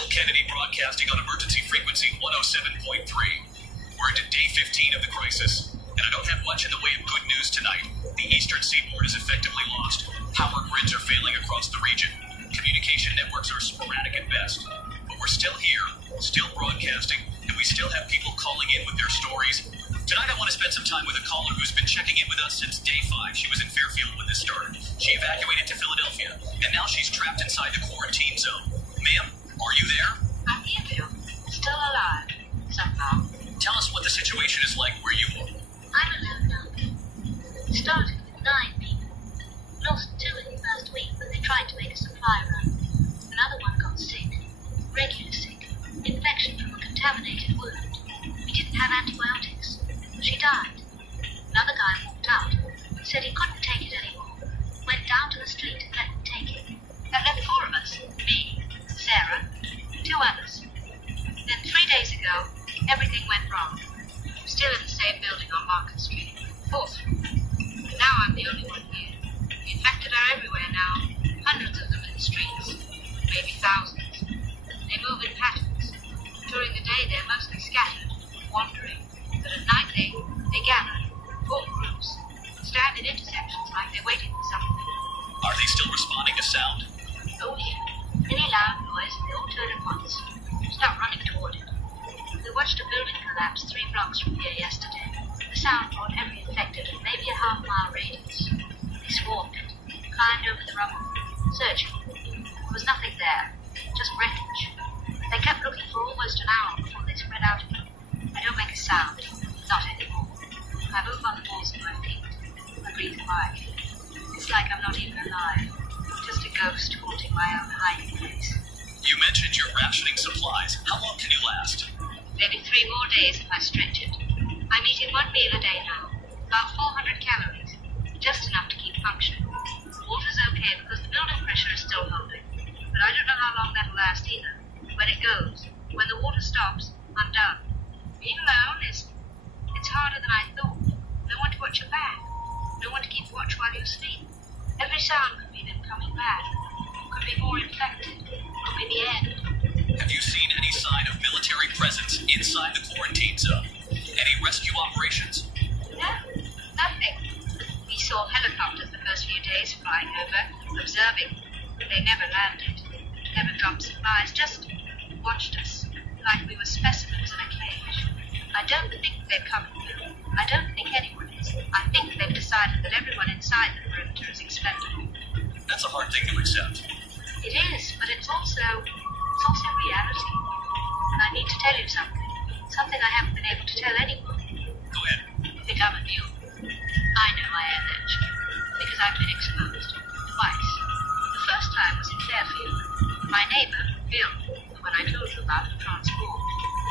Kennedy broadcasting on emergency frequency 107.3. We're into day 15 of the crisis, and I don't have much in the way of good news tonight. The eastern seaboard is effectively lost. Power grids are failing across the region. Communication networks are sporadic at best. But we're still here, still broadcasting, and we still have people calling in with their stories. Tonight I want to spend some time with a caller who's been checking in with us since day 5. She was in Fairfield when this started. She evacuated to Philadelphia, and now she's trapped inside the quarantine zone. Ma'am, are you there? I'm here, Bill. Still alive. Somehow. Tell us what the situation is like where you are. I'm alone now, Bill. It started with 9 people. Lost 2 in the first week when they tried to make a supply run. Another one got sick. Regular sick. Infection from a contaminated wound. We didn't have antibiotics. She died. Another guy walked out. Said he couldn't take it anymore. Went down to the street and let them take it. That left 4 of us. Me, Sarah, 2 others. Then 3 days ago, everything went wrong. Still in the same building on Market Street. 4th. Now I'm the only one here. The infected are everywhere now. Hundreds of them in the streets. Maybe thousands. They move in patterns. During the day they're mostly scattered, wandering. But at night they gather, form groups, stand in intersections like they're waiting for something. Are they still responding to sound? Oh yeah. Any loud noise, they all turn at once. Start running toward it. We watched a building collapse 3 blocks from here yesterday. The sound brought every infected in maybe a half-mile radius. They swarmed it, climbed over the rubble, searching. There was nothing there, just wreckage. They kept looking for almost an hour before they spread out again. I don't make a sound, not anymore. I move on the balls of my feet. I breathe quietly. It's like I'm not even alive. Just a ghost haunting my own hiding place. You mentioned you're rationing supplies. How long can you last? Maybe 3 more days if I stretch it. I'm eating 1 meal a day now. About 400 calories. Just enough to keep functioning. Water's okay because the building pressure is still holding. But I don't know how long that'll last either. When it goes, when the water stops, I'm done. Being alone it's harder than I thought. No one to watch your back. No one to keep watch while you sleep. Every sound could be them coming back. Could be more infected. Could be the end. Have you seen any sign of military presence inside the quarantine zone? Any rescue operations? No, nothing. We saw helicopters the first few days flying over, observing. They never landed. Never dropped supplies, just watched us, like we were specimens in a cage. I don't think they're coming through. I don't think anyone is. I think they've decided that everyone inside the perimeter is expendable. That's a hard thing to accept. It is, but it's also My neighbor, Bill, the one I told you about at transport,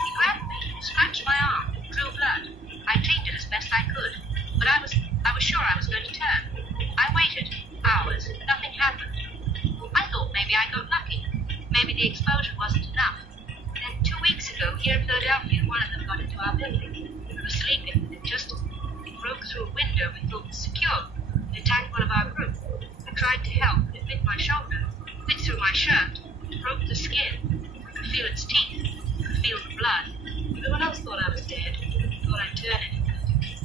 he grabbed me, scratched my arm, drew blood. I cleaned it as best I could, but I was sure I was going to turn. I waited hours. Nothing happened. I thought maybe I got lucky. Maybe the exposure wasn't enough. Then 2 weeks ago, here in Philadelphia, one of them got into our building. We were sleeping. It broke through a window we thought was secure. It attacked one of our group. I tried to help, but it bit my shoulder, bit through my shirt, broke the skin. I could feel its teeth. I could feel the blood. Everyone else thought I was dead. Thought I'd turn it.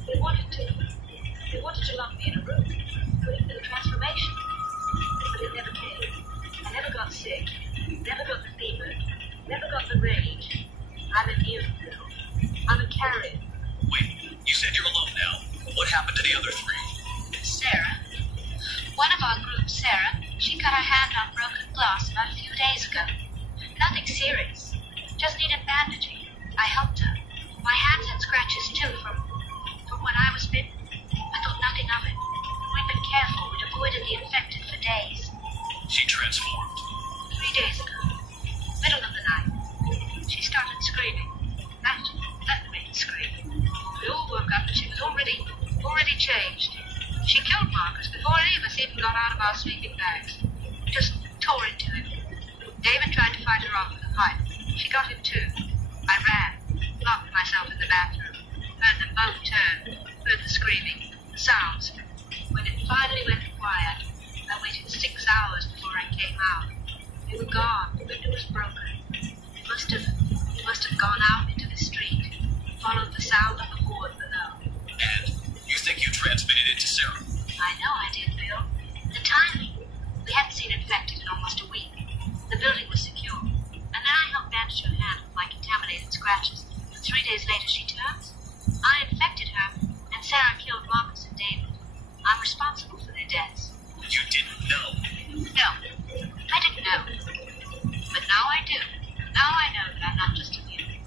They wanted to lock me in a room, put in the transformation. But it never came. I never got sick, never got the fever, never got the rage. I'm immune, Bill. I'm a carrier. Wait, you said you're alone now. What happened to the other three? Sarah. One of our group, Sarah, she cut her hand on broken glass about a few days ago. Nothing serious. Just needed bandaging. I helped her. My hands had scratches too from when I was bitten. I thought nothing of it. We'd been careful. We'd avoided the infected for days. She transformed. 3 days ago. Middle of the night. She started screaming. That made it scream. We all woke up and she was already changed. She killed Marcus before any of us even got out of our sleeping bags. Just tore into him. David tried to fight her off with a pipe. She got him too. I ran, locked myself in the bathroom, heard them both turn, heard the screaming, the sounds. When it finally went quiet, I waited 6 hours before I came out. They were gone. The window was broken. It must have gone out into the street, followed the sound of the board below. And you think you transmitted it to Sarah? I know I did, Bill. The timing. We hadn't seen infected in almost a week. The building was secure. And then I helped bandage her hand with my contaminated scratches. And 3 days later she turns. I infected her, and Sarah killed Marcus and David. I'm responsible for their deaths. You didn't know? No, I didn't know. But now I do. Now I know that I'm not just immune.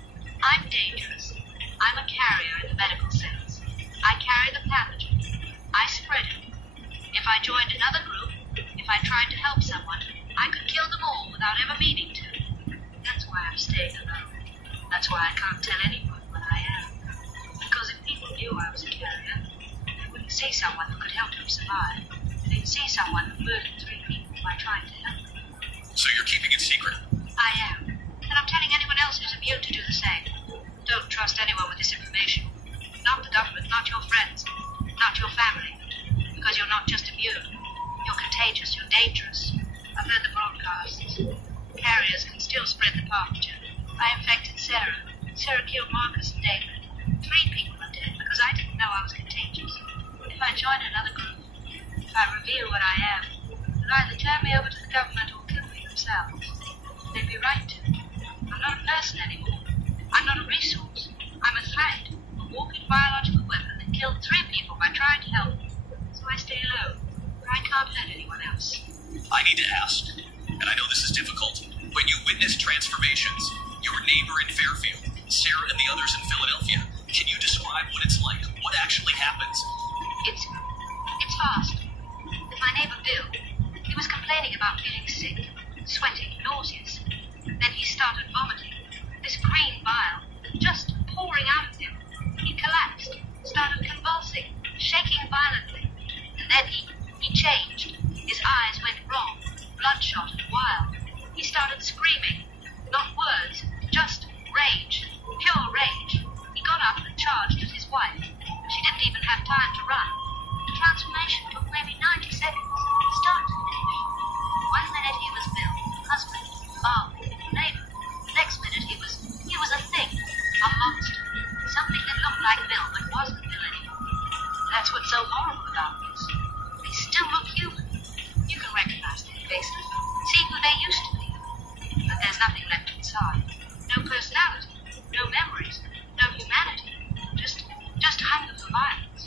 I'm dangerous. I'm a carrier in the medical sense. I carry the pathogen. I spread it. If I joined another group, if I tried to help someone, I could kill them all without ever meaning to. That's why I'm staying alone. That's why I can't tell anyone what I am. Because if people knew I was a carrier, they wouldn't see someone who could help them survive. They'd see someone who murdered 3 people by trying to help them. So you're keeping it secret? I am. And I'm telling anyone else who's immune to do the same. Don't trust anyone with this information. Not the government, not your friends, not your family. Because you're not just immune. You're contagious, you're dangerous. I've heard the broadcasts. Carriers can still spread the pathogen. I infected Sarah. Sarah killed Marcus and David. 3 people are dead because I didn't know I was contagious. If I join another group, if I reveal what I am, they'll either turn me over to the government or kill me themselves. They'd be right to. I'm not a person anymore. I'm not a resource. I'm a threat, a walking biological weapon that killed 3 people by trying to help them. So I stay alone, where I can't hurt anyone else. I need to ask, and I know this is difficult. When you witness transformations, your neighbor in Fairfield, Sarah and the others in Philadelphia, can you describe what it's like? What actually happens? It's fast. With my neighbor Bill, he was complaining about feeling sick, sweating, nauseous. Then he started vomiting. This green bile just pouring out of him. He collapsed, started convulsing, shaking violently. And then he changed. His eyes went wrong, bloodshot and wild. He started screaming. Not words, just rage. Pure rage. He got up and charged at his wife. She didn't even have time to run. The transformation took maybe 90 seconds, start to finish. 1 minute he was Bill, husband, father, neighbor. The next minute he was a thing, a monster. Something that looked like Bill but wasn't Bill anymore. That's what's so horrible about this. They still look human. You can recognize their faces, see who they used to be. But there's nothing left inside. No personality, no memories, no humanity. Just hunger for violence.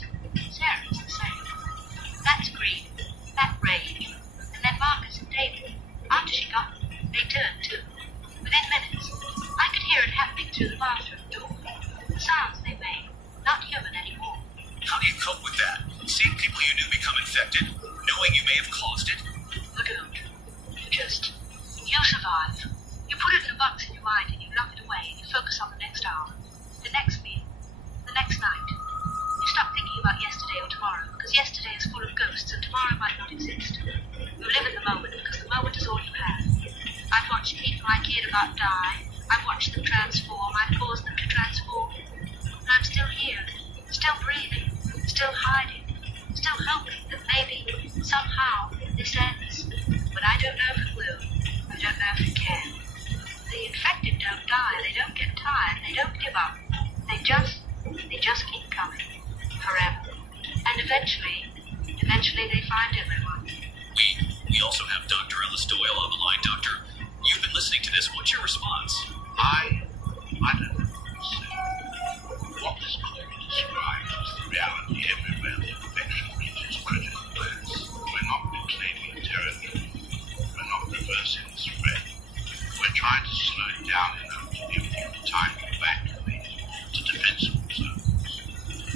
Sarah's the same. That's greed, that rage. And then Marcus and David, after she got them, they turned too. Within minutes, I could hear it happening through the bathroom door. The sounds they made, not human anymore. How do you cope with that? Seeing people you knew become infected, knowing you may have caused it? Look at them. You survive. not die. I watched them transform. I caused them to transform. And I'm still here, still breathing, still hiding, still hoping that maybe, somehow, this ends. But I don't know if it will. I don't know if it can. The infected don't die. They don't get tired. They don't give up. They just keep coming. Forever. And eventually they find everyone. We also have Dr. Ellis Doyle on the line. Doctor, you've been listening to this. What's your response? I don't know what this clearly describes as the reality everywhere the infection reaches critical mass. We're not reclaiming territory. We're not reversing the spread. We're trying to slow it down enough to give people time to evacuate to defensible zones.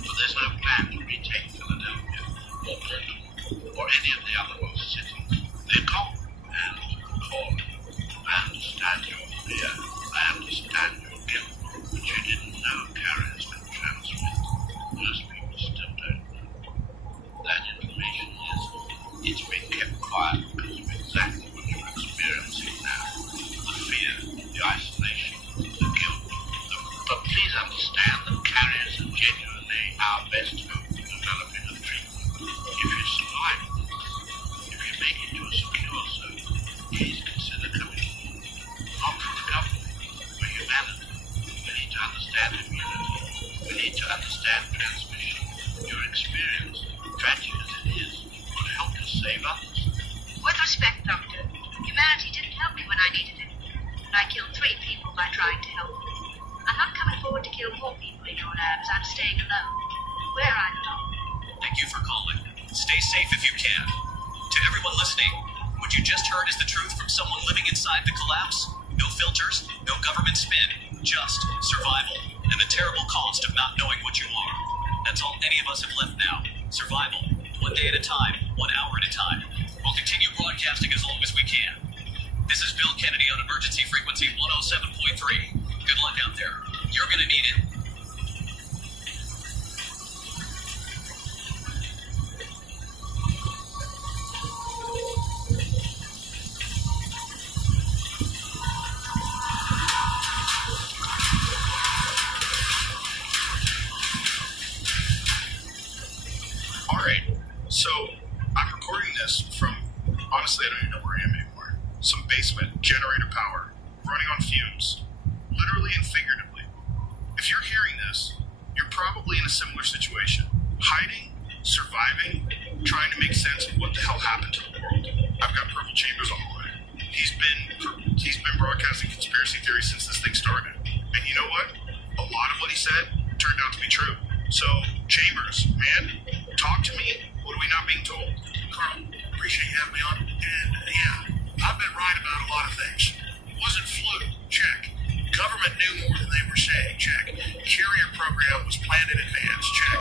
But there's no plan to retake Philadelphia or Baltimore or any of the other lost cities. They're gone and calling. I understand your fear. I understand your guilt, but you didn't know carriers could transmit. Most people still don't know. That information it's been kept quiet because of exactly what you're experiencing now. The fear, the isolation, the guilt. But please understand that carriers are genuinely our best hope for developing a treatment. If you survive this, if you make it to a secure zone, please consider coming. Not from the government, but humanity. We need to understand immunity. We need to understand transmission. Your experience, tragic as it is, could help us save others. With respect, Doctor, humanity didn't help me when I needed it. And I killed 3 people by trying to help them. I'm not coming forward to kill more people in your labs. I'm staying alone. Where I belong. Thank you for calling. Stay safe if you can. To everyone listening, what you just heard is the truth from someone living inside the collapse. No filters, no government spin, just survival and the terrible cost of not knowing what you are. That's all any of us have left now. Survival, one day at a time, 1 hour at a time. We'll continue broadcasting as long as we can. This is Bill Kennedy on emergency frequency 107.3. Good luck out there. You're gonna need it. So, I'm recording this from, honestly, I don't even know where I am anymore. Some basement, generator power, running on fumes, literally and figuratively. If you're hearing this, you're probably in a similar situation. Hiding, surviving, trying to make sense of what the hell happened to the world. I've got Purple Chambers on the line. He's been broadcasting conspiracy theories since this thing started. And you know what? A lot of what he said turned out to be true. So, Chambers, man, talk to me. What are we not being told? Carl, appreciate you having me on. And yeah, I've been right about a lot of things. It wasn't flu, check. Government knew more than they were saying, check. Carrier program was planned in advance, check.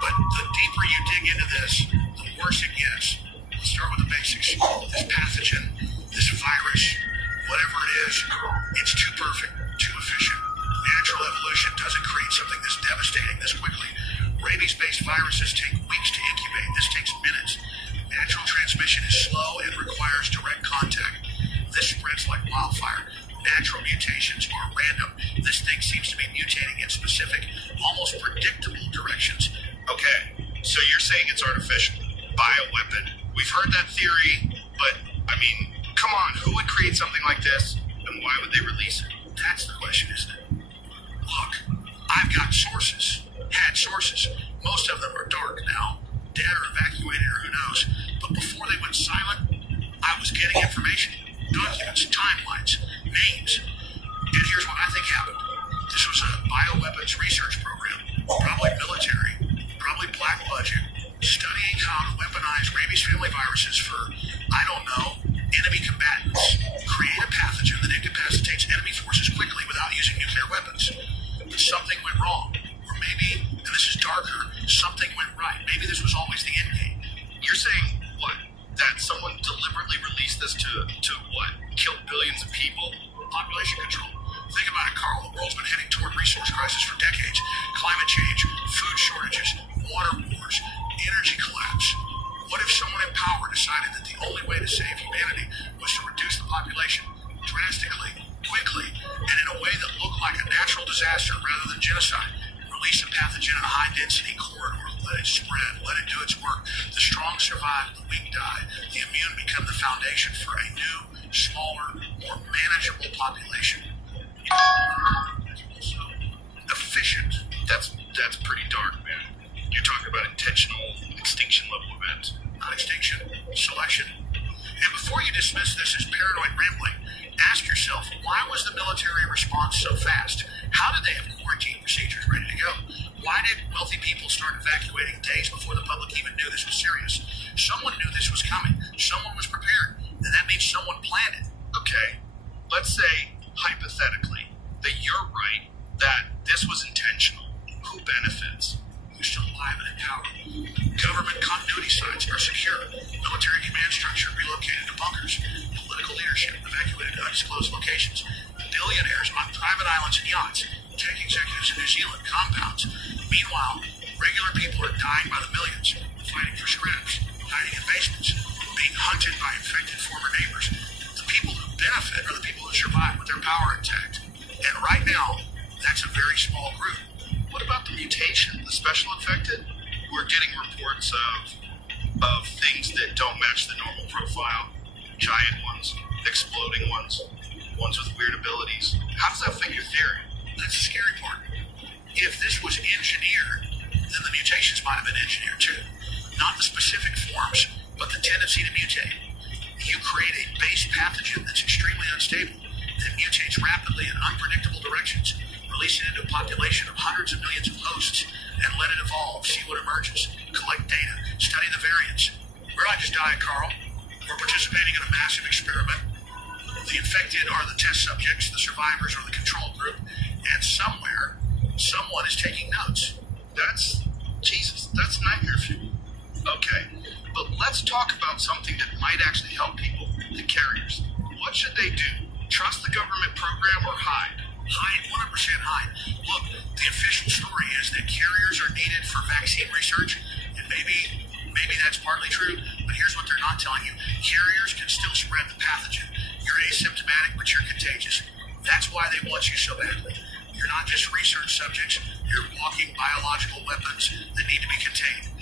But the deeper you dig into this, the worse it gets. Let's start with the basics. This pathogen, this virus, whatever it is, it's too perfect, too efficient. Natural evolution doesn't create something this devastating this quickly. Rabies-based viruses take weeks to incubate. This takes minutes. Natural transmission is slow and requires direct contact. This spreads like wildfire. Natural mutations are random. This thing seems to be mutating in specific, almost predictable directions. Okay, so you're saying it's artificial. Bioweapon. We've heard that theory, but, I mean, come on, who would create something like this, and why would they release it? That's the question, isn't it? Look, I've got sources. Had sources. Most of them are dark now. Dead or evacuated or who knows. But before they went silent, I was getting information. Documents, timelines, names. And here's what I think happened. This was a bioweapons research program. Probably military. Probably black budget. Studying how to weaponize rabies family viruses for, I don't know, enemy combatants. Create a pathogen that incapacitates enemy forces quickly without using nuclear weapons. But something went wrong. Or maybe, and this is darker, something went right. Maybe this was always the end game. You're saying, what? That someone deliberately released this to what? Kill billions of people? Population control. Think about it, Carl. The world's been heading toward resource crisis for decades. Climate change, food shortages, water wars, energy collapse. What if someone in power decided that the only way to save humanity was to reduce the population drastically, quickly? high-density corridor, let it spread, let it do its work. The strong survive, the weak die. The immune become the foundation for a new, smaller, more manageable population. So efficient. That's pretty dark, man. You're talking about intentional extinction level events. Not extinction, selection. And before you dismiss this as paranoid rambling, ask yourself, why was the military response so fast? How did they have quarantine procedures ready to go? Why did wealthy people start evacuating days before the public even knew this was serious? Someone knew this was coming. Someone was prepared. And that means someone planned it. Okay, let's say, hypothetically, that you're right, that this was intentional. Who benefits? Who's still alive and in power? Government continuity sites are secure. Military command structure relocated to bunkers. Political leadership evacuated to undisclosed locations. Billionaires on private islands and yachts. Tech executives in New Zealand compounds. Meanwhile, regular people are dying by the millions, fighting for scraps, hiding in basements, being hunted by infected former neighbors. The people who benefit are the people who survive with their power intact. And right now, that's a very small group. What about the mutation, the special infected? We're getting reports of things that don't match the normal profile. Giant ones, exploding ones, ones with weird abilities. How does that fit your theory? That's the scary part. If this was engineered, then the mutations might have been engineered too. Not the specific forms, but the tendency to mutate. You create a base pathogen that's extremely unstable, that mutates rapidly in unpredictable directions, release it into a population of hundreds of millions of hosts, and let it evolve, see what emerges, collect data, study the variants. We're not just dying, Carl. We're participating in a massive experiment. The infected are the test subjects, the survivors are the control group, and somewhere, someone is taking notes. That's nightmare fuel. Okay, but let's talk about something that might actually help people, the carriers. What should they do? Trust the government program or hide? Hide, 100% hide. Look, the official story is that carriers are needed for vaccine research, and maybe that's partly true, but here's what they're not telling you. Carriers can still spread the pathogen. You're asymptomatic, but you're contagious. That's why they want you so badly. You're not just research subjects, you're walking biological weapons that need to be contained.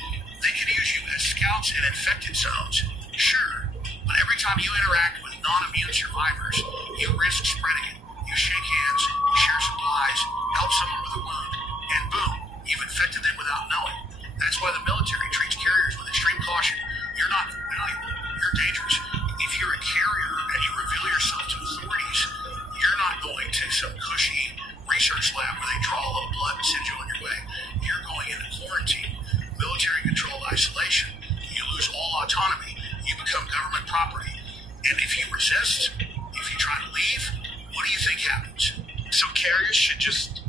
They can use you as scouts in infected zones, sure, but every time you interact with non-immune survivors, you risk spreading it. You shake hands, share supplies, help someone with a wound, and boom, you've infected them without knowing. That's why the military treats carriers with extreme caution. You're not valuable. You're dangerous. If you're a carrier and you reveal yourself to authorities, you're not going to some cushy research lab where they draw a little blood and send you on your way. You're going into quarantine, military-controlled isolation. You lose all autonomy. You become government property. And if you resist, if you try to leave, what do you think happens? So carriers should just,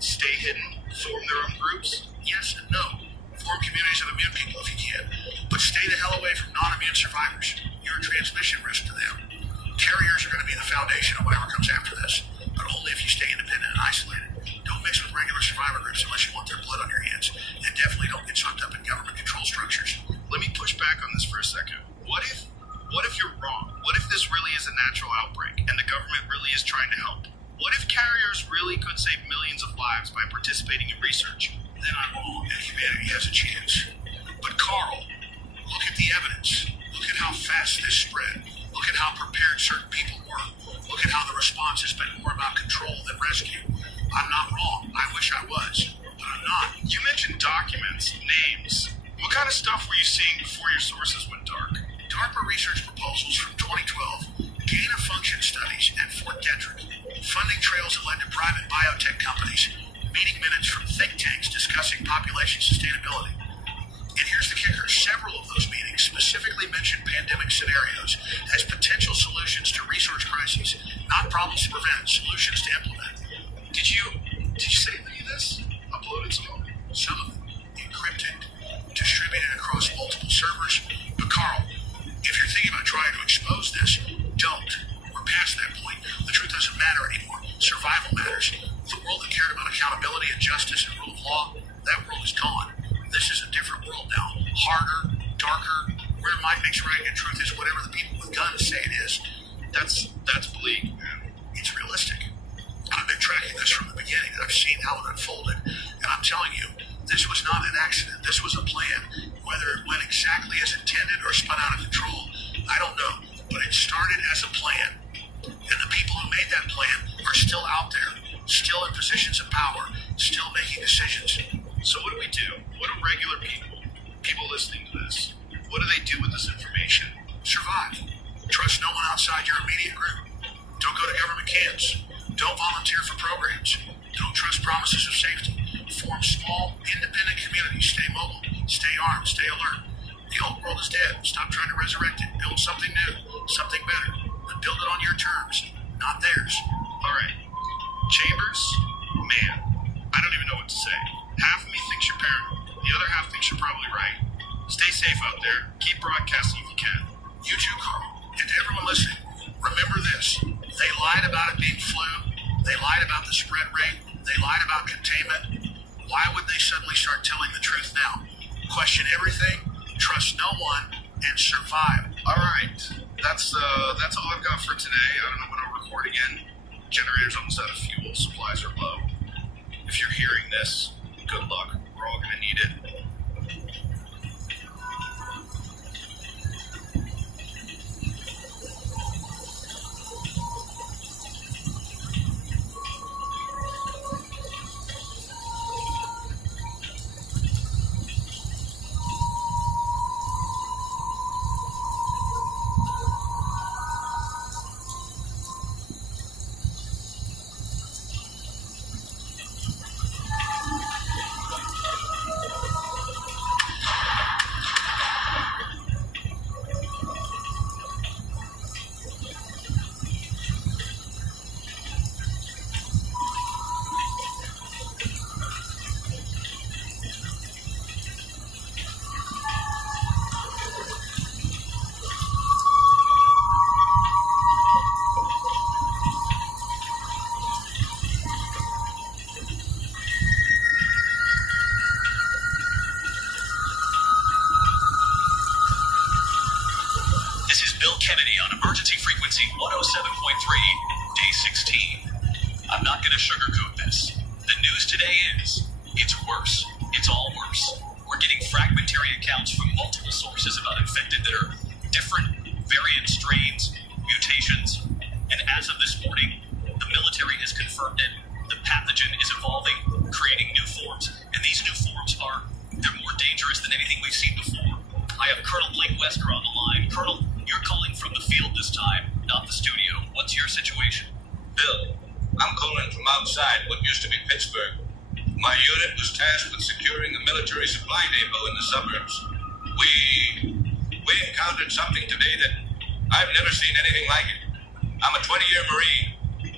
stay hidden, form their own groups? Yes and no. Form communities of immune people if you can, but stay the hell away from non-immune survivors. You're a transmission risk to them. Carriers are going to be the foundation of whatever comes after this, but only if you stay independent and isolated. Don't mix with regular survivor groups unless you want their blood on your hands, and definitely don't get sucked up in government control structures. Let me push back on this for a second. What if you're wrong? What if this really is a natural outbreak and the government really is trying to help? What if carriers really could save millions of lives by participating in research? Then I'm wrong and humanity has a chance. But Carl, look at the evidence. Look at how fast this spread. Look at how prepared certain people were. Look at how the response has been more about control than rescue. I'm not wrong. I wish I was, but I'm not. You mentioned documents, names. What kind of stuff were you seeing before your sources went dark? DARPA research proposals from 2012, gain-of-function studies at Fort Detrick, funding trails that led to private biotech companies, meeting minutes from think tanks discussing population sustainability. And here's the kicker. Several of those meetings specifically mentioned pandemic scenarios as potential solutions to resource crises, not problems to prevent, solutions to implement. Did you save any of this? Uploaded some of it, encrypted, distributed across multiple servers. But Carl, if you're thinking about trying to expose this, don't. We're past that point. The truth doesn't matter anymore. Survival matters. The world that cared about accountability and justice and rule of law, that world is gone. This is a different world now. Harder, darker, where might makes right and truth is whatever the people with guns say it is. That's bleak. It's realistic. I've been tracking this from the beginning. I've seen how it unfolded. And I'm telling you, This was not an accident. This was a plan. Whether it went exactly as intended or spun out of control, I don't know. But it started as a plan. And the people who made that plan are still out there, still in positions of power, still making decisions. So what do? What do regular people listening to this, what do they do with this information? Survive. Trust no one outside your immediate group. Don't go to government camps. Don't volunteer for programs. Don't trust promises of safety. Form small, independent communities. Stay mobile. Stay armed. Stay alert. The old world is dead. Stop trying to resurrect it. Build something new. Something better. But build it on your terms, not theirs. All right. Chambers, man, I don't even know what to say. Half of me thinks you're paranoid. The other half thinks you're probably right. Stay safe out there. Keep broadcasting if you can. You too, Carl. And to everyone listening, remember this. They lied about it being flu. They lied about the spread rate. They lied about containment. Why would they suddenly start telling the truth now? Question everything, trust no one, and survive. All right. That's all I've got for today. I don't know when I'll record again. Generator's almost out of fuel. Supplies are low. If you're hearing this, good luck. We're all going to need it. Kennedy on emergency frequency 107.3, day 16. I'm not going to sugarcoat this. The news today is, it's worse. It's all worse. We're getting fragmentary accounts from multiple sources about infected that are different variant strains, mutations, and as of this morning, the military has confirmed it. The pathogen is evolving, creating new forms, and these new forms they're more dangerous than anything we've seen before. I have Colonel Blake Wesker on the line. Colonel, you're calling from the field this time, not the studio. What's your situation? Bill, I'm calling from outside what used to be Pittsburgh. My unit was tasked with securing a military supply depot in the suburbs. We encountered something today that I've never seen anything like it. I'm a 20-year Marine.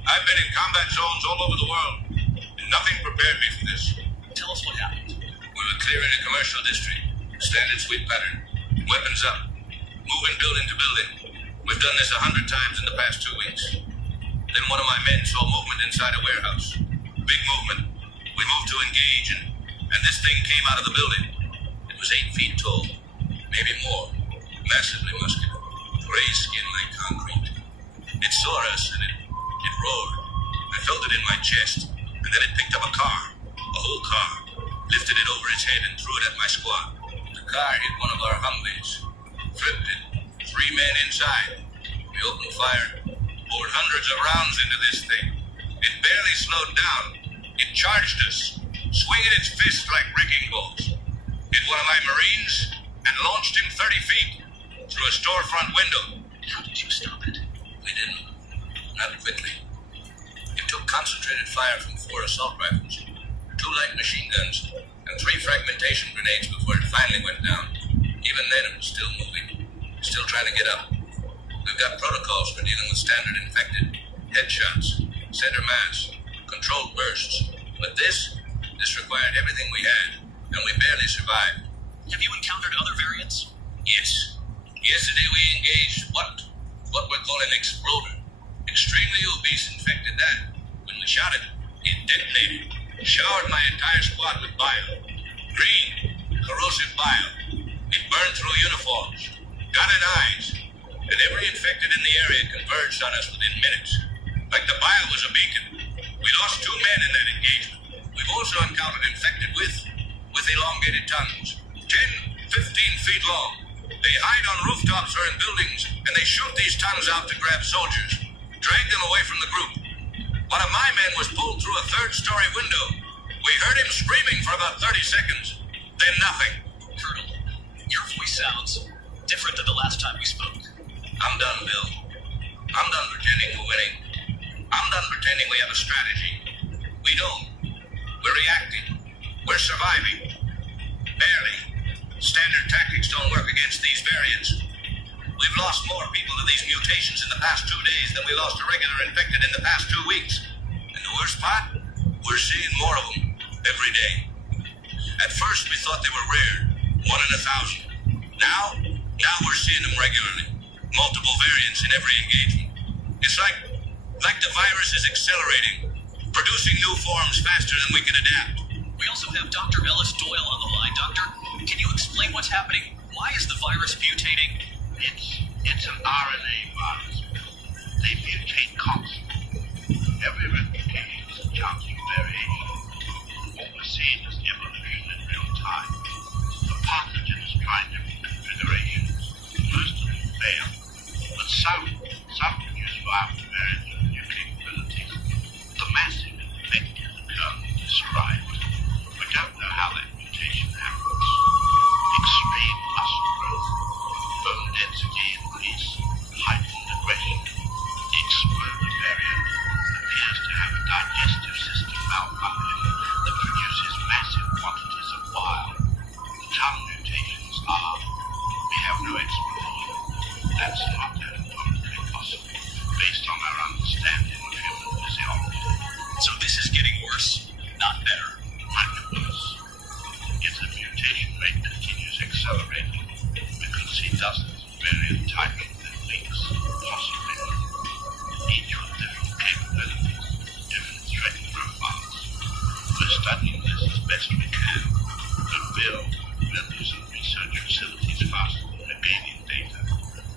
I've been in combat zones all over the world, and nothing prepared me for this. Tell us what happened. We were clearing a commercial district. Standard sweep pattern. Weapons up. Moving building to building. We've done this 100 times in the past 2 weeks. Then one of my men saw movement inside a warehouse. Big movement. We moved to engage, and this thing came out of the building. It was 8 feet tall. Maybe more. Massively muscular. Gray skin like concrete. It saw us, and it roared. I felt it in my chest, and then it picked up a car. A whole car. Lifted it over its head and threw it at my squad. The car hit one of our Humvees. Flipped it. 3 men inside. We opened fire. Poured hundreds of rounds into this thing. It barely slowed down. It charged us, swinging its fist like wrecking balls. Hit one of my Marines and launched him 30 feet through a storefront window. How did you stop it? We didn't. Not quickly. It took concentrated fire from 4 assault rifles, 2 light machine guns, and 3 fragmentation grenades before it finally went down. Even then, it was still moving, still trying to get up. We've got protocols for dealing with standard infected, headshots, center mass, controlled bursts. But this required everything we had, and we barely survived. Have you encountered other variants? Yes. Yesterday we engaged what we're calling an exploder. Extremely obese infected that. When we shot it detonated. Showered my entire squad with bile. Green, corrosive bile. It burned through uniforms, gutted eyes, and every infected in the area converged on us within minutes. Like the bile was a beacon. We lost 2 men in that engagement. We've also encountered infected with with elongated tongues, 10, 15 feet long. They hide on rooftops or in buildings, and they shoot these tongues out to grab soldiers, drag them away from the group. One of my men was pulled through a third-story window. We heard him screaming for about 30 seconds, then nothing. Colonel, your voice sounds different than the last time we spoke. I'm done, Bill. I'm done pretending we're winning. I'm done pretending we have a strategy. We don't. We're reacting. We're surviving. Barely. Standard tactics don't work against these variants. We've lost more people to these mutations in the past 2 days than we lost to regular infected in the past 2 weeks. And the worst part? We're seeing more of them every day. At first, we thought they were rare, 1 in 1,000. Now we're seeing them regularly. Multiple variants in every engagement. It's like the virus is accelerating, producing new forms faster than we can adapt. We also have Dr. Ellis Doyle on the line. Doctor, can you explain what's happening? Why is the virus mutating? It's an RNA virus. They mutate constantly. Every replication is a chance of variation. What we're seeing is evolution in real time. The pathogen is trying different configurations. Most of them fail, but some produce viable variants with new capabilities. The massive effect is the curve described. We don't know how that mutation happens. Extreme muscle growth, bone density increase, heightened aggression. The exploder variant appears to have a digestive system malfunction that produces massive quantities of bile. The tongue mutations are, we have no explanation. That's not anatomically possible, based on our understanding of human physiology. So this is getting worse, not better. Much worse. If the mutation rate continues accelerating, we could see dozens of variant types within weeks, possibly more. Each with different capabilities, different threat profiles. We're studying this as best we can, but Bill, we're losing research facilities faster than we're gaining data.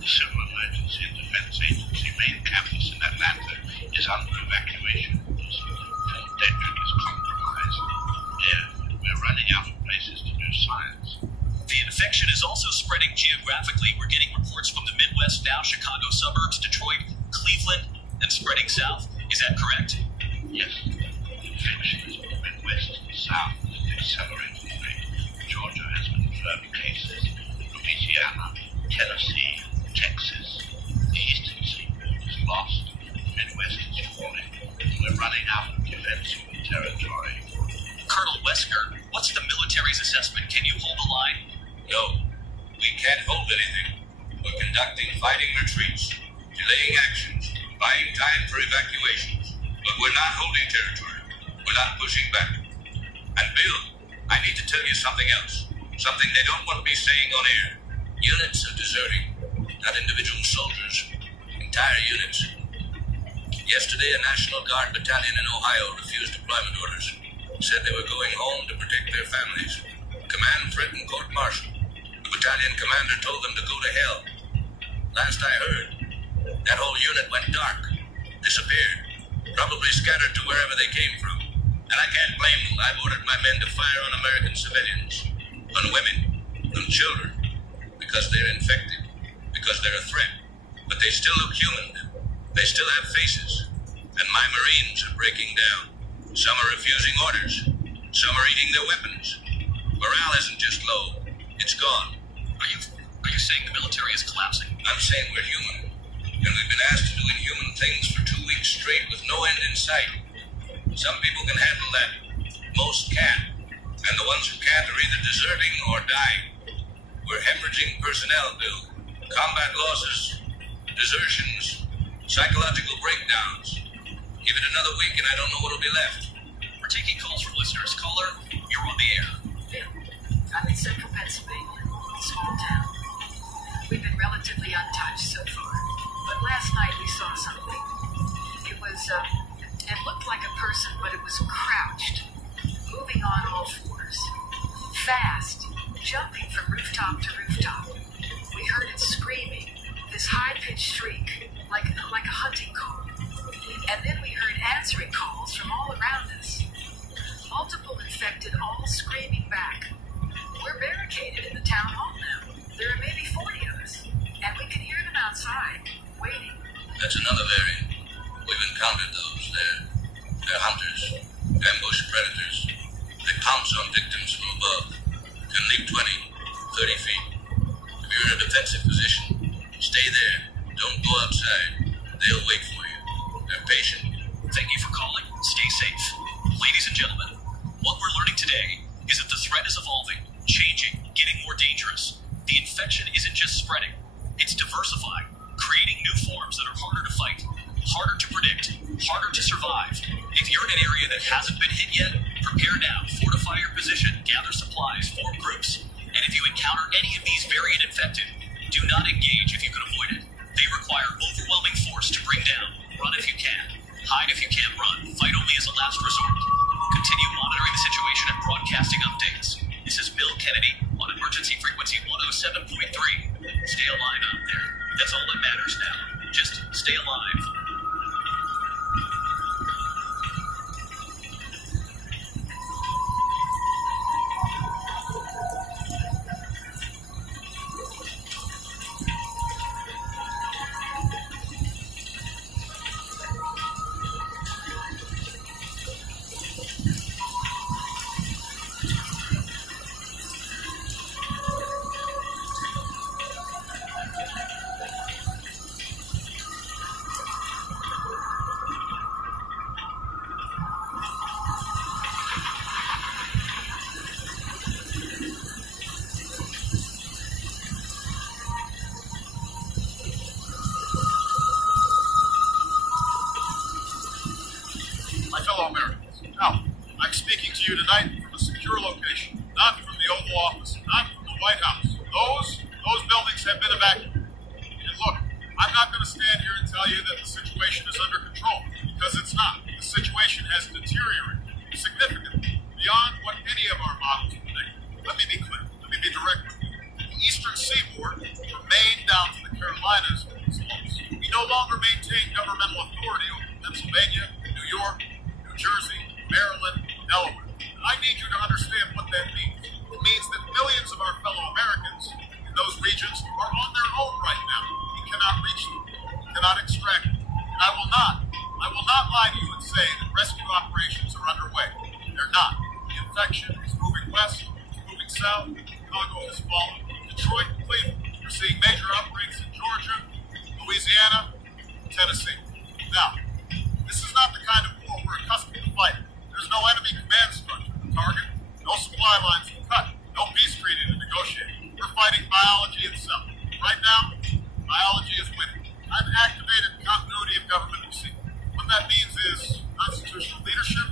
The Civil Emergency and Defense Agency main campus in Atlanta is under evacuation orders. Fort Detrick is compromised. Yeah, we're running out of places to do science. The infection is also spreading geographically. We're getting reports from the Midwest now, Chicago suburbs, Detroit, Cleveland, and spreading south. Is that correct? Yes. Infection is in the Midwest and the South at an accelerating rate. Georgia has confirmed cases. Louisiana, Tennessee, Texas. The Eastern Seaboard is lost. The Midwest is falling. We're running out of defensible territory. Colonel Wesker, what's the military's assessment? Can you hold the line? No, we can't hold anything. We're conducting fighting retreats, delaying actions, buying time for evacuations. But we're not holding territory. We're not pushing back. And Bill, I need to tell you something else. Something they don't want me saying on air. Units are deserting. Not individual soldiers. Entire units. Yesterday, a National Guard battalion in Ohio refused deployment orders. Said they were going home to protect their families. Command threatened court-martial. The battalion commander told them to go to hell. Last I heard, that whole unit went dark. Disappeared. Probably scattered to wherever they came from. And I can't blame them. I've ordered my men to fire on American civilians. On women. On children. Because they're infected. Because they're a threat. But they still look human. They still have faces. And my Marines are breaking down. Some are refusing orders. Some are eating their weapons. Morale isn't just low. It's gone. Are you saying the military is collapsing? I'm saying we're human. And we've been asked to do inhuman things for 2 weeks straight with no end in sight. Some people can handle that. Most can't. And the ones who can't are either deserting or dying. We're hemorrhaging personnel, Bill. Combat losses, desertions, psychological breakdowns. Give it another week and I don't know what'll be left. We're taking calls from listeners. Caller, you're on the air. Bill, I'm in central Pennsylvania, a small town. We've been relatively untouched so far, but last night we saw something. It looked like a person, but it was crouched, moving on all fours, fast, jumping from rooftop to rooftop. We heard it screaming, this high-pitched shriek, like a hunting call. And then we heard answering calls from all around us. Multiple infected all screaming back, That's another variant. We've encountered those. They're hunters, ambush predators. They pounce on victims from above. Can leap 20, 30 feet. If you're in a defensive position, stay there. Don't go outside. They'll wait for you. They're patient. Thank you for calling. Stay safe. Ladies and gentlemen, what we're learning today is that the threat is evolving, changing, getting more dangerous. The infection isn't just spreading, it's diversifying, creating new forms that are harder to fight, harder to predict, harder to survive. If you're in an area that hasn't been hit yet, prepare now, fortify your position, gather supplies, form groups. And if you encounter any of these variant infected, do not engage if you can avoid it. They require overwhelming force to bring down. Run if you can. Hide if you can't run. Fight only as a last resort. Continue monitoring the situation and broadcasting updates. This is Bill Kennedy on emergency frequency 107.3. Stay alive out there. That's all that matters now. Just stay alive. My fellow Americans, now, I'm speaking to you tonight from a secure location, not from the Oval Office, not from the White House. Those buildings have been evacuated. And look, I'm not going to stand here and tell you that the situation is under control, because it's not. The situation has deteriorated significantly beyond what any of our models predict. Let me be clear. Let me be direct with you. The eastern seaboard, from Maine down to the Carolinas, is closed. We no longer maintain governmental authority over Pennsylvania, New York, New Jersey, Maryland, Delaware. I need you to understand what that means. It means that millions of our fellow Americans in those regions are on their own right now. We cannot reach them. We cannot extract them. And I will not lie to you and say that rescue operations are underway. They're not. The infection is moving west, it's moving south, Chicago has fallen. Detroit, Cleveland. We're seeing major outbreaks in Georgia, Louisiana, Tennessee. Now, this is not the kind of war we're accustomed to fighting. There's no enemy command structure to target, no supply lines to cut, no peace treaty to negotiate. We're fighting biology itself. Right now, biology is winning. I've activated continuity of government procedure. What that means is constitutional leadership,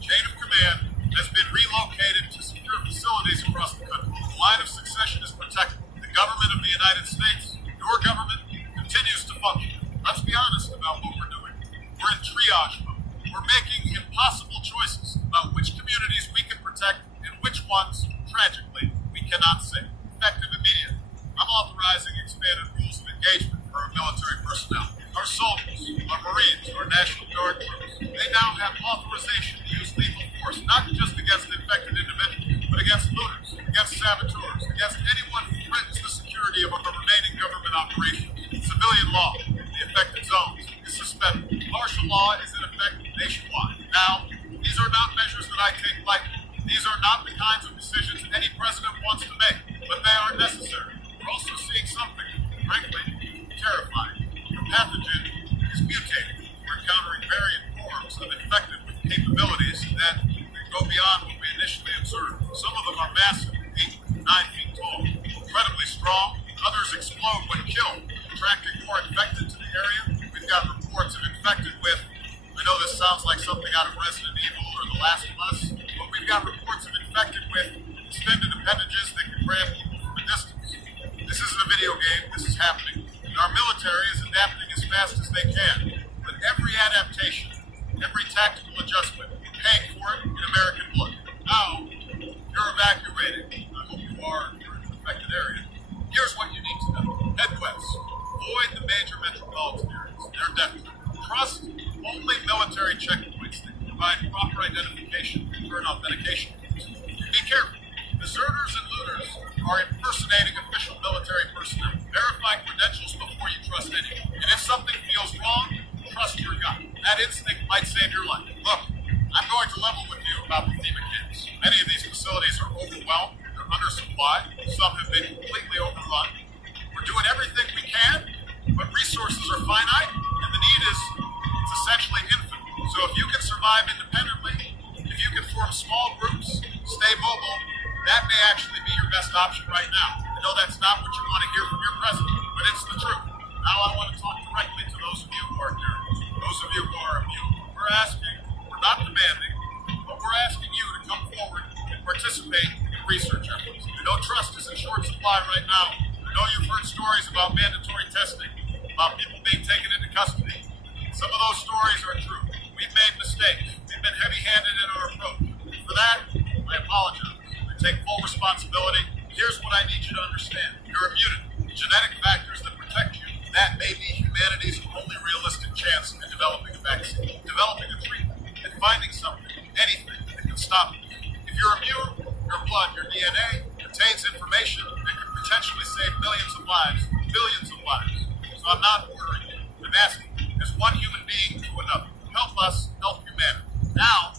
chain of command, has been relocated to secure facilities across the country. The line of succession is protected. The government of the United States, your government, continues to function. Let's be honest about what we're doing. We're in triage mode. We're making impossible choices about which communities we can protect and which ones, tragically, we cannot save. Effective immediately. I'm authorizing expanded rules of engagement for our military personnel. Our soldiers, our Marines, our National Guard troops, they now have authorization to use lethal force, not just against infected individuals, but against looters, against saboteurs, against anyone who threatens the security of our remaining government operations. Civilian law, the affected zones, is suspended. Martial law is in effect nationwide. Now, these are not measures that I take lightly. These are not the kinds of decisions any president wants to make, but they are necessary. We're also seeing something, frankly, terrifying. The pathogen is mutating. We're encountering variant forms of infected with capabilities that go beyond what we initially observed. Some of them are massive, 8, 9 feet tall, incredibly strong. Others explode when killed, attracting more infected to the area. We've got reports of infected with, I know this sounds like something out of Resident Evil or The Last of Us, but we've got reports of infected with extended appendages that can grab people from a distance. This isn't a video game, this is happening. And our military is adapting as fast as they can. But every adaptation, every tactical adjustment, we're paying for it in American blood. Now, you're evacuated. I hope you are if you're in an affected area. Here's what you need to know. Head west. Avoid the major metropolitan areas. They're definite. Trust only military checkpoints that provide proper identification and turn authentication. Be careful. Deserters and looters are impersonating official military personnel. Verify credentials before you trust anyone. And if something feels wrong, That instinct might save your life. Look, I'm going to level with you about the FEMA camps. Many of these facilities are overwhelmed, they're undersupplied, some have been completely overrun. We're doing everything we can, but resources are finite, and the need is it's essentially infinite. So if you can survive independently, if you can form small groups, stay mobile, that may actually be your best option right now. I know that's not what you want to hear from your president, but it's the truth. Now I want to talk directly to those of you who are curious, those of you who are immune. We're not demanding, but we're asking you to come forward and participate in research efforts. I know trust is in short supply right now. I know you've heard stories about mandatory testing, about people being taken into custody. Some of those stories are true. We've made mistakes. We've been heavy-handed in our approach. For that, I apologize. I take full responsibility. Here's what I need you to understand. Your immunity, genetic factors that protect you, that may be humanity's only realistic chance in developing a vaccine, developing a treatment, and finding something, anything that can stop it. If you're immune, your blood, your DNA, contains information that could potentially save millions of lives, billions of lives. So I'm not worried. I'm asking, as one human being to another, help us help humanity. Now,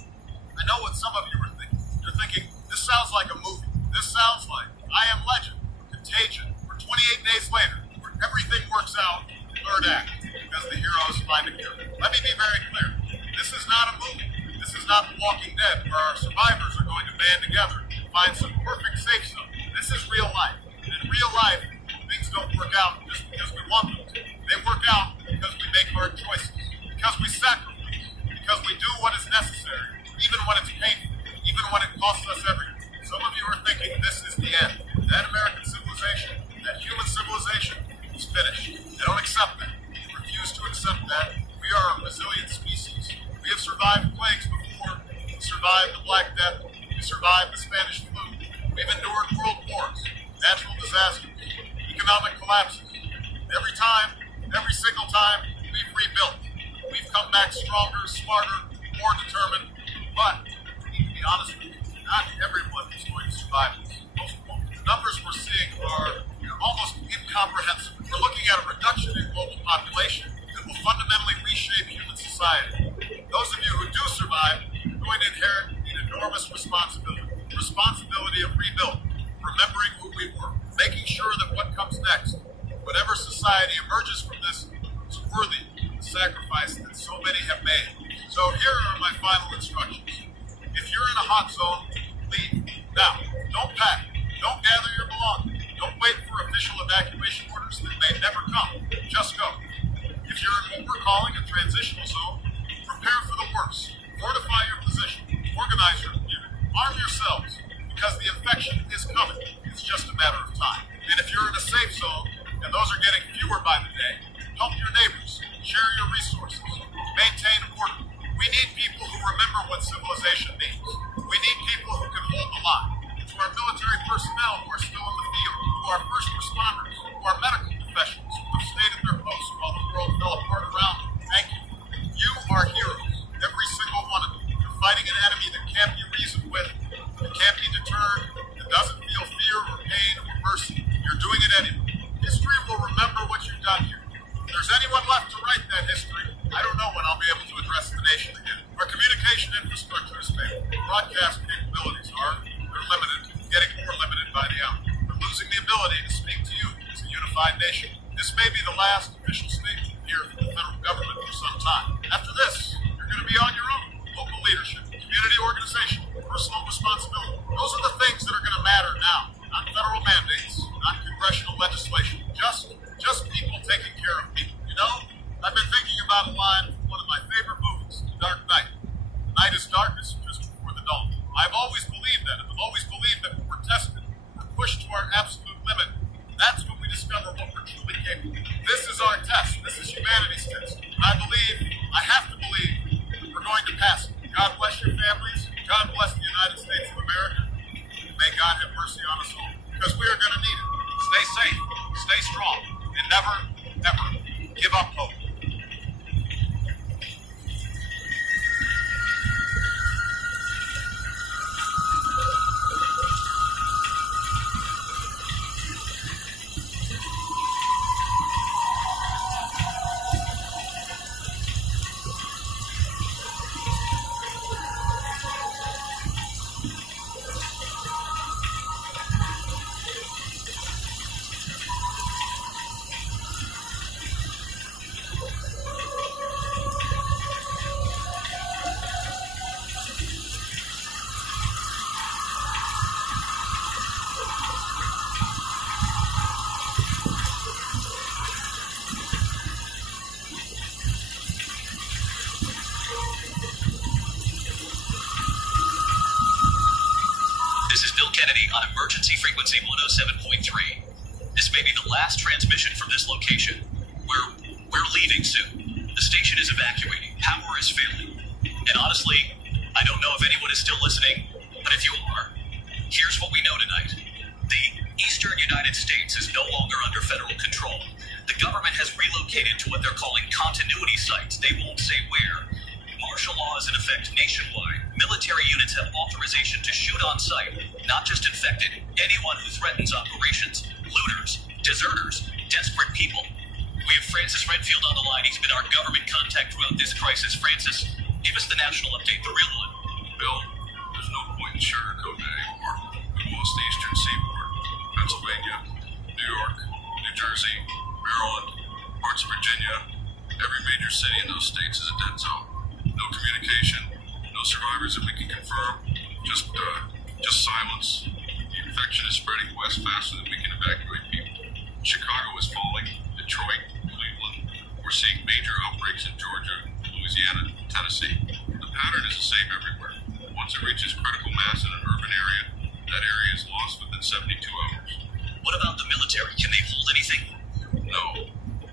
I know what some of you are thinking. You're thinking, this sounds like a movie. This sounds like I Am Legend, Contagion, or 28 Days Later, where everything works out in the third act because the heroes find a cure. Let me be very clear. This is not a movie. This is not The Walking Dead, where our survivors are going to band together and find some perfect safe zone. This is real life. And in real life, things don't work out just because we want them to. They work out because we make hard choices, because we sacrifice, because we do what is necessary, even when it's painful, even when it costs us everything. Some of you are thinking this is the end. That American civilization, that human civilization, is finished. I don't accept that. I refuse to accept that. We are a resilient species. We have survived plagues before. We survived the Black Death. We survived the Spanish flu. We've endured world wars, natural disasters, economic collapses. Every time, every single time, we've rebuilt. We've come back stronger, smarter, more determined. But, to be honest with you, not everyone is going to survive this. Most the numbers we're seeing are almost incomprehensible. We're looking at a reduction in global population that will fundamentally reshape human society. Those of you who do survive are going to inherit an enormous responsibility. The responsibility of rebuilding, remembering who we were, making sure that what comes next, whatever society emerges from this, is worthy of the sacrifice that so many have made. So here are my final instructions. If you're in a hot zone, leave. Now, don't pack. Don't gather your belongings. Don't wait for official evacuation orders that may never come. Just go. If you're in what we're calling a transitional zone, prepare for the worst. Fortify your position. Organize your community. Arm yourselves, because the infection is coming. It's just a matter of time. And if you're in a safe zone, and those are getting fewer by the day, help your neighbors. Share your resources. Maintain order. We need people who remember what civilization means. We need people who can hold the line. To our military personnel who are still in the field, to our first responders, to our medical professionals who have stayed at their posts while the world fell apart around them, thank you. ready on emergency frequency 107.3. This may be the last transmission from this location. We're leaving soon. The station is evacuating. Power is failing. And honestly, I don't know if anyone is still listening, but if you are, here's what we know tonight. The eastern United States is no longer under federal control. The government has relocated to what they're calling continuity sites. They won't say where. Martial law is in effect nationwide. Military units have authorization to shoot on sight, not just infected, anyone who threatens operations, looters, deserters, desperate people. We have Francis Redfield on the line. He's been our government contact throughout this crisis. Francis, give us the national update, the real one. Bill, there's no point in sugarcoating anymore. We lost the eastern seaboard, Pennsylvania, New York, New Jersey, Maryland, parts of Virginia. Every major city in those states is a dead zone. No communication, no survivors that we can confirm, just silence. The infection is spreading west faster than we can evacuate people. Chicago is falling, Detroit, Cleveland. We're seeing major outbreaks in Georgia, Louisiana, Tennessee. The pattern is the same everywhere. Once it reaches critical mass in an urban area, that area is lost within 72 hours. What about the military? Can they hold anything? No.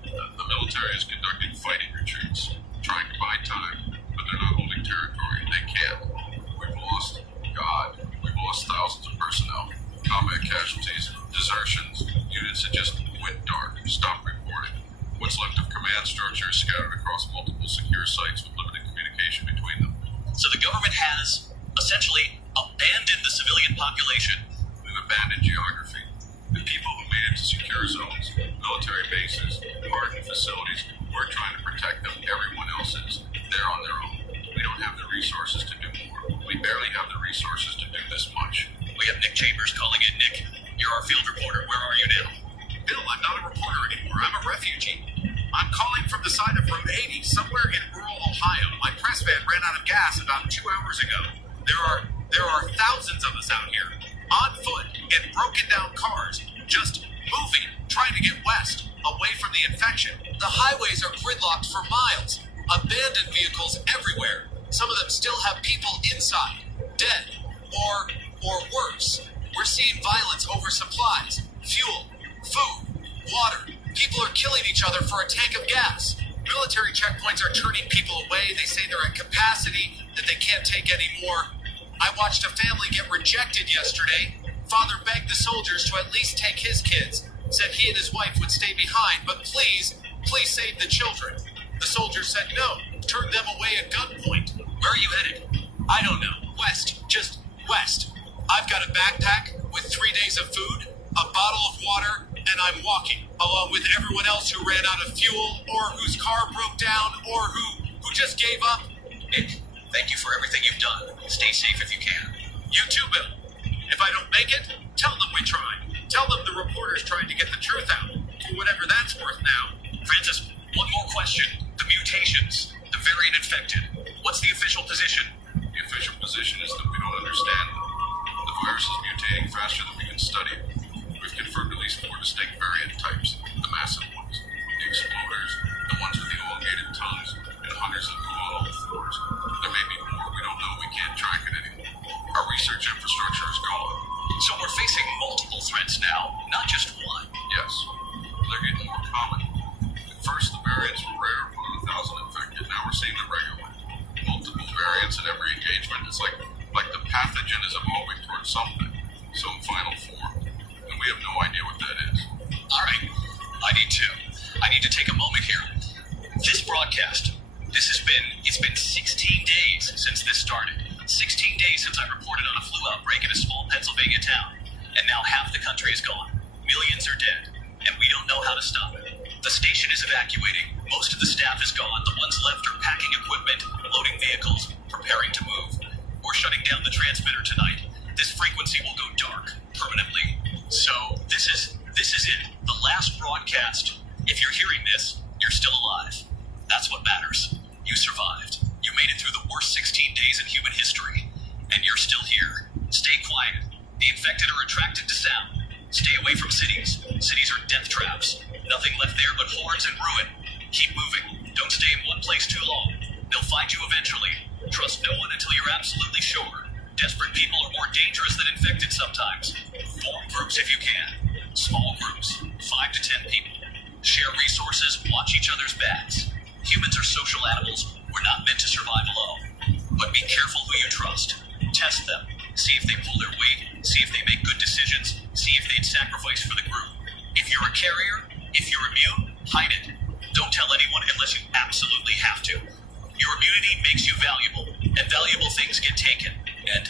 The military is conducting fighting retreats, trying to buy time, but they're not holding territory. They can't. We've lost thousands of personnel, combat casualties, desertions, units that just went dark, stopped reporting. What's left of command structure is scattered across multiple secure sites with limited communication between them. So the government has essentially abandoned the civilian population. We've abandoned geography. The people who made it to secure zones, military bases, hardened facilities, we're trying to protect them. Everyone else is. They're on their own. We don't have the resources to do more. We barely have the resources to do this much. We have Nick Chambers calling in. Nick, you're our field reporter. Where are you now? Bill, I'm not a reporter anymore. I'm a refugee. I'm calling from the side of Route 80, somewhere in rural Ohio. My press van ran out of gas about 2 hours ago. There are thousands of us out here, on foot, in broken down cars, just moving, trying to get west, away from the infection. The highways are gridlocked for miles. Abandoned vehicles everywhere. Some of them still have people inside, dead, or worse. We're seeing violence over supplies, fuel, food, water. People are killing each other for a tank of gas. Military checkpoints are turning people away. They say they're at capacity, that they can't take any more. I watched a family get rejected yesterday. Father begged the soldiers to at least take his kids. Said he and his wife would stay behind, but please save the children. The soldiers said no, turned them away at gunpoint. Where are you headed? I don't know. West, just west. I've got a backpack with 3 days of food, a bottle of water, and I'm walking, along with everyone else who ran out of fuel, or whose car broke down, or who just gave up. Nick, thank you for everything you've done. Stay safe if you can. You too, Bill. If I don't make it, tell them we tried. Tell them the reporters tried to get the truth out, for whatever that's worth now. Francis, one more question. The mutations, the variant infected. What's the official position? The official position is that we don't understand them. The virus is mutating faster than we can study it. We've confirmed at least 4 distinct variant types, the massive ones, the exploders, the ones with the elongated tongues, and hunters that move on all fours. There may be more. We don't know. We can't track it anymore. Our research infrastructure is gone. So we're facing multiple threats now, not just one. Yes. They're getting more common. At first, the variants were rare, 1 in 1,000 infected. Now we're seeing them regularly. Multiple variants in every engagement. It's like the pathogen is evolving towards something, some final form, and we have no idea what that is. All right, I need to take a moment here. This broadcast, it's been 16 days since this started. 16 days since I reported on a flu outbreak in a small Pennsylvania town, and now half the country is gone. Millions are dead, and we don't know how to stop it. The station is evacuating. Most of the staff is gone. The ones left are packing equipment, loading vehicles, preparing to move. We're shutting down the transmitter tonight. This frequency will go dark permanently. So this is it. The last broadcast. If you're hearing this, you're still alive. That's what matters. You survived. You made it through the worst 16 days in human history. And you're still here. Stay quiet. The infected are attracted to sound. Stay away from cities. Cities are death traps. Nothing left there but hordes and ruin. Keep moving. Don't stay in one place too long. They'll find you eventually. Trust no one until you're absolutely sure. Desperate people are more dangerous than infected sometimes. Form groups if you can. Small groups, 5 to 10 people. Share resources, watch each other's backs. Humans are social animals. We're not meant to survive alone. But be careful who you trust. Test them. See if they pull their weight. See if they make good decisions. See if they'd sacrifice for the group. If you're a carrier, if you're immune, hide it. Don't tell anyone unless you absolutely have to. Your immunity makes you valuable, and valuable things get taken. And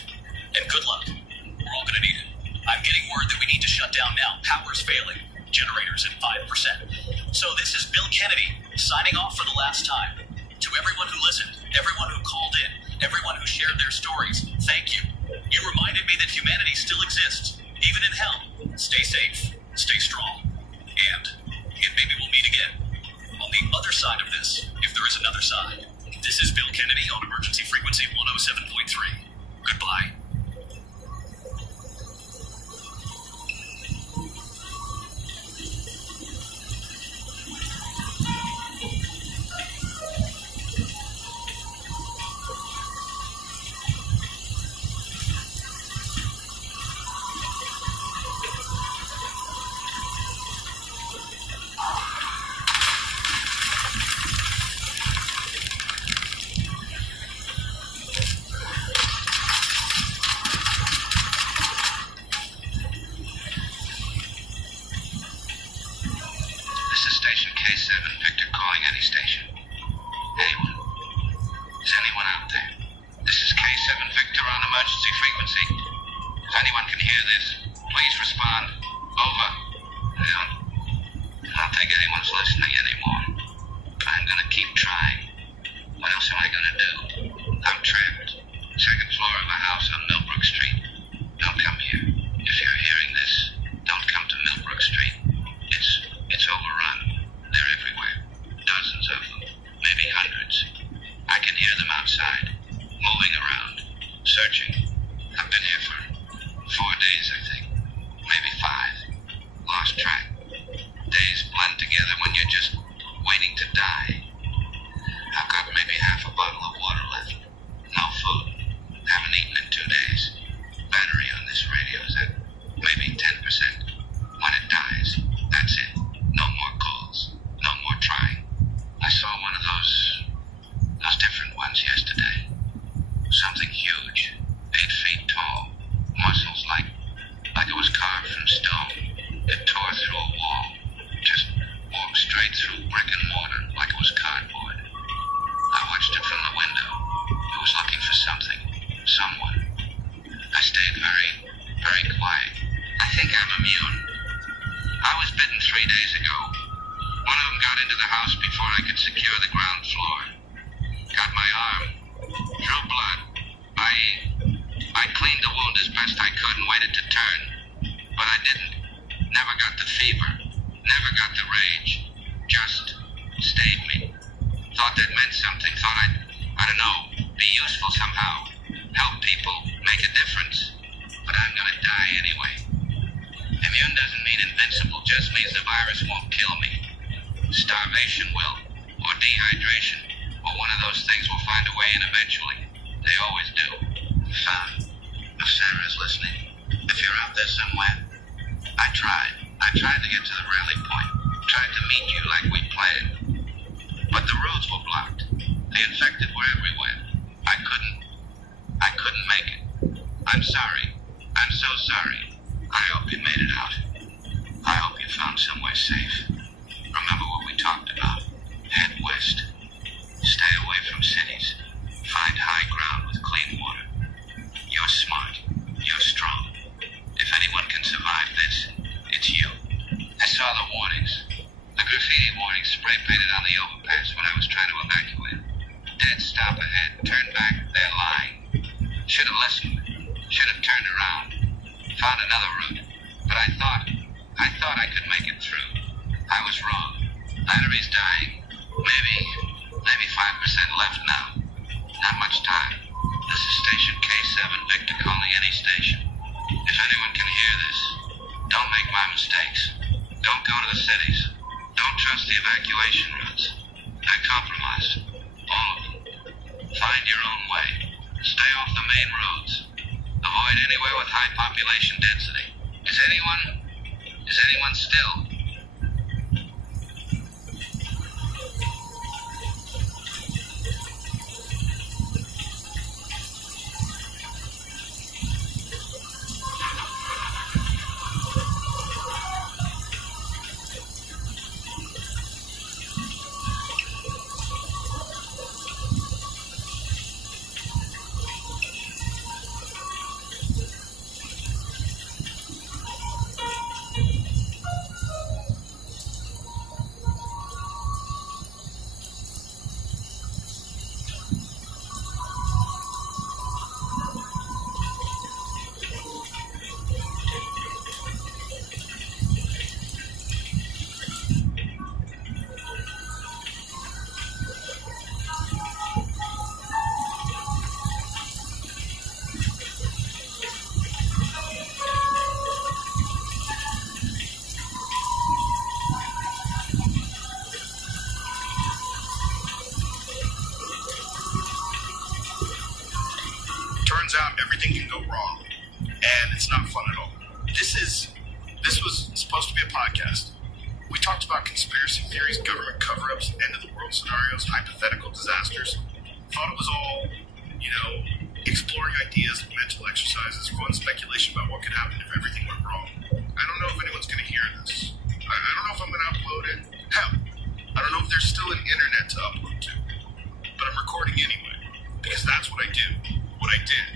good luck. We're all gonna need it. I'm getting word that we need to shut down now. Power's failing. Generators at 5%. So this is Bill Kennedy, signing off for the last time. To everyone who listened, everyone who called in, everyone who shared their stories, thank you. You reminded me that humanity still exists, even in hell. Stay safe, stay strong, and maybe we'll meet again. On the other side of this, if there is another side. This is Bill Kennedy on emergency frequency 107.3. Goodbye. Find your own way. Stay off the main roads. avoid anywhere with high population density. Is anyone still? Turns out everything can go wrong, and it's not fun at all. This was supposed to be a podcast. We talked about conspiracy theories, government cover-ups, end-of-the-world scenarios, hypothetical disasters. Thought it was all, exploring ideas, mental exercises, fun speculation about what could happen if everything went wrong. I don't know if anyone's going to hear this. I don't know if I'm going to upload it. Hell, I don't know if there's still an internet to upload to. But I'm recording anyway, because that's what I do. What I did.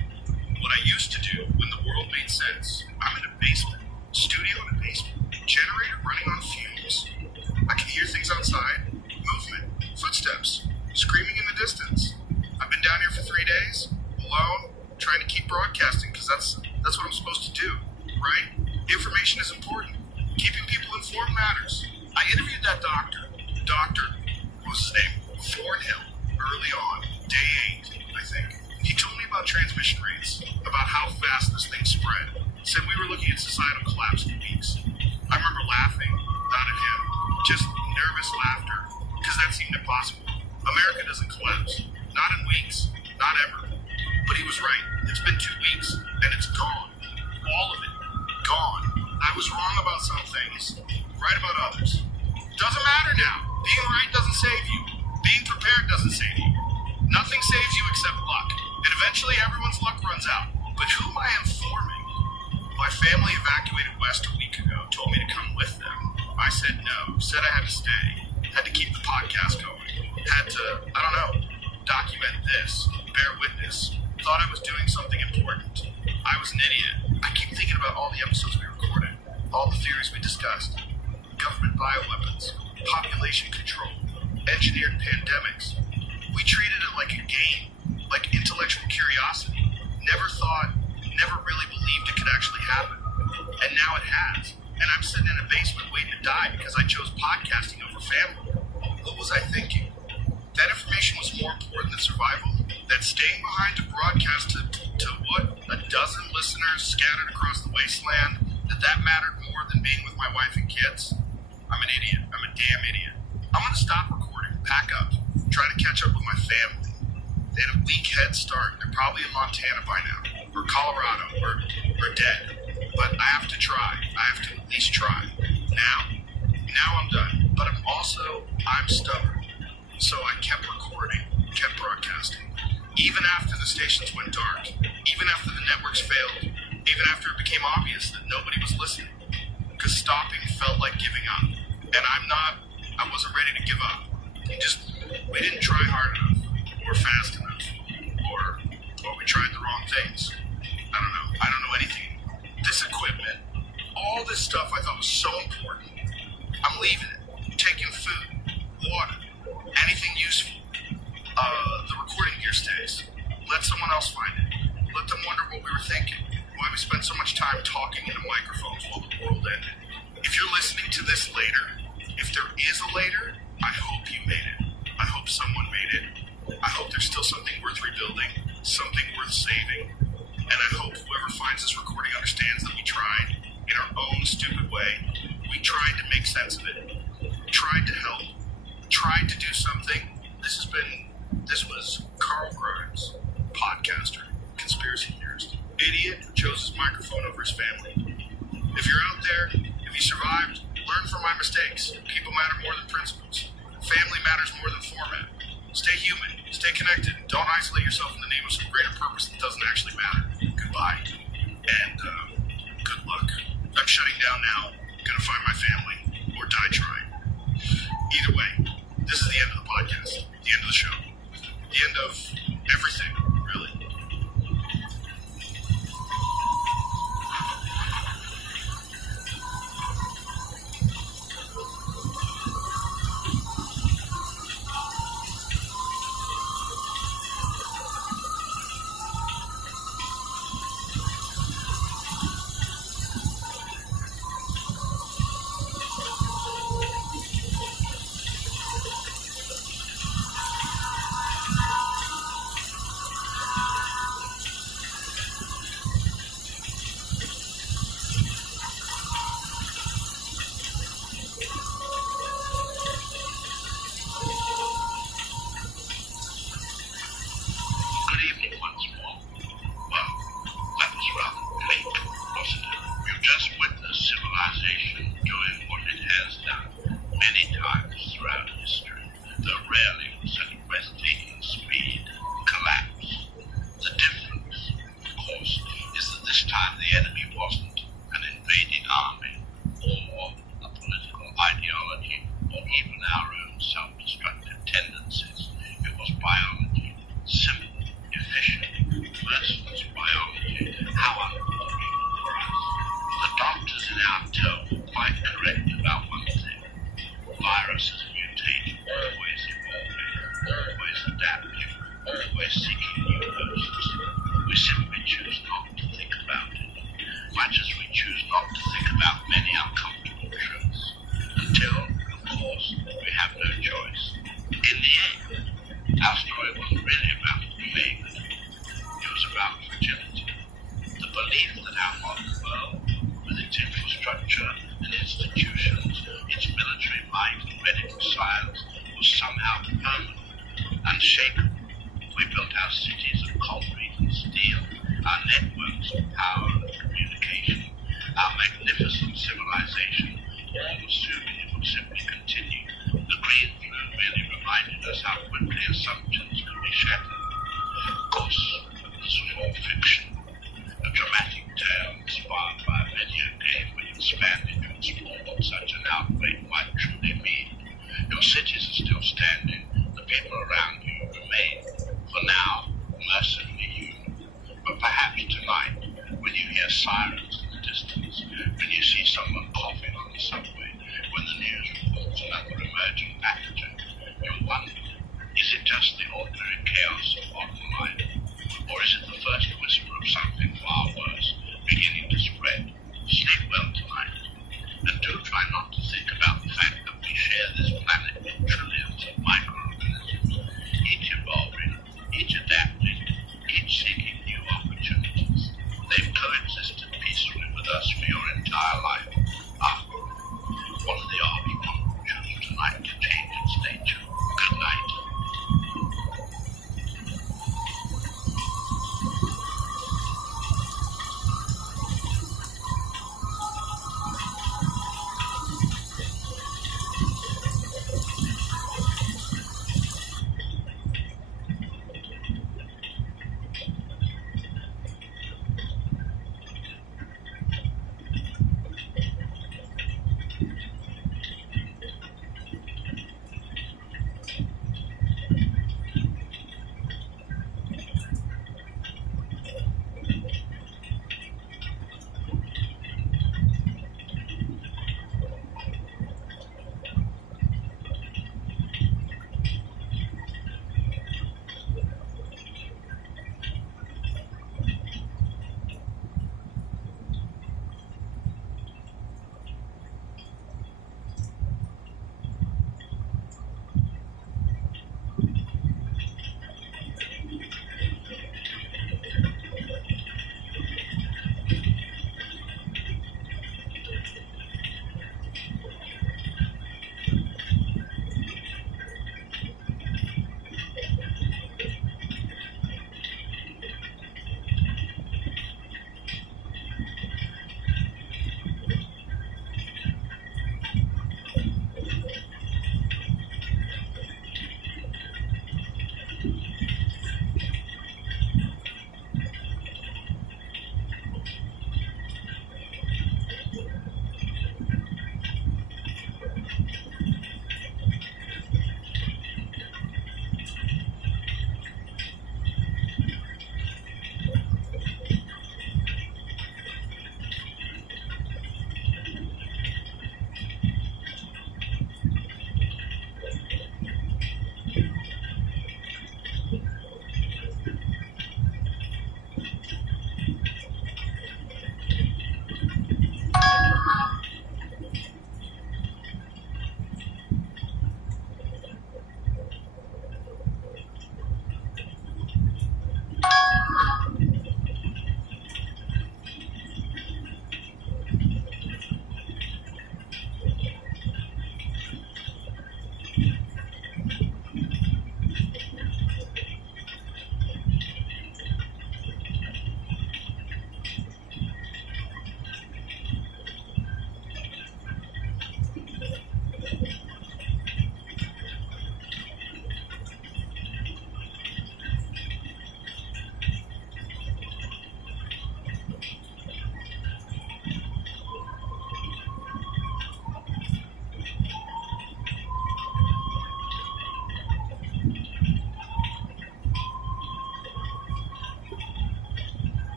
What I used to do when the world made sense. I'm in a basement. Studio in a basement. Generator running on fumes. I can hear things outside. Movement. Footsteps. Screaming in the distance. I've been down here for 3 days. Alone. Trying to keep broadcasting because that's what I'm supposed to do. Right? Information is important. Keeping people informed matters. I interviewed that doctor. What was his name? Thornhill. Early on. Day 8, I think. He told me about transmission rates, about how fast this thing spread. Said we were looking at societal collapse in weeks. I remember laughing, not at him, just nervous laughter, because that seemed impossible. America doesn't collapse. Not in weeks. Not ever. But he was right. It's been 2 weeks, and it's gone. All of it. Gone. I was wrong about some things, right about others. Doesn't matter now. Being right doesn't save you. Being prepared doesn't save you. Nothing saves you except luck. And eventually everyone's luck runs out. But who am I informing? My family evacuated west a week ago, told me to come with them. I said no, said I had to stay, had to keep the podcast going, had to, document this, bear witness, thought I was doing something important. I was an idiot. I keep thinking about all the episodes we recorded, all the theories we discussed, government bioweapons, population control, engineered pandemics. We treated it like a game, like intellectual curiosity. Never really believed it could actually happen. And now it has. And I'm sitting in a basement waiting to die because I chose podcasting over family. What was I thinking? That information was more important than survival? That staying behind to broadcast to what? A dozen listeners scattered across the wasteland? That mattered more than being with my wife and kids? I'm an idiot. I'm a damn idiot. I'm going to stop recording, pack up, try to catch up with my family. They had a weak head start. They're probably in Montana by now, or Colorado, or dead. But I have to try. I have to at least try. Now I'm done. But I'm stubborn. So I kept recording, kept broadcasting. Even after the stations went dark, even after the networks failed, even after it became obvious that nobody was listening. Because stopping felt like giving up. And I wasn't ready to give up. We didn't try hard enough, or fast enough, or we tried the wrong things. I don't know anything. This equipment, all this stuff I thought was so important. I'm leaving it. Taking food, water, anything useful. The recording gear stays. Let someone else find it. Let them wonder what we were thinking. Why we spent so much time talking into microphones while the world ended. If you're listening to this later, if there is a later, I hope you made it. I hope someone made it. I hope there's still something worth rebuilding, something worth saving. And I hope whoever finds this recording understands that we tried, in our own stupid way. We tried to make sense of it. Tried to help. Tried to do something. This was Carl Grimes, podcaster, conspiracy theorist. idiot who chose his microphone over his family. If you're out there, if you survived, learn from my mistakes. People matter more than principles. Family matters more than format. Stay human, stay connected, don't isolate yourself in the name of some greater purpose that doesn't actually matter. Goodbye. And, good luck. I'm shutting down now, gonna find my family, or die trying. Either way, this is the end of the podcast, the end of the show, the end of everything, really.